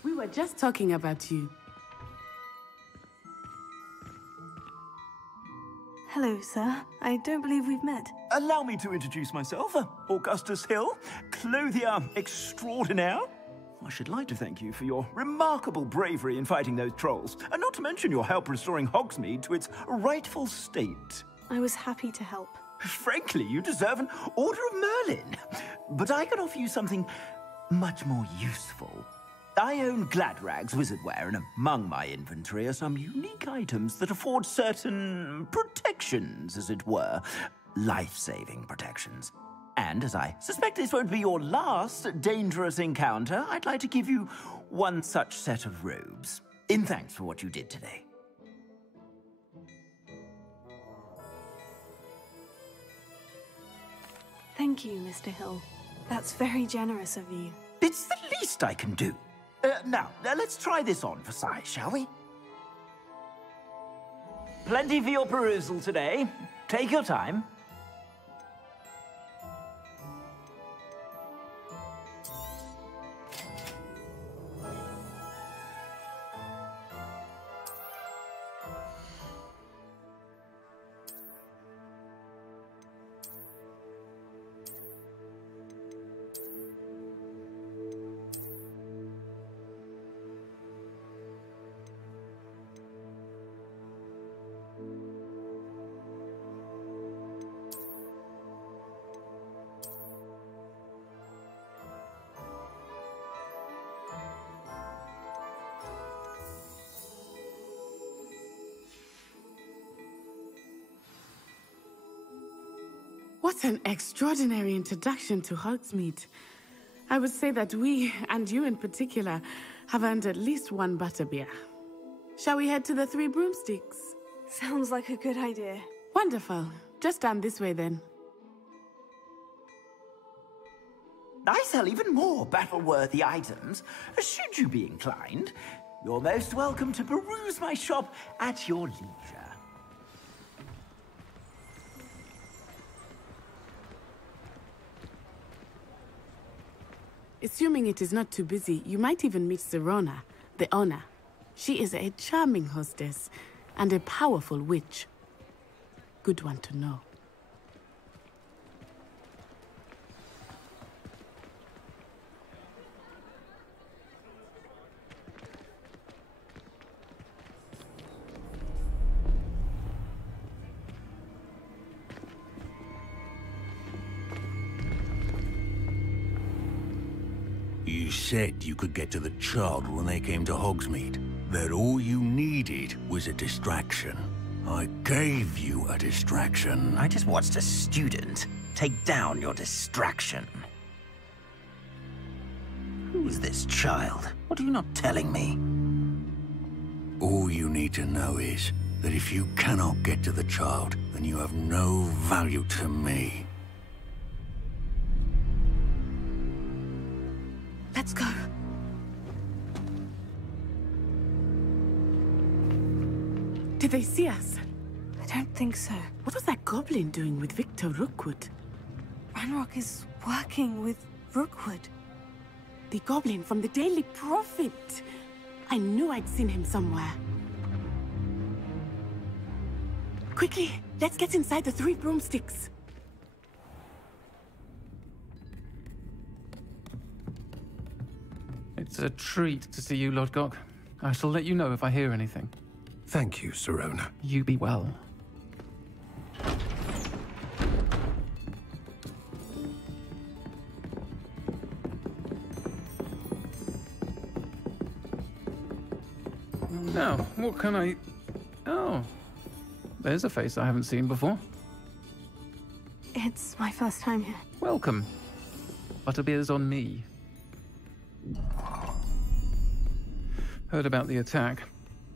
We were just talking about you. Hello, sir. I don't believe we've met. Allow me to introduce myself. Augustus Hill, clothier extraordinaire. I should like to thank you for your remarkable bravery in fighting those trolls, and not to mention your help restoring Hogsmeade to its rightful state. I was happy to help. Frankly, you deserve an Order of Merlin. But I can offer you something much more useful. I own Gladrag's wizardware, and among my inventory are some unique items that afford certain protections, as it were. Life-saving protections. And as I suspect this won't be your last dangerous encounter, I'd like to give you one such set of robes, in thanks for what you did today. Thank you, Mr. Hill. That's very generous of you. It's the least I can do. Now, let's try this on for size, shall we? Plenty for your perusal today. Take your time. What an extraordinary introduction to Hogsmeade. I would say that we, and you in particular, have earned at least one butterbeer. Shall we head to the Three Broomsticks? Sounds like a good idea. Wonderful. Just down this way then. I sell even more battle-worthy items. Should you be inclined, you're most welcome to peruse my shop at your leisure. Assuming it is not too busy, you might even meet Serona, the owner. She is a charming hostess and a powerful witch. Good one to know. You said you could get to the child when they came to Hogsmeade. That all you needed was a distraction. I gave you a distraction. I just watched a student take down your distraction. Who is this child? What are you not telling me? All you need to know is that if you cannot get to the child, then you have no value to me. Let's go. Did they see us? I don't think so. What was that goblin doing with Victor Rookwood? Ranrock is working with Rookwood. The goblin from the Daily Prophet. I knew I'd seen him somewhere. Quickly, let's get inside the Three Broomsticks. It's a treat to see you, Lodgok. I shall let you know if I hear anything. Thank you, Serona. You be well. Now, what can I... Oh, there's a face I haven't seen before. It's my first time here. Welcome. Butterbeer's on me. Heard about the attack.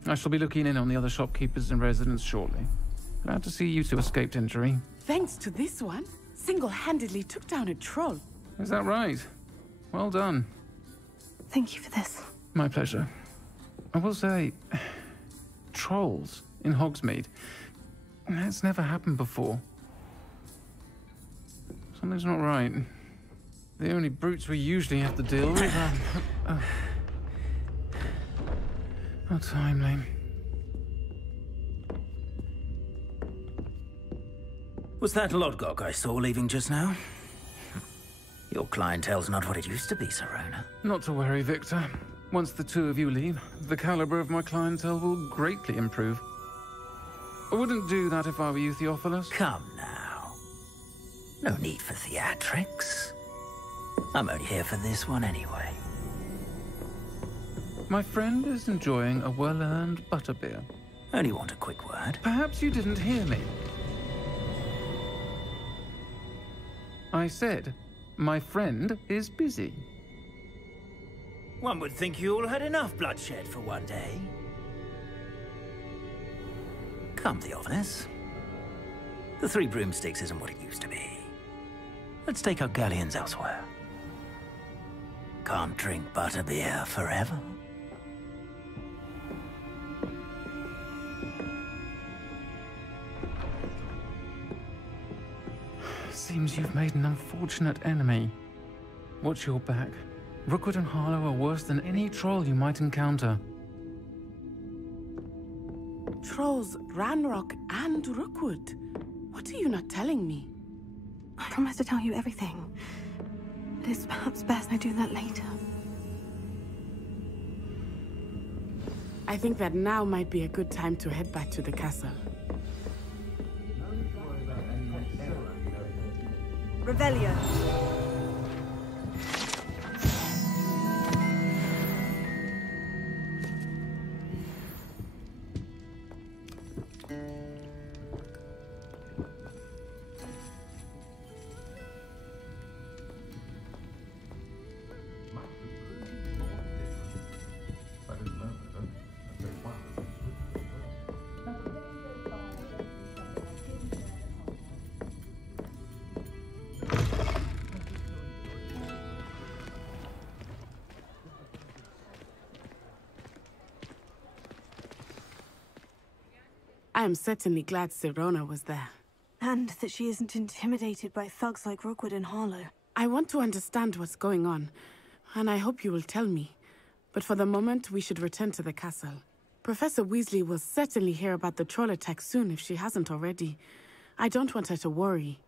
I shall be looking in on the other shopkeepers and residents shortly. Glad to see you two escaped injury. Thanks to this one, single-handedly took down a troll. Is that right? Well done. Thank you for this. My pleasure. I will say, trolls in Hogsmeade. That's never happened before. Something's not right. The only brutes we usually have to deal with are... How timely. Was that Lodgok I saw leaving just now? Your clientele's not what it used to be, Serona. Not to worry, Victor. Once the two of you leave, the caliber of my clientele will greatly improve. I wouldn't do that if I were you, Theophilus. Come now. No need for theatrics. I'm only here for this one anyway. My friend is enjoying a well-earned butterbeer. Only want a quick word. Perhaps you didn't hear me. I said, my friend is busy. One would think you all had enough bloodshed for one day. Come, Theophilus. The Three Broomsticks isn't what it used to be. Let's take our galleons elsewhere. Can't drink butterbeer forever. Seems you've made an unfortunate enemy. Watch your back. Rookwood and Harlow are worse than any troll you might encounter. Trolls, Ranrock, and Rookwood. What are you not telling me? I promised to tell you everything. But it's perhaps best I do that later. I think that now might be a good time to head back to the castle. Revelio. I am certainly glad Serona was there. And that she isn't intimidated by thugs like Rookwood and Harlow. I want to understand what's going on, and I hope you will tell me. But for the moment, we should return to the castle. Professor Weasley will certainly hear about the troll attack soon if she hasn't already. I don't want her to worry.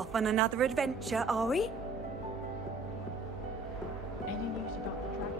Off on another adventure, are we? Any news about the dragon?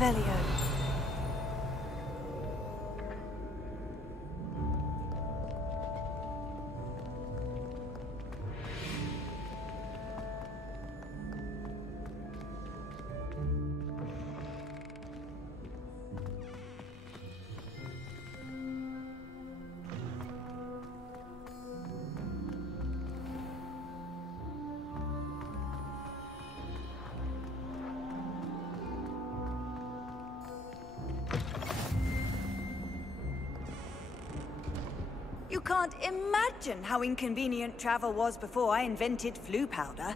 Revelio. You can't imagine how inconvenient travel was before I invented flu powder.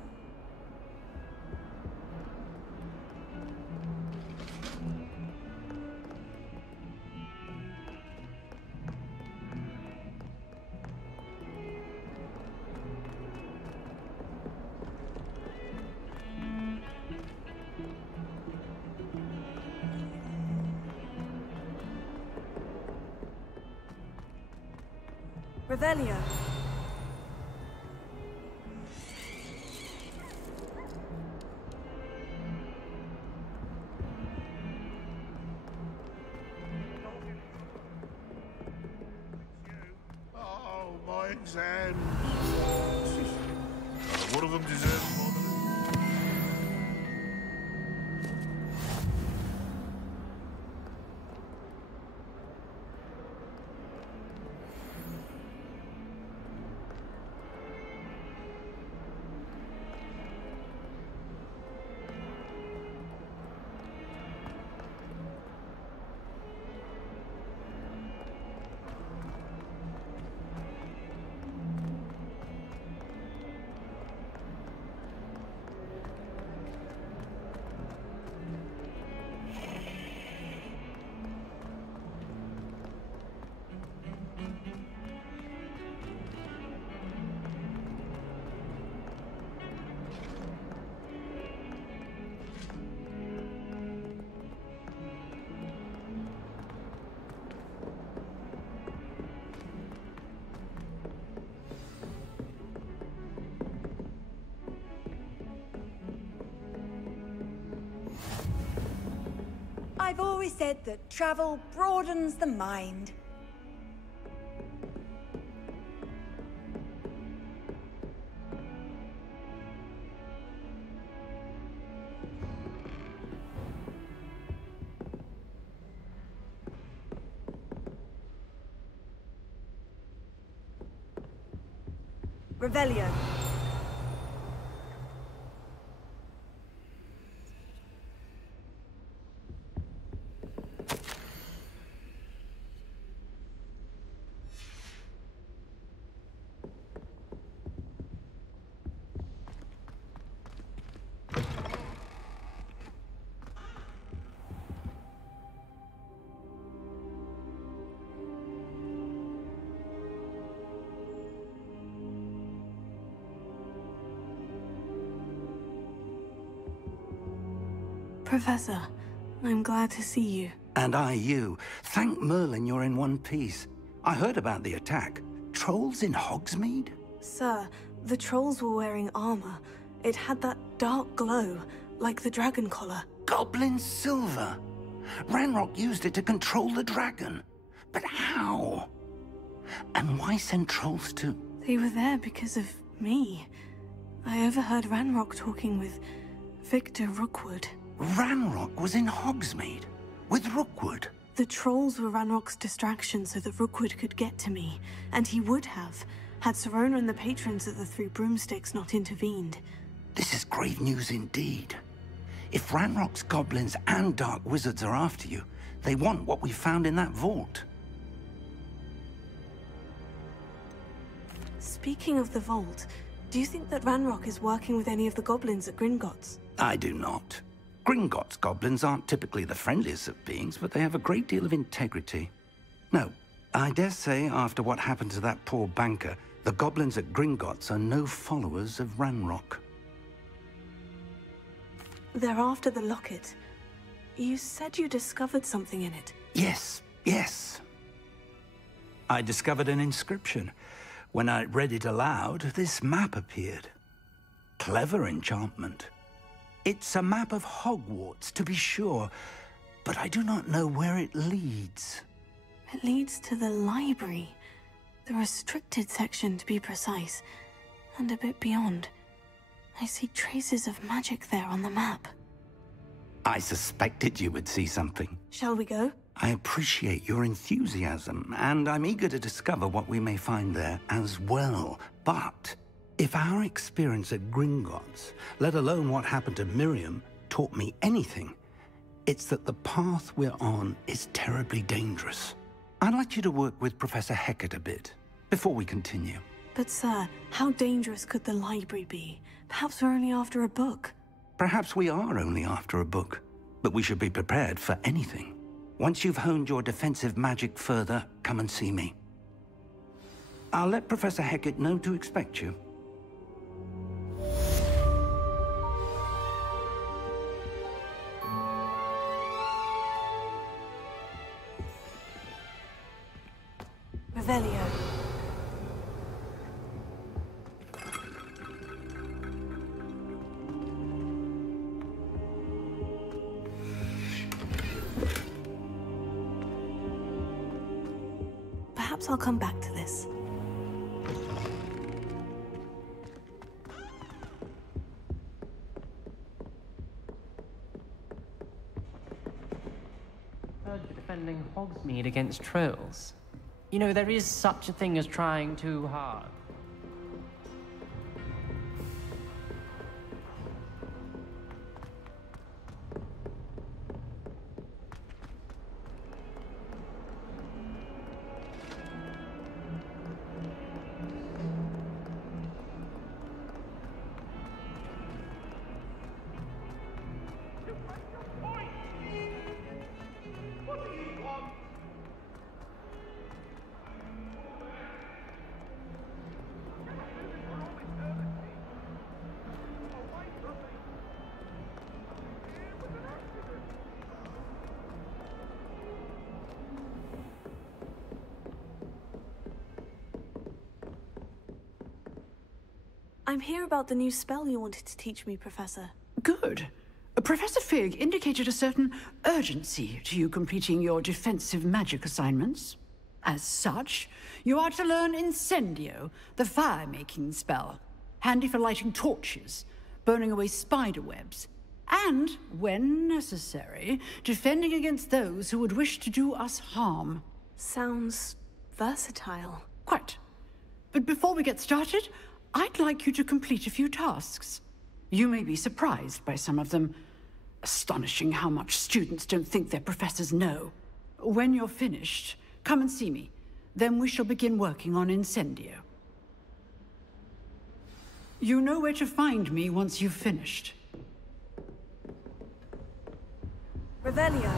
Revelio. Oh, my exam. One of them deserves more than I've always said that travel broadens the mind. Revelio. Professor, I'm glad to see you. And I you. Thank Merlin you're in one piece. I heard about the attack. Trolls in Hogsmeade? Sir, the trolls were wearing armor. It had that dark glow, like the dragon collar. Goblin silver! Ranrock used it to control the dragon. But how? And why send trolls to... They were there because of me. I overheard Ranrock talking with Victor Rookwood. Ranrock was in Hogsmeade with Rookwood. The trolls were Ranrock's distraction so that Rookwood could get to me, and he would have, had Serona and the patrons of the Three Broomsticks not intervened. This is grave news indeed. If Ranrock's goblins and dark wizards are after you, they want what we found in that vault. Speaking of the vault, do you think that Ranrock is working with any of the goblins at Gringotts? I do not. Gringotts goblins aren't typically the friendliest of beings, but they have a great deal of integrity. No, I dare say after what happened to that poor banker, the goblins at Gringotts are no followers of Ranrock. They're after the locket. You said you discovered something in it. Yes, yes. I discovered an inscription. When I read it aloud, this map appeared. Clever enchantment. It's a map of Hogwarts, to be sure, but I do not know where it leads. It leads to the library. The restricted section, to be precise, and a bit beyond. I see traces of magic there on the map. I suspected you would see something. Shall we go? I appreciate your enthusiasm, and I'm eager to discover what we may find there as well. But if our experience at Gringotts, let alone what happened to Miriam, taught me anything, it's that the path we're on is terribly dangerous. I'd like you to work with Professor Hecat a bit, before we continue. But sir, how dangerous could the library be? Perhaps we're only after a book. Perhaps we are only after a book, but we should be prepared for anything. Once you've honed your defensive magic further, come and see me. I'll let Professor Hecat know to expect you. Revelio. Perhaps I'll come back to this. Heard you're defending Hogsmeade against trolls. You know, there is such a thing as trying too hard. I'm here about the new spell you wanted to teach me, Professor. Good. Professor Fig indicated a certain urgency to you completing your defensive magic assignments. As such, you are to learn Incendio, the fire-making spell, handy for lighting torches, burning away spider webs, and, when necessary, defending against those who would wish to do us harm. Sounds versatile. Quite. But before we get started, I'd like you to complete a few tasks. You may be surprised by some of them. Astonishing how much students don't think their professors know. When you're finished, come and see me. Then we shall begin working on Incendio. You know where to find me once you've finished. Revelio.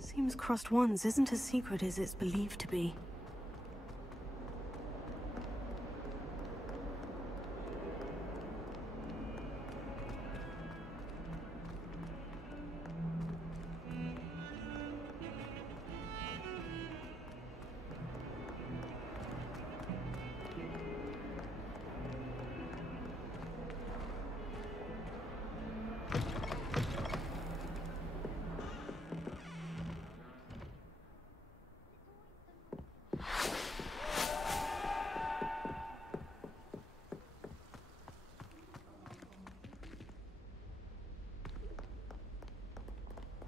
Seems crossed ones isn't as secret as it's believed to be.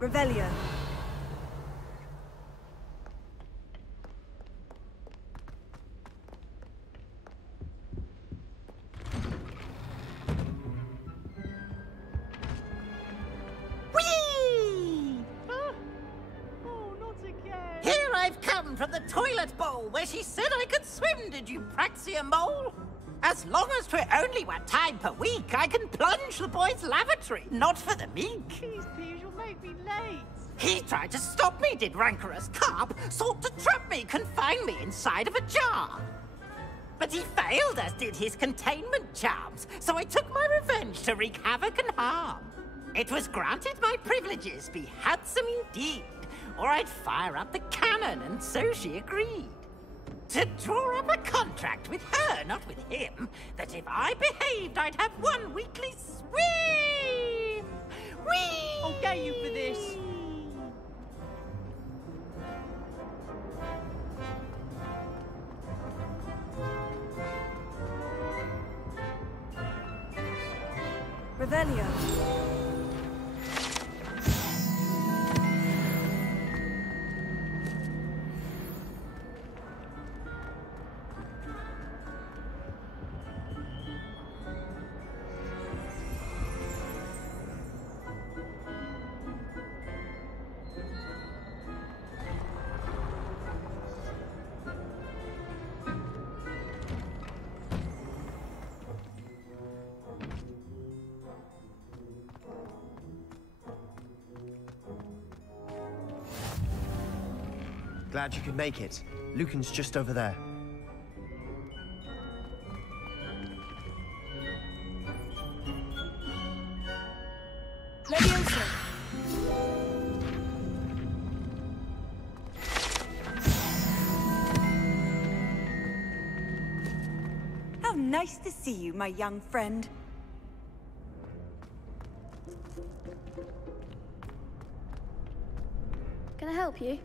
Revelio. Here I've come from the toilet bowl where she said I could swim, did you praxia mole? As long as 'twere only 1 time per week, I can plunge the boy's lavatory, not for the meek. Please, you'll make me late. He tried to stop me, did rancorous carp, sought to trap me, confine me inside of a jar. But he failed, as did his containment charms, so I took my revenge to wreak havoc and harm. It was granted my privileges be handsome indeed, or I'd fire up the cannon, and so she agreed. To draw up a contract with her, not with him, that if I behaved, I'd have 1 weekly swim! Whee! I'll get you for this. Revelio. Glad you could make it. Lucan's just over there. Leviosa. How nice to see you, my young friend. Can I help you?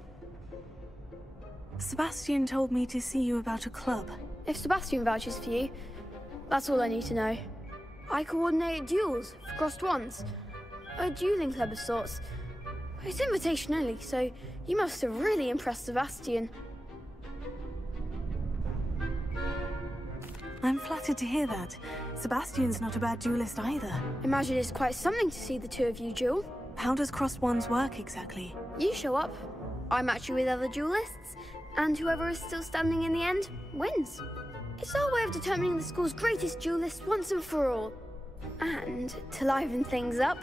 Sebastian told me to see you about a club. If Sebastian vouches for you, that's all I need to know. I coordinate duels for crossed ones. A dueling club of sorts. It's invitation only, so you must have really impressed Sebastian. I'm flattered to hear that. Sebastian's not a bad duelist either. Imagine it's quite something to see the 2 of you duel. How does crossed ones work exactly? You show up, I match you with other duelists, and whoever is still standing in the end wins. It's our way of determining the school's greatest duelist once and for all. And to liven things up,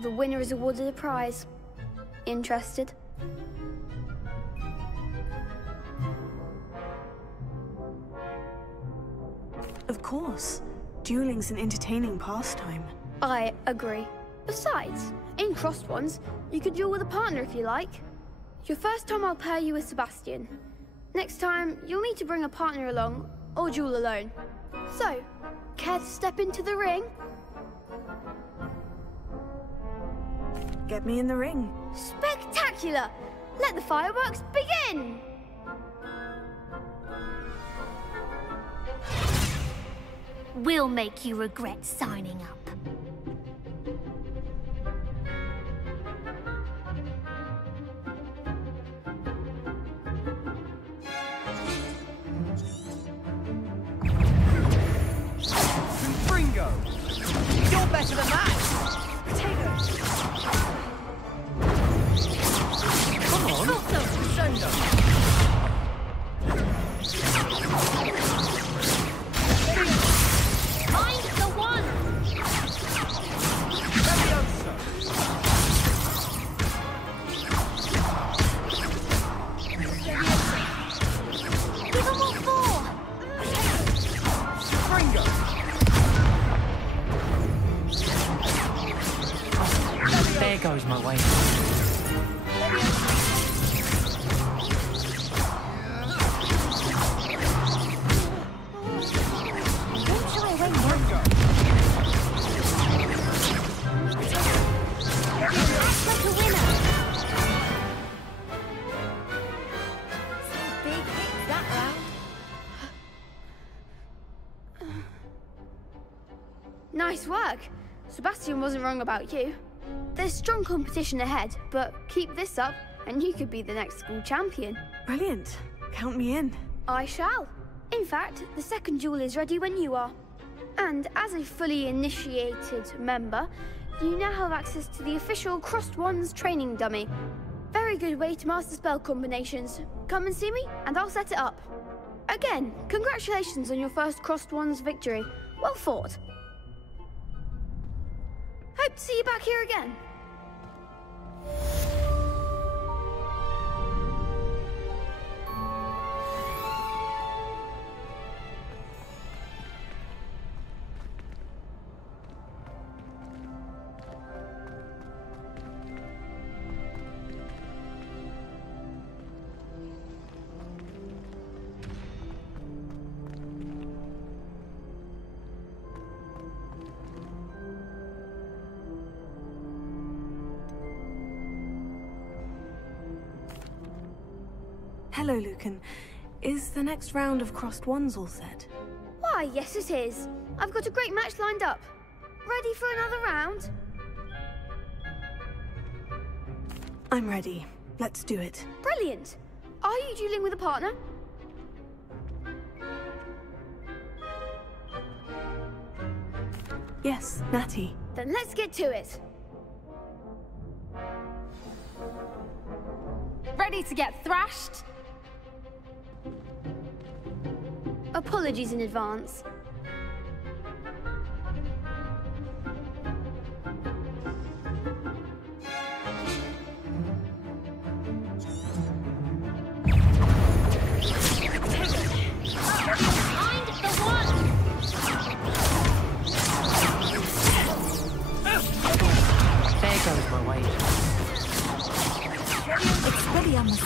the winner is awarded a prize. Interested? Of course. Dueling's an entertaining pastime. I agree. Besides, in crossed ones, you could duel with a partner if you like. Your first time I'll pair you with Sebastian. Next time, you'll need to bring a partner along, or duel alone. So, care to step into the ring? Get me in the ring. Spectacular! Let the fireworks begin! We'll make you regret signing up. Ringo! You're better than that! Potatoes! Come on! Send them! Mind the one! Give them all 4! Ringo! There goes my way. Nice work. Sebastian wasn't wrong about you. There's strong competition ahead, but keep this up and you could be the next school champion. Brilliant. Count me in. I shall. In fact, the second duel is ready when you are. And as a fully initiated member, you now have access to the official Crossed Wands training dummy. Very good way to master spell combinations. Come and see me, and I'll set it up. Again, congratulations on your first Crossed Wands victory. Well fought. Hope to see you back here again. Hello, Lucan. Is the next round of Crossed Wands all set? Why, yes it is. I've got a great match lined up. Ready for another round? I'm ready. Let's do it. Brilliant. Are you dueling with a partner? Yes, Natty. Then let's get to it. Ready to get thrashed? Apologies in advance. There goes my wager. Expelliarmus.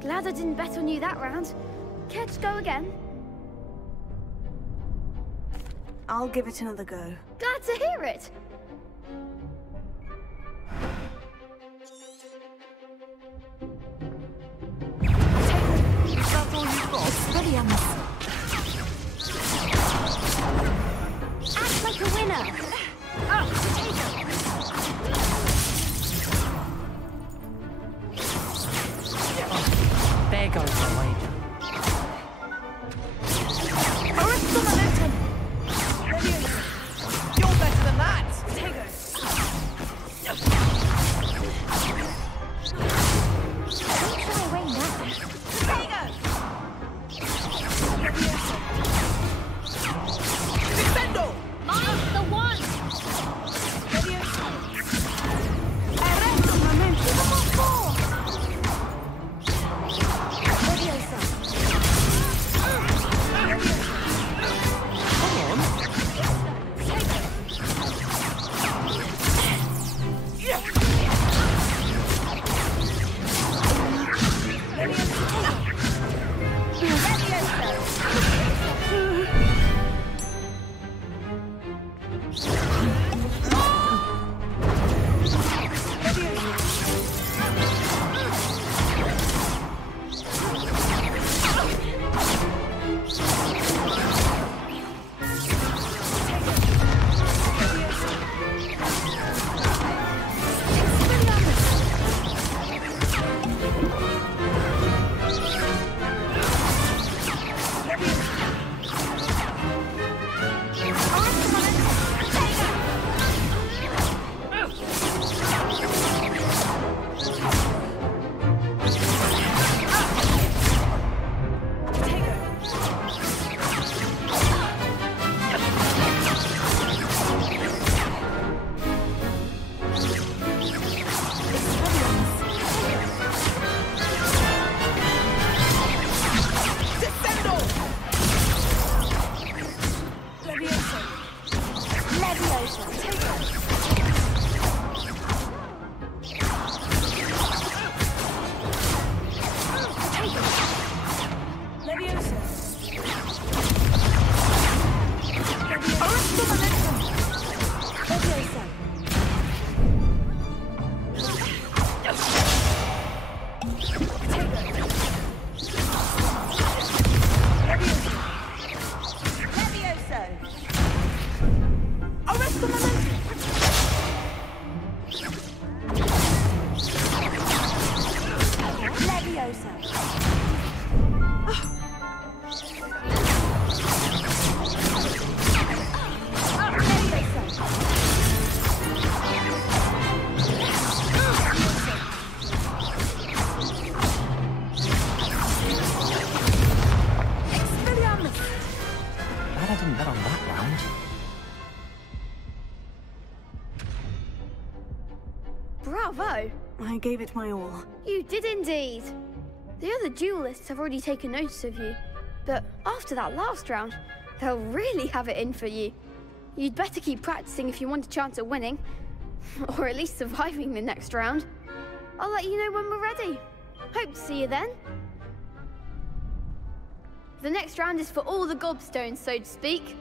Glad I didn't bet on you that round. Care to go again? I'll give it another go. Glad to hear it. Is that all you've got? Expelliarmus. Act like a winner. There goes my wager. didn't bet on that round. Bravo! I gave it my all. You did indeed. The other duelists have already taken notice of you, but after that last round, they'll really have it in for you. You'd better keep practicing if you want a chance at winning, or at least surviving the next round. I'll let you know when we're ready. Hope to see you then. The next round is for all the gobstones, so to speak.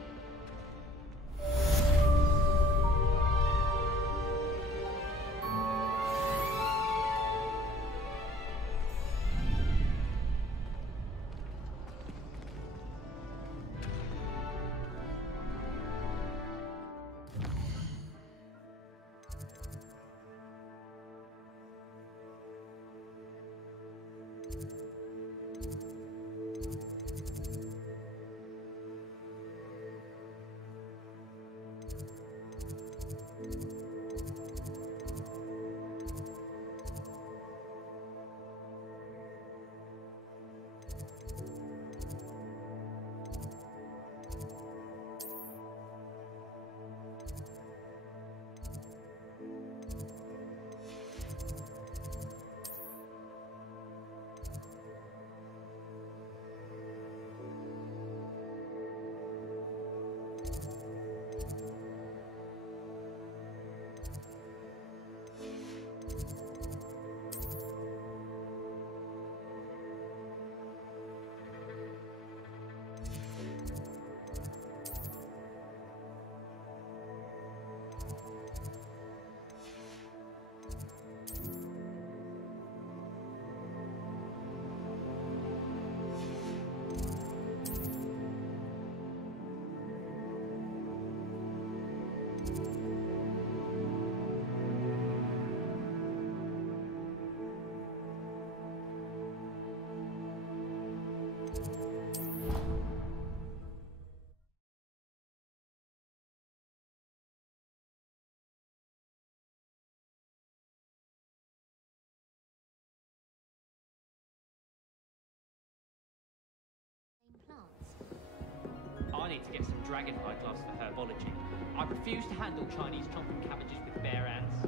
I need to get some dragonfly glass for herbology. I refuse to handle Chinese chomping cabbages with bare hands.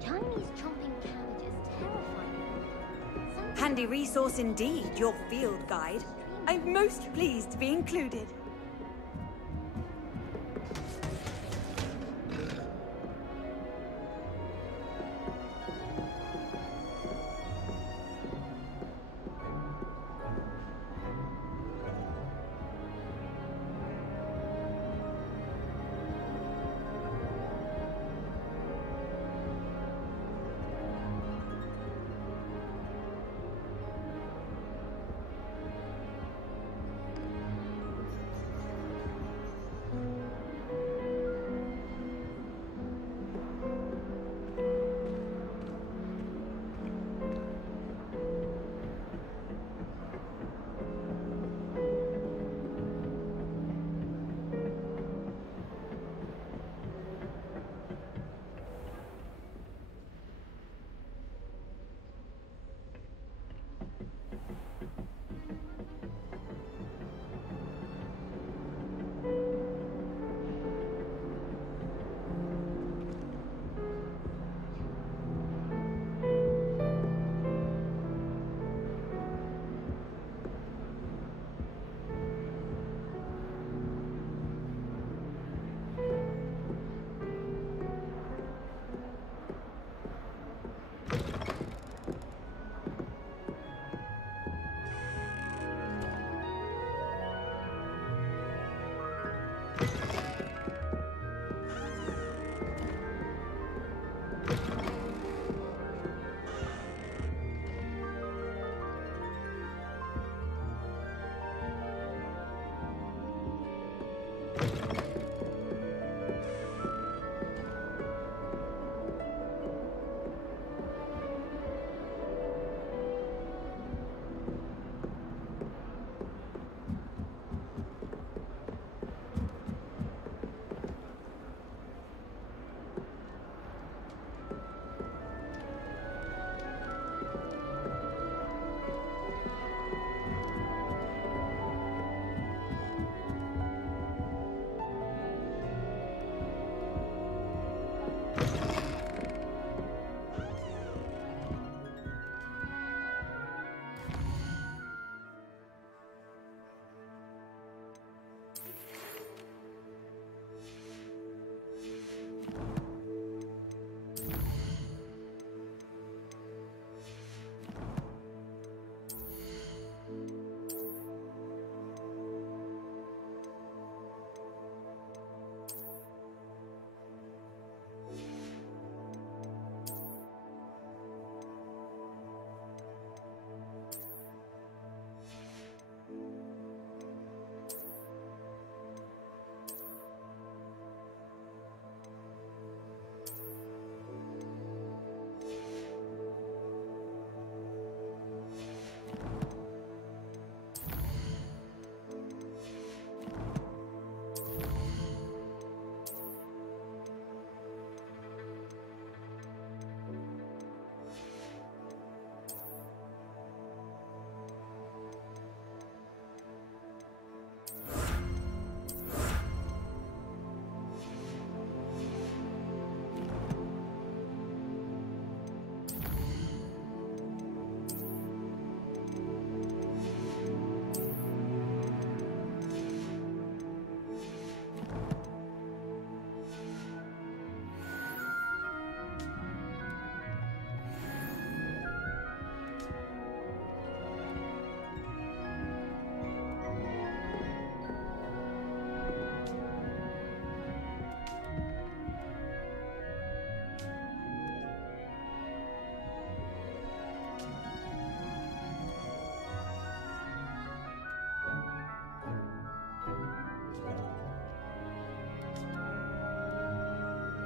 Chinese chomping cabbages terrify me. Handy resource indeed, your field guide. I'm most pleased to be included.